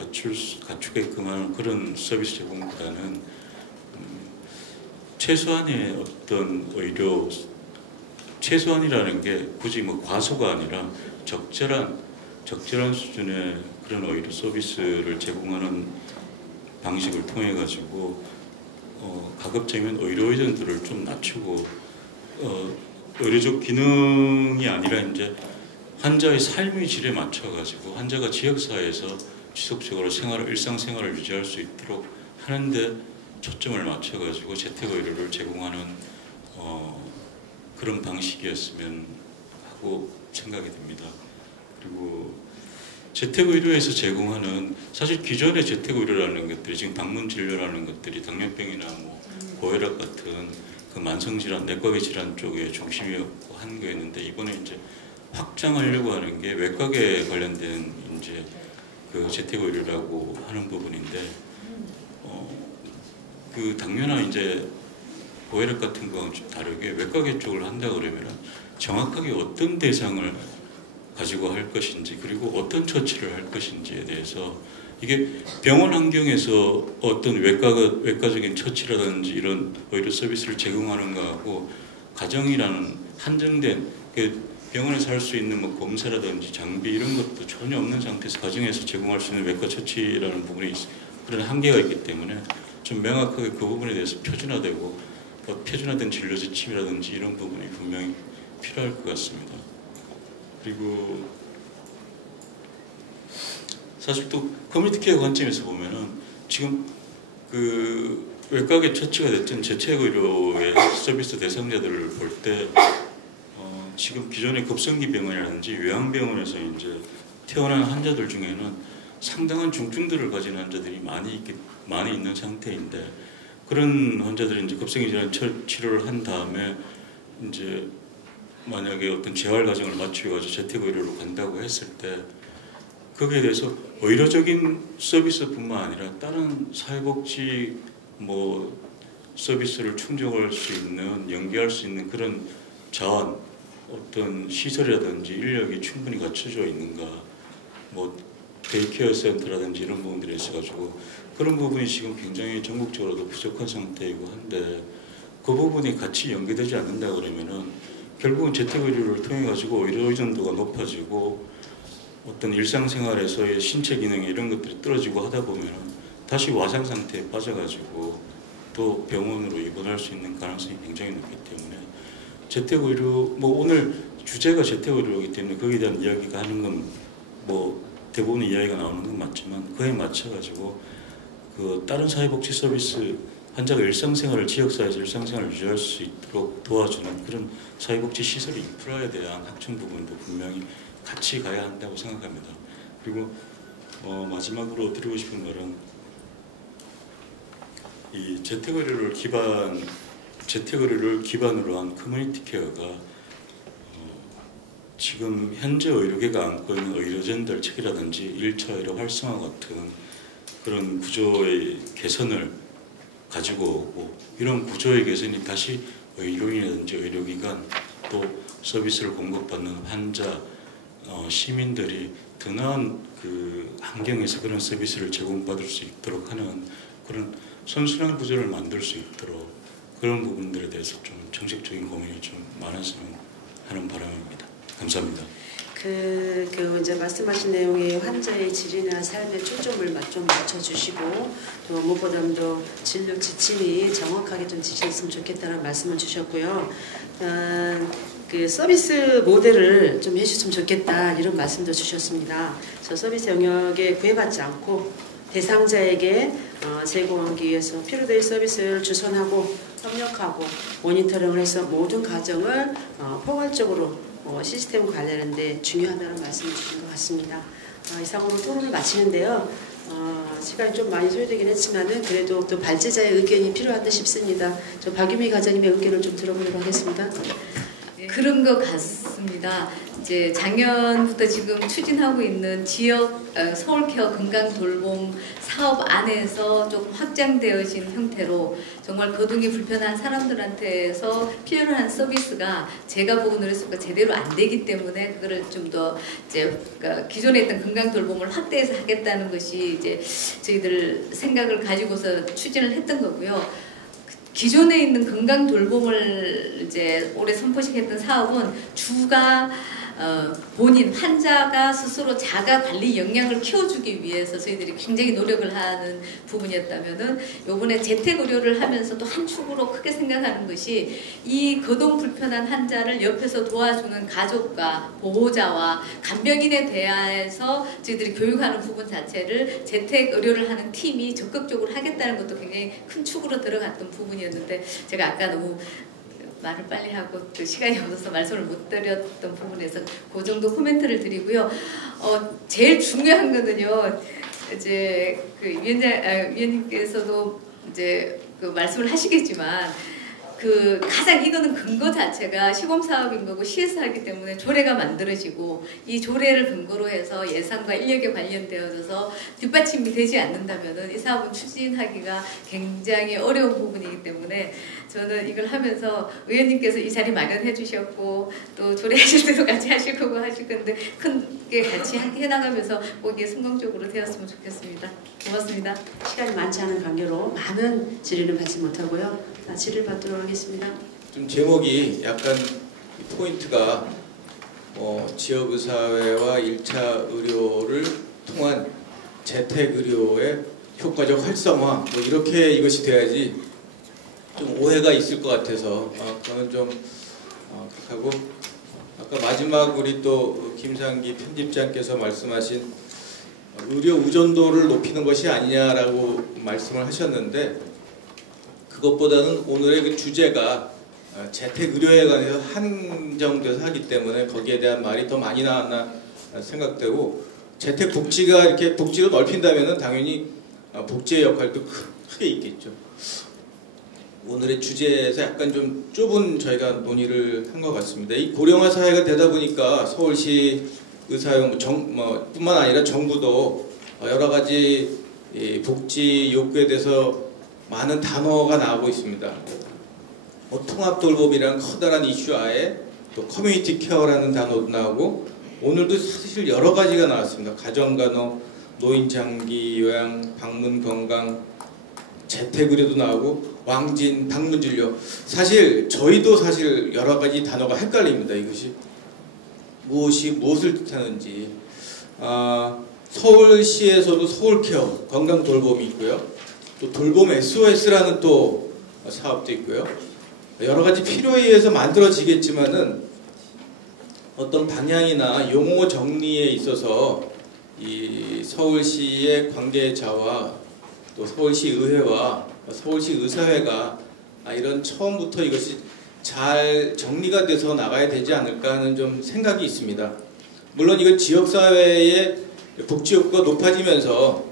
갖추게끔 하는 그런 서비스 제공보다는 최소한의 어떤 의료, 최소한이라는 게 굳이 뭐 과소가 아니라 적절한 수준의 그런 의료 서비스를 제공하는 방식을 통해 가지고 가급적이면 의료 의존도를 좀 낮추고 의료적 기능이 아니라 이제 환자의 삶의 질에 맞춰 가지고 환자가 지역 사회에서 지속적으로 일상생활을 유지할 수 있도록 하는데 초점을 맞춰 가지고 재택 의료를 제공하는 그런 방식이었으면 하고 생각이 듭니다. 그리고 재택의료에서 제공하는 사실 기존의 재택의료라는 것들이 지금 방문진료라는 것들이 당뇨병이나 뭐 고혈압 같은 그 만성질환, 내과계 질환 쪽에 중심이었고 한 거였는데 이번에 이제 확장하려고 하는 게 외과계 관련된 이제 그 재택의료라고 하는 부분인데 그 당뇨나 이제 고혈압 같은 거하고 좀 다르게 외과계 쪽을 한다 그러면 정확하게 어떤 대상을 가지고 할 것인지 그리고 어떤 처치를 할 것인지에 대해서 이게 병원 환경에서 어떤 외과적인 처치라든지 이런 의료 서비스를 제공하는 거하고 가정이라는 한정된 병원에서 할 수 있는 뭐 검사라든지 장비 이런 것도 전혀 없는 상태에서 가정에서 제공할 수 있는 외과 처치라는 부분이 그런 한계가 있기 때문에 좀 명확하게 그 부분에 대해서 표준화된 진료 지침이라든지 이런 부분이 분명히 필요할 것 같습니다. 그리고 사실 또 커뮤니티 케어 관점에서 보면은 지금 그 외과계 처치가 됐던 재택의료의 서비스 대상자들을 볼 때 지금 기존의 급성기 병원이라든지 요양병원에서 이제 태어난 환자들 중에는 상당한 중증도를 가진 환자들이 많이 있는 상태인데 그런 환자들이 이제 급성기 질환 치료를 한 다음에 이제 만약에 어떤 재활 과정을 마치고 재택의료로 간다고 했을 때 거기에 대해서 의료적인 서비스뿐만 아니라 다른 사회복지 뭐 서비스를 충족할 수 있는 연계할 수 있는 그런 자원 어떤 시설이라든지 인력이 충분히 갖춰져 있는가 뭐 데이케어 센터라든지 이런 부분들이 있어가지고 그런 부분이 지금 굉장히 전국적으로도 부족한 상태이고 한데 그 부분이 같이 연계되지 않는다 그러면은 결국은 재택의료를 통해 가지고 의료 의존도가 높아지고 어떤 일상생활에서의 신체 기능 이런 것들이 떨어지고 하다 보면 다시 와상 상태에 빠져가지고 또 병원으로 입원할 수 있는 가능성이 굉장히 높기 때문에 재택의료 뭐 오늘 주제가 재택의료이기 때문에 거기에 대한 이야기가 하는 건 뭐 대부분의 이야기가 나오는 건 맞지만 그에 맞춰가지고 그 다른 사회복지 서비스 환자가 지역사회에서 일상생활을 유지할 수 있도록 도와주는 그런 사회복지 시설 인프라에 대한 확충 부분도 분명히 같이 가야 한다고 생각합니다. 그리고 마지막으로 드리고 싶은 말은 이 재택의료를 기반으로 한 커뮤니티 케어가 지금 현재 의료계가 안고 있는 의료진들 책이라든지 1차 의료 활성화 같은 그런 구조의 개선을 가지고 오고 이런 구조의 개선이 다시 의료인이라든지 의료기관 또 서비스를 공급받는 환자 시민들이 더 나은 그 환경에서 그런 서비스를 제공받을 수 있도록 하는 그런 선순환 구조를 만들 수 있도록 그런 부분들에 대해서 좀 정책적인 고민이 좀 많았으면 하는 바람입니다. 감사합니다. 이제 말씀하신 내용이 환자의 질이나 삶에 초점을 좀 맞춰주시고 또 무엇보다도 진료 지침이 정확하게 좀 지시했으면 좋겠다는 말씀을 주셨고요. 그 서비스 모델을 좀 해주셨으면 좋겠다 이런 말씀도 주셨습니다. 저 서비스 영역에 구애받지 않고 대상자에게 제공하기 위해서 필요될 서비스를 주선하고 협력하고 모니터링을 해서 모든 과정을 포괄적으로 시스템 관리하는데 중요하다는 말씀을 주신 것 같습니다. 이상으로 토론을 마치는데요. 시간이 좀 많이 소요되긴 했지만은 그래도 또 발제자의 의견이 필요한 듯 싶습니다. 저 박유미 과장님의 의견을 좀 들어보도록 하겠습니다. 그런 것 같습니다. 이제 작년부터 지금 추진하고 있는 지역 서울케어 건강돌봄 사업 안에서 조금 확장되어진 형태로 정말 거동이 불편한 사람들한테서 필요로 한 서비스가 제가 보고는 했을까 제대로 안 되기 때문에 그거를 좀 더 이제 그러니까 기존에 있던 건강돌봄을 확대해서 하겠다는 것이 이제 저희들 생각을 가지고서 추진을 했던 거고요. 기존에 있는 건강 돌봄을 이제 올해 선포식했던 사업은 주가 본인 환자가 스스로 자가 관리 역량을 키워주기 위해서 저희들이 굉장히 노력을 하는 부분이었다면은 요번에 재택 의료를 하면서도 한 축으로 크게 생각하는 것이 이 거동 불편한 환자를 옆에서 도와주는 가족과 보호자와 간병인에 대해서 저희들이 교육하는 부분 자체를 재택 의료를 하는 팀이 적극적으로 하겠다는 것도 굉장히 큰 축으로 들어갔던 부분이었는데 제가 아까 너무 말을 빨리 하고 또 시간이 없어서 말씀을 못 드렸던 부분에서 그 정도 코멘트를 드리고요. 제일 중요한 거는요. 이제 그 위원님께서도 이제 그 말씀을 하시겠지만 그 가장 이거는 근거 자체가 시범 사업인 거고 시에서 하기 때문에 조례가 만들어지고 이 조례를 근거로 해서 예산과 인력에 관련되어져서 뒷받침이 되지 않는다면은 이 사업은 추진하기가 굉장히 어려운 부분이기 때문에 저는 이걸 하면서 의원님께서 이 자리 마련해 주셨고 또 조례하실 때도 같이 하실 거고 하실 건데 크게 같이 해나가면서 꼭 이게 성공적으로 되었으면 좋겠습니다. 고맙습니다. 시간이 많지 않은 관계로 많은 질의는 받지 못하고요. 질의를 받도록 하겠습니다. 좀 제목이 약간 포인트가 지역의사회와 1차 의료를 통한 재택의료의 효과적 활성화 뭐 이렇게 이것이 돼야지 좀 오해가 있을 것 같아서 그거는 좀 하고 아까 마지막 우리 또 김상기 편집장께서 말씀하신 의료 의존도를 높이는 것이 아니냐라고 말씀을 하셨는데 그것보다는 오늘의 그 주제가 재택의료에 관해서 한정돼서 하기 때문에 거기에 대한 말이 더 많이 나왔나 생각되고 재택복지가 이렇게 복지로 넓힌다면 당연히 복지의 역할도 크게 있겠죠. 오늘의 주제에서 약간 좀 좁은 저희가 논의를 한 것 같습니다. 이 고령화 사회가 되다 보니까 서울시 의사용 뿐만 아니라 정부도 여러 가지 복지 욕구에 대해서 많은 단어가 나오고 있습니다. 통합돌봄이라는 커다란 이슈 하에 또 커뮤니티 케어라는 단어도 나오고 오늘도 사실 여러 가지가 나왔습니다. 가정간호, 노인장기 요양, 방문건강, 재택의료도 나오고 왕진, 방문진료. 사실 저희도 사실 여러 가지 단어가 헷갈립니다. 이것이 무엇이 무엇을 뜻하는지. 서울시에서도 서울케어, 건강돌봄이 있고요. 또 돌봄 SOS라는 또 사업도 있고요. 여러 가지 필요에 의해서 만들어지겠지만은 어떤 방향이나 용어 정리에 있어서 이 서울시의 관계자와 또 서울시 의회와 서울시 의사회가 이런 처음부터 이것이 잘 정리가 돼서 나가야 되지 않을까 하는 좀 생각이 있습니다. 물론 이건 지역사회의 복지 욕구가 높아지면서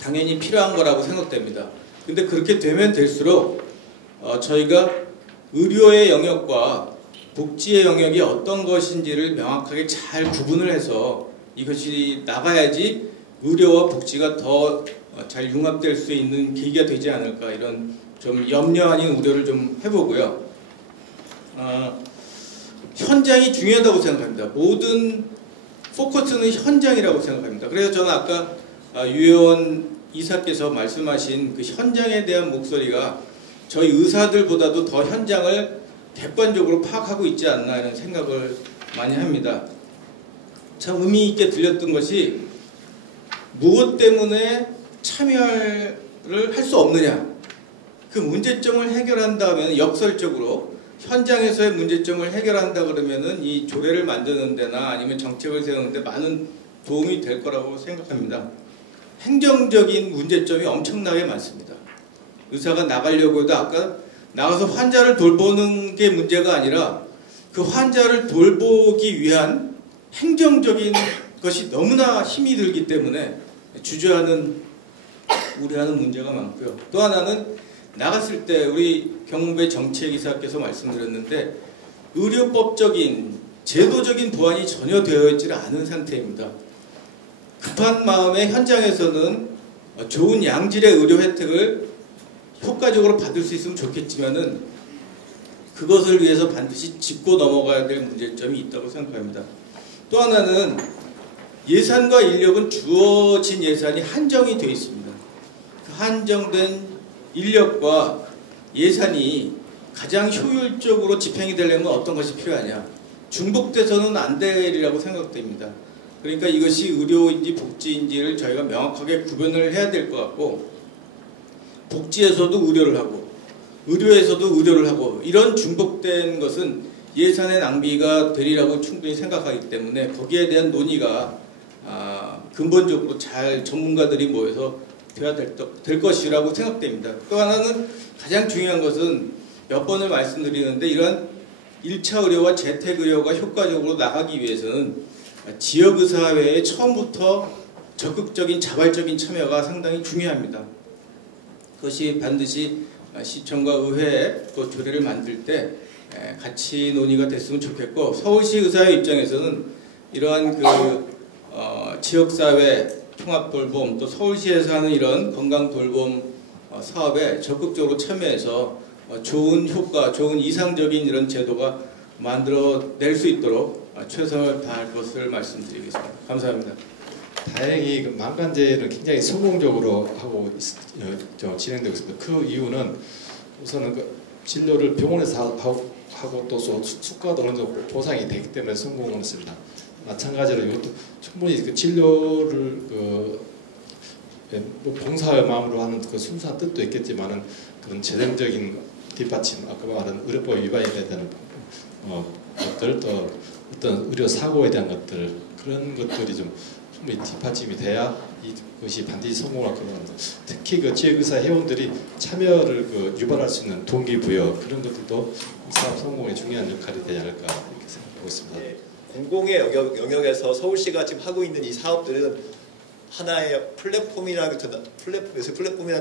당연히 필요한 거라고 생각됩니다. 근데 그렇게 되면 될수록 저희가 의료의 영역과 복지의 영역이 어떤 것인지를 명확하게 잘 구분을 해서 이것이 나가야지 의료와 복지가 더 잘 융합될 수 있는 계기가 되지 않을까 이런 좀 염려 아닌 우려를 좀 해보고요. 현장이 중요하다고 생각합니다. 모든 포커스는 현장이라고 생각합니다. 그래서 저는 아까 유 의원 이사께서 말씀하신 그 현장에 대한 목소리가 저희 의사들보다도 더 현장을 객관적으로 파악하고 있지 않나 이런 생각을 많이 합니다. 참 의미 있게 들렸던 것이 무엇 때문에 참여를 할 수 없느냐, 그 문제점을 해결한다면 역설적으로 현장에서의 문제점을 해결한다 그러면은 이 조례를 만드는 데나 아니면 정책을 세우는 데 많은 도움이 될 거라고 생각합니다. 행정적인 문제점이 엄청나게 많습니다. 의사가 나가려고 해도 아까 나가서 환자를 돌보는 게 문제가 아니라 그 환자를 돌보기 위한 행정적인 것이 너무나 힘이 들기 때문에 주저하는, 우려하는 문제가 많고요. 또 하나는 나갔을 때 우리 경무부의 정책이사께서 말씀드렸는데 의료법적인 제도적인 보완이 전혀 되어 있지 않은 상태입니다. 급한 마음에 현장에서는 좋은 양질의 의료 혜택을 효과적으로 받을 수 있으면 좋겠지만은 그것을 위해서 반드시 짚고 넘어가야 될 문제점이 있다고 생각합니다. 또 하나는 예산과 인력은 주어진 예산이 한정이 되어 있습니다. 그 한정된 인력과 예산이 가장 효율적으로 집행이 되려면 어떤 것이 필요하냐, 중복돼서는 안 되리라고 생각됩니다. 그러니까 이것이 의료인지 복지인지를 저희가 명확하게 구분을 해야 될 것 같고, 복지에서도 의료를 하고 의료에서도 의료를 하고 이런 중복된 것은 예산의 낭비가 되리라고 충분히 생각하기 때문에 거기에 대한 논의가 근본적으로 잘 전문가들이 모여서 돼야 될 것이라고 생각됩니다. 또 하나는 가장 중요한 것은 몇 번을 말씀드리는데 이러한 1차 의료와 재택의료가 효과적으로 나가기 위해서는 지역의사회의 처음부터 적극적인 자발적인 참여가 상당히 중요합니다. 그것이 반드시 시청과 의회에 또 조례를 만들 때 같이 논의가 됐으면 좋겠고, 서울시 의사회 입장에서는 이러한 지역사회 통합돌봄, 또 서울시에서 하는 이런 건강돌봄 사업에 적극적으로 참여해서 좋은 효과, 좋은 이상적인 이런 제도가 만들어낼 수 있도록 최선을 다할 것을 말씀드리겠습니다. 감사합니다. 다행히 그 망간제는 굉장히 성공적으로 하고 진행되고 있습니다. 그 이유는 우선은 그 진료를 병원에서 하고 또 수가도 어느 정도 보상이 되기 때문에 성공을 했습니다. 마찬가지로 이것도 충분히 그 진료를 뭐 봉사의 마음으로 하는 그 순수한 뜻도 있겠지만은 그런 재정적인 뒷받침, 아까 말한 의료법 위반에 대한 것들, 또 어떤 의료 사고에 대한 것들, 그런 것들이 좀 충분히 뒷받침이 돼야 이것이 반드시 성공할 겁니다. 특히 그 지역의사 회원들이 참여를 유발할 수 있는 동기부여, 그런 것들도 사업 성공에 중요한 역할이 되지 않을까 이렇게 생각하고 있습니다. 네, 공공의 영역에서 서울시가 지금 하고 있는 이 사업들은 하나의 플랫폼이라는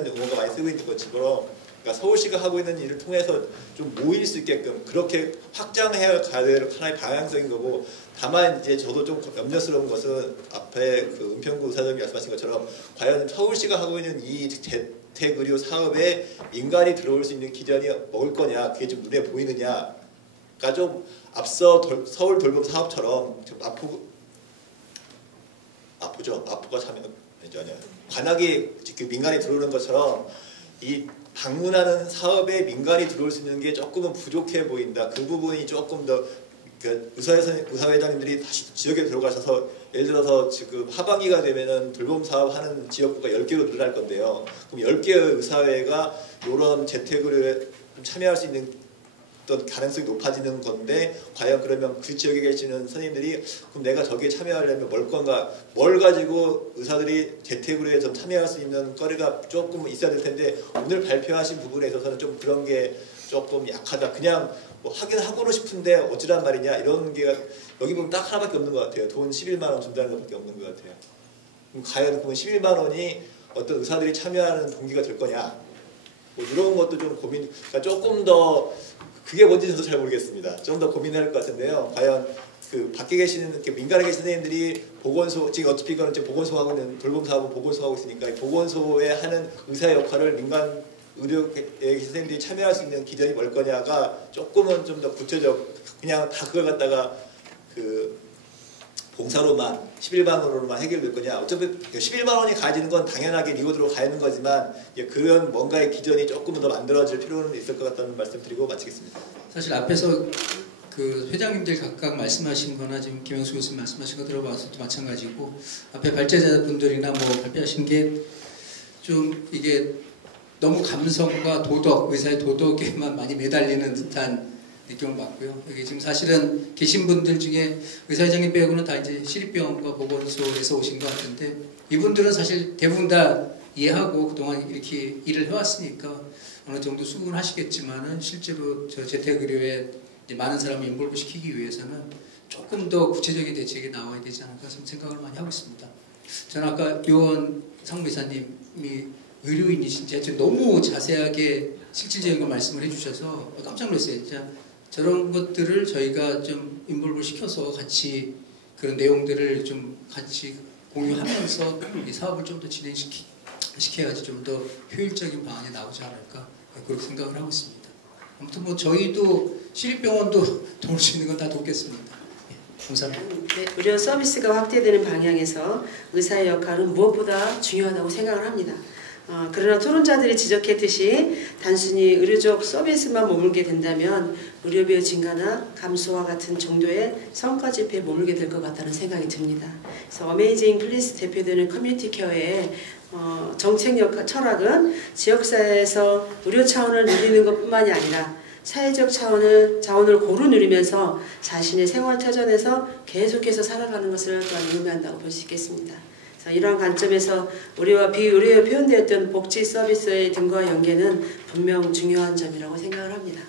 용어가 많이 쓰고 있는 것처럼, 그러니까 서울시가 하고 있는 일을 통해서 좀 모일 수 있게끔 그렇게 확장해 가야 될 하나의 방향성인 거고, 다만 이제 저도 좀 염려스러운 것은 앞에 그 은평구 의사장님 말씀하신 것처럼 과연 서울시가 하고 있는 이 재택의료 사업에 민간이 들어올 수 있는 기전이 먹을 거냐, 그게 좀 눈에 보이느냐가 좀 앞서 서울 돌봄 사업처럼 좀 아프가 참여 관악이 민간이 들어오는 것처럼 이 방문하는 사업에 민간이 들어올 수 있는 게 조금은 부족해 보인다. 그 부분이 조금 더 의사회장님들이 다시 지역에 들어가셔서, 예를 들어서 지금 하반기가 되면은 돌봄 사업 하는 지역구가 10개로 늘어날 건데요. 그럼 10개의 의사회가 이런 재택의료에 참여할 수 있는 어떤 가능성이 높아지는 건데, 과연 그러면 그 지역에 계시는 선생님들이 그럼 내가 저기에 참여하려면 뭘 가지고 의사들이 재택의료에 좀 참여할 수 있는 거리가 조금 있어야 될 텐데, 오늘 발표하신 부분에 있어서는 좀 그런 게 조금 약하다. 그냥 뭐 하긴 하고는 싶은데 어찌란 말이냐, 이런 게 여기 보면 딱 하나밖에 없는 것 같아요. 돈 11만 원 준다는 것밖에 없는 것 같아요. 그럼 과연 그러면 11만 원이 어떤 의사들이 참여하는 동기가 될 거냐, 뭐 이런 것도 좀 고민, 그러니까 조금 더 그게 뭔지 저도 잘 모르겠습니다. 좀 더 고민할 것 같은데요. 과연 그 밖에 계시는 민간에 계신 선생님들이 보건소, 지금 어차피 이거는 보건소 하고 있는 돌봄 사업은 보건소 하고 있으니까 보건소에 하는 의사의 역할을 민간 의료계 선생님들이 참여할 수 있는 기전이 뭘 거냐가 조금은 좀 더 구체적, 그냥 다 그걸 갖다가 그 봉사로만 11만 원으로만 해결될 거냐. 어차피 11만 원이 가지는 건 당연하게 리워드로 가는 거지만 그런 뭔가의 기전이 조금 더 만들어질 필요는 있을 것 같다는 말씀 드리고 마치겠습니다. 사실 앞에서 그 회장님들 각각 말씀하신 거나 지금 김영수 교수님 말씀하신 거 들어봐서도 마찬가지고 앞에 발제자분들이나 뭐 발표하신 게 좀 이게 너무 감성과 도덕, 의사의 도덕에만 많이 매달리는 듯한 느낌을 받고요. 여기 지금 사실은 계신 분들 중에 의사회장님 빼고는 다 이제 시립병원과 보건소에서 오신 것 같은데 이분들은 사실 대부분 다 이해하고 그동안 이렇게 일을 해왔으니까 어느 정도 수긍을 하시겠지만은 실제로 저 재택의료에 많은 사람을 인볼브 시키기 위해서는 조금 더 구체적인 대책이 나와야 되지 않을까 생각을 많이 하고 있습니다. 저는 아까 요원 상무이사님이 의료인이신지 너무 자세하게 실질적인 걸 말씀을 해주셔서 깜짝 놀랐어요. 진짜 저런 것들을 저희가 좀 인볼브 시켜서 같이 그런 내용들을 좀 같이 공유하면서 이 사업을 좀 더 진행시켜야지 좀 더 효율적인 방안이 나오지 않을까 그렇게 생각을 하고 있습니다. 아무튼 뭐 저희도 시립병원도 도울 수 있는 건 다 돕겠습니다. 감사합니다. 네, 의료 서비스가 확대되는 방향에서 의사의 역할은 무엇보다 중요하다고 생각을 합니다. 그러나 토론자들이 지적했듯이 단순히 의료적 서비스만 머물게 된다면 의료비의 증가나 감소와 같은 정도의 성과 지표에 머물게 될 것 같다는 생각이 듭니다. 그래서 어메이징 플리스 대표되는 커뮤니티 케어의 정책 철학은 지역사회에서 의료 차원을 누리는 것뿐만이 아니라 사회적 자원을 고루 누리면서 자신의 생활 터전에서 계속해서 살아가는 것을 또한 의미한다고 볼 수 있겠습니다. 이러한 관점에서 의료와 비의료에 표현되었던 복지 서비스의 등과 연계는 분명 중요한 점이라고 생각을 합니다.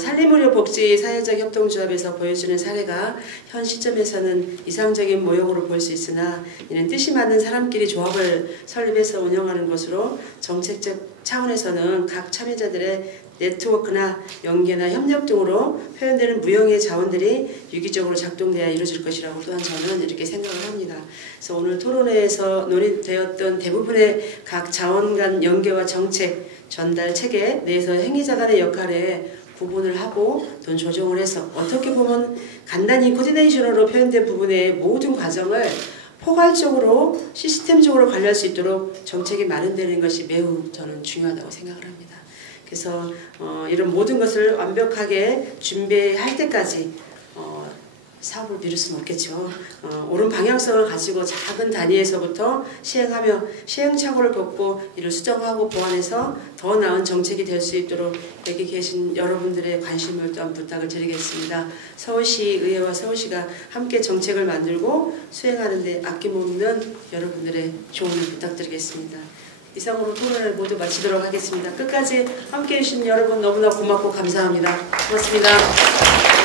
산림의료 복지 사회적 협동조합에서 보여주는 사례가 현 시점에서는 이상적인 모형으로 볼 수 있으나 이는 뜻이 맞는 사람끼리 조합을 설립해서 운영하는 것으로 정책적 차원에서는 각 참여자들의 네트워크나 연계나 협력 등으로 표현되는 무형의 자원들이 유기적으로 작동돼야 이루어질 것이라고 또한 저는 이렇게 생각을 합니다. 그래서 오늘 토론회에서 논의되었던 대부분의 각 자원 간 연계와 정책, 전달 체계 내에서 행위자 간의 역할에 구분을 하고 또 조정을 해서 어떻게 보면 간단히 코디네이션으로 표현된 부분의 모든 과정을 포괄적으로 시스템적으로 관리할 수 있도록 정책이 마련되는 것이 매우 저는 중요하다고 생각을 합니다. 그래서 이런 모든 것을 완벽하게 준비할 때까지 사업을 미룰 수는 없겠죠. 옳은 방향성을 가지고 작은 단위에서부터 시행하며 시행착오를 겪고 이를 수정하고 보완해서 더 나은 정책이 될 수 있도록 여기 계신 여러분들의 관심을 또한 부탁을 드리겠습니다. 서울시의회와 서울시가 함께 정책을 만들고 수행하는 데 아낌없는 여러분들의 조언을 부탁드리겠습니다. 이상으로 토론을 모두 마치도록 하겠습니다. 끝까지 함께해 주신 여러분 너무나 고맙고 감사합니다. 고맙습니다.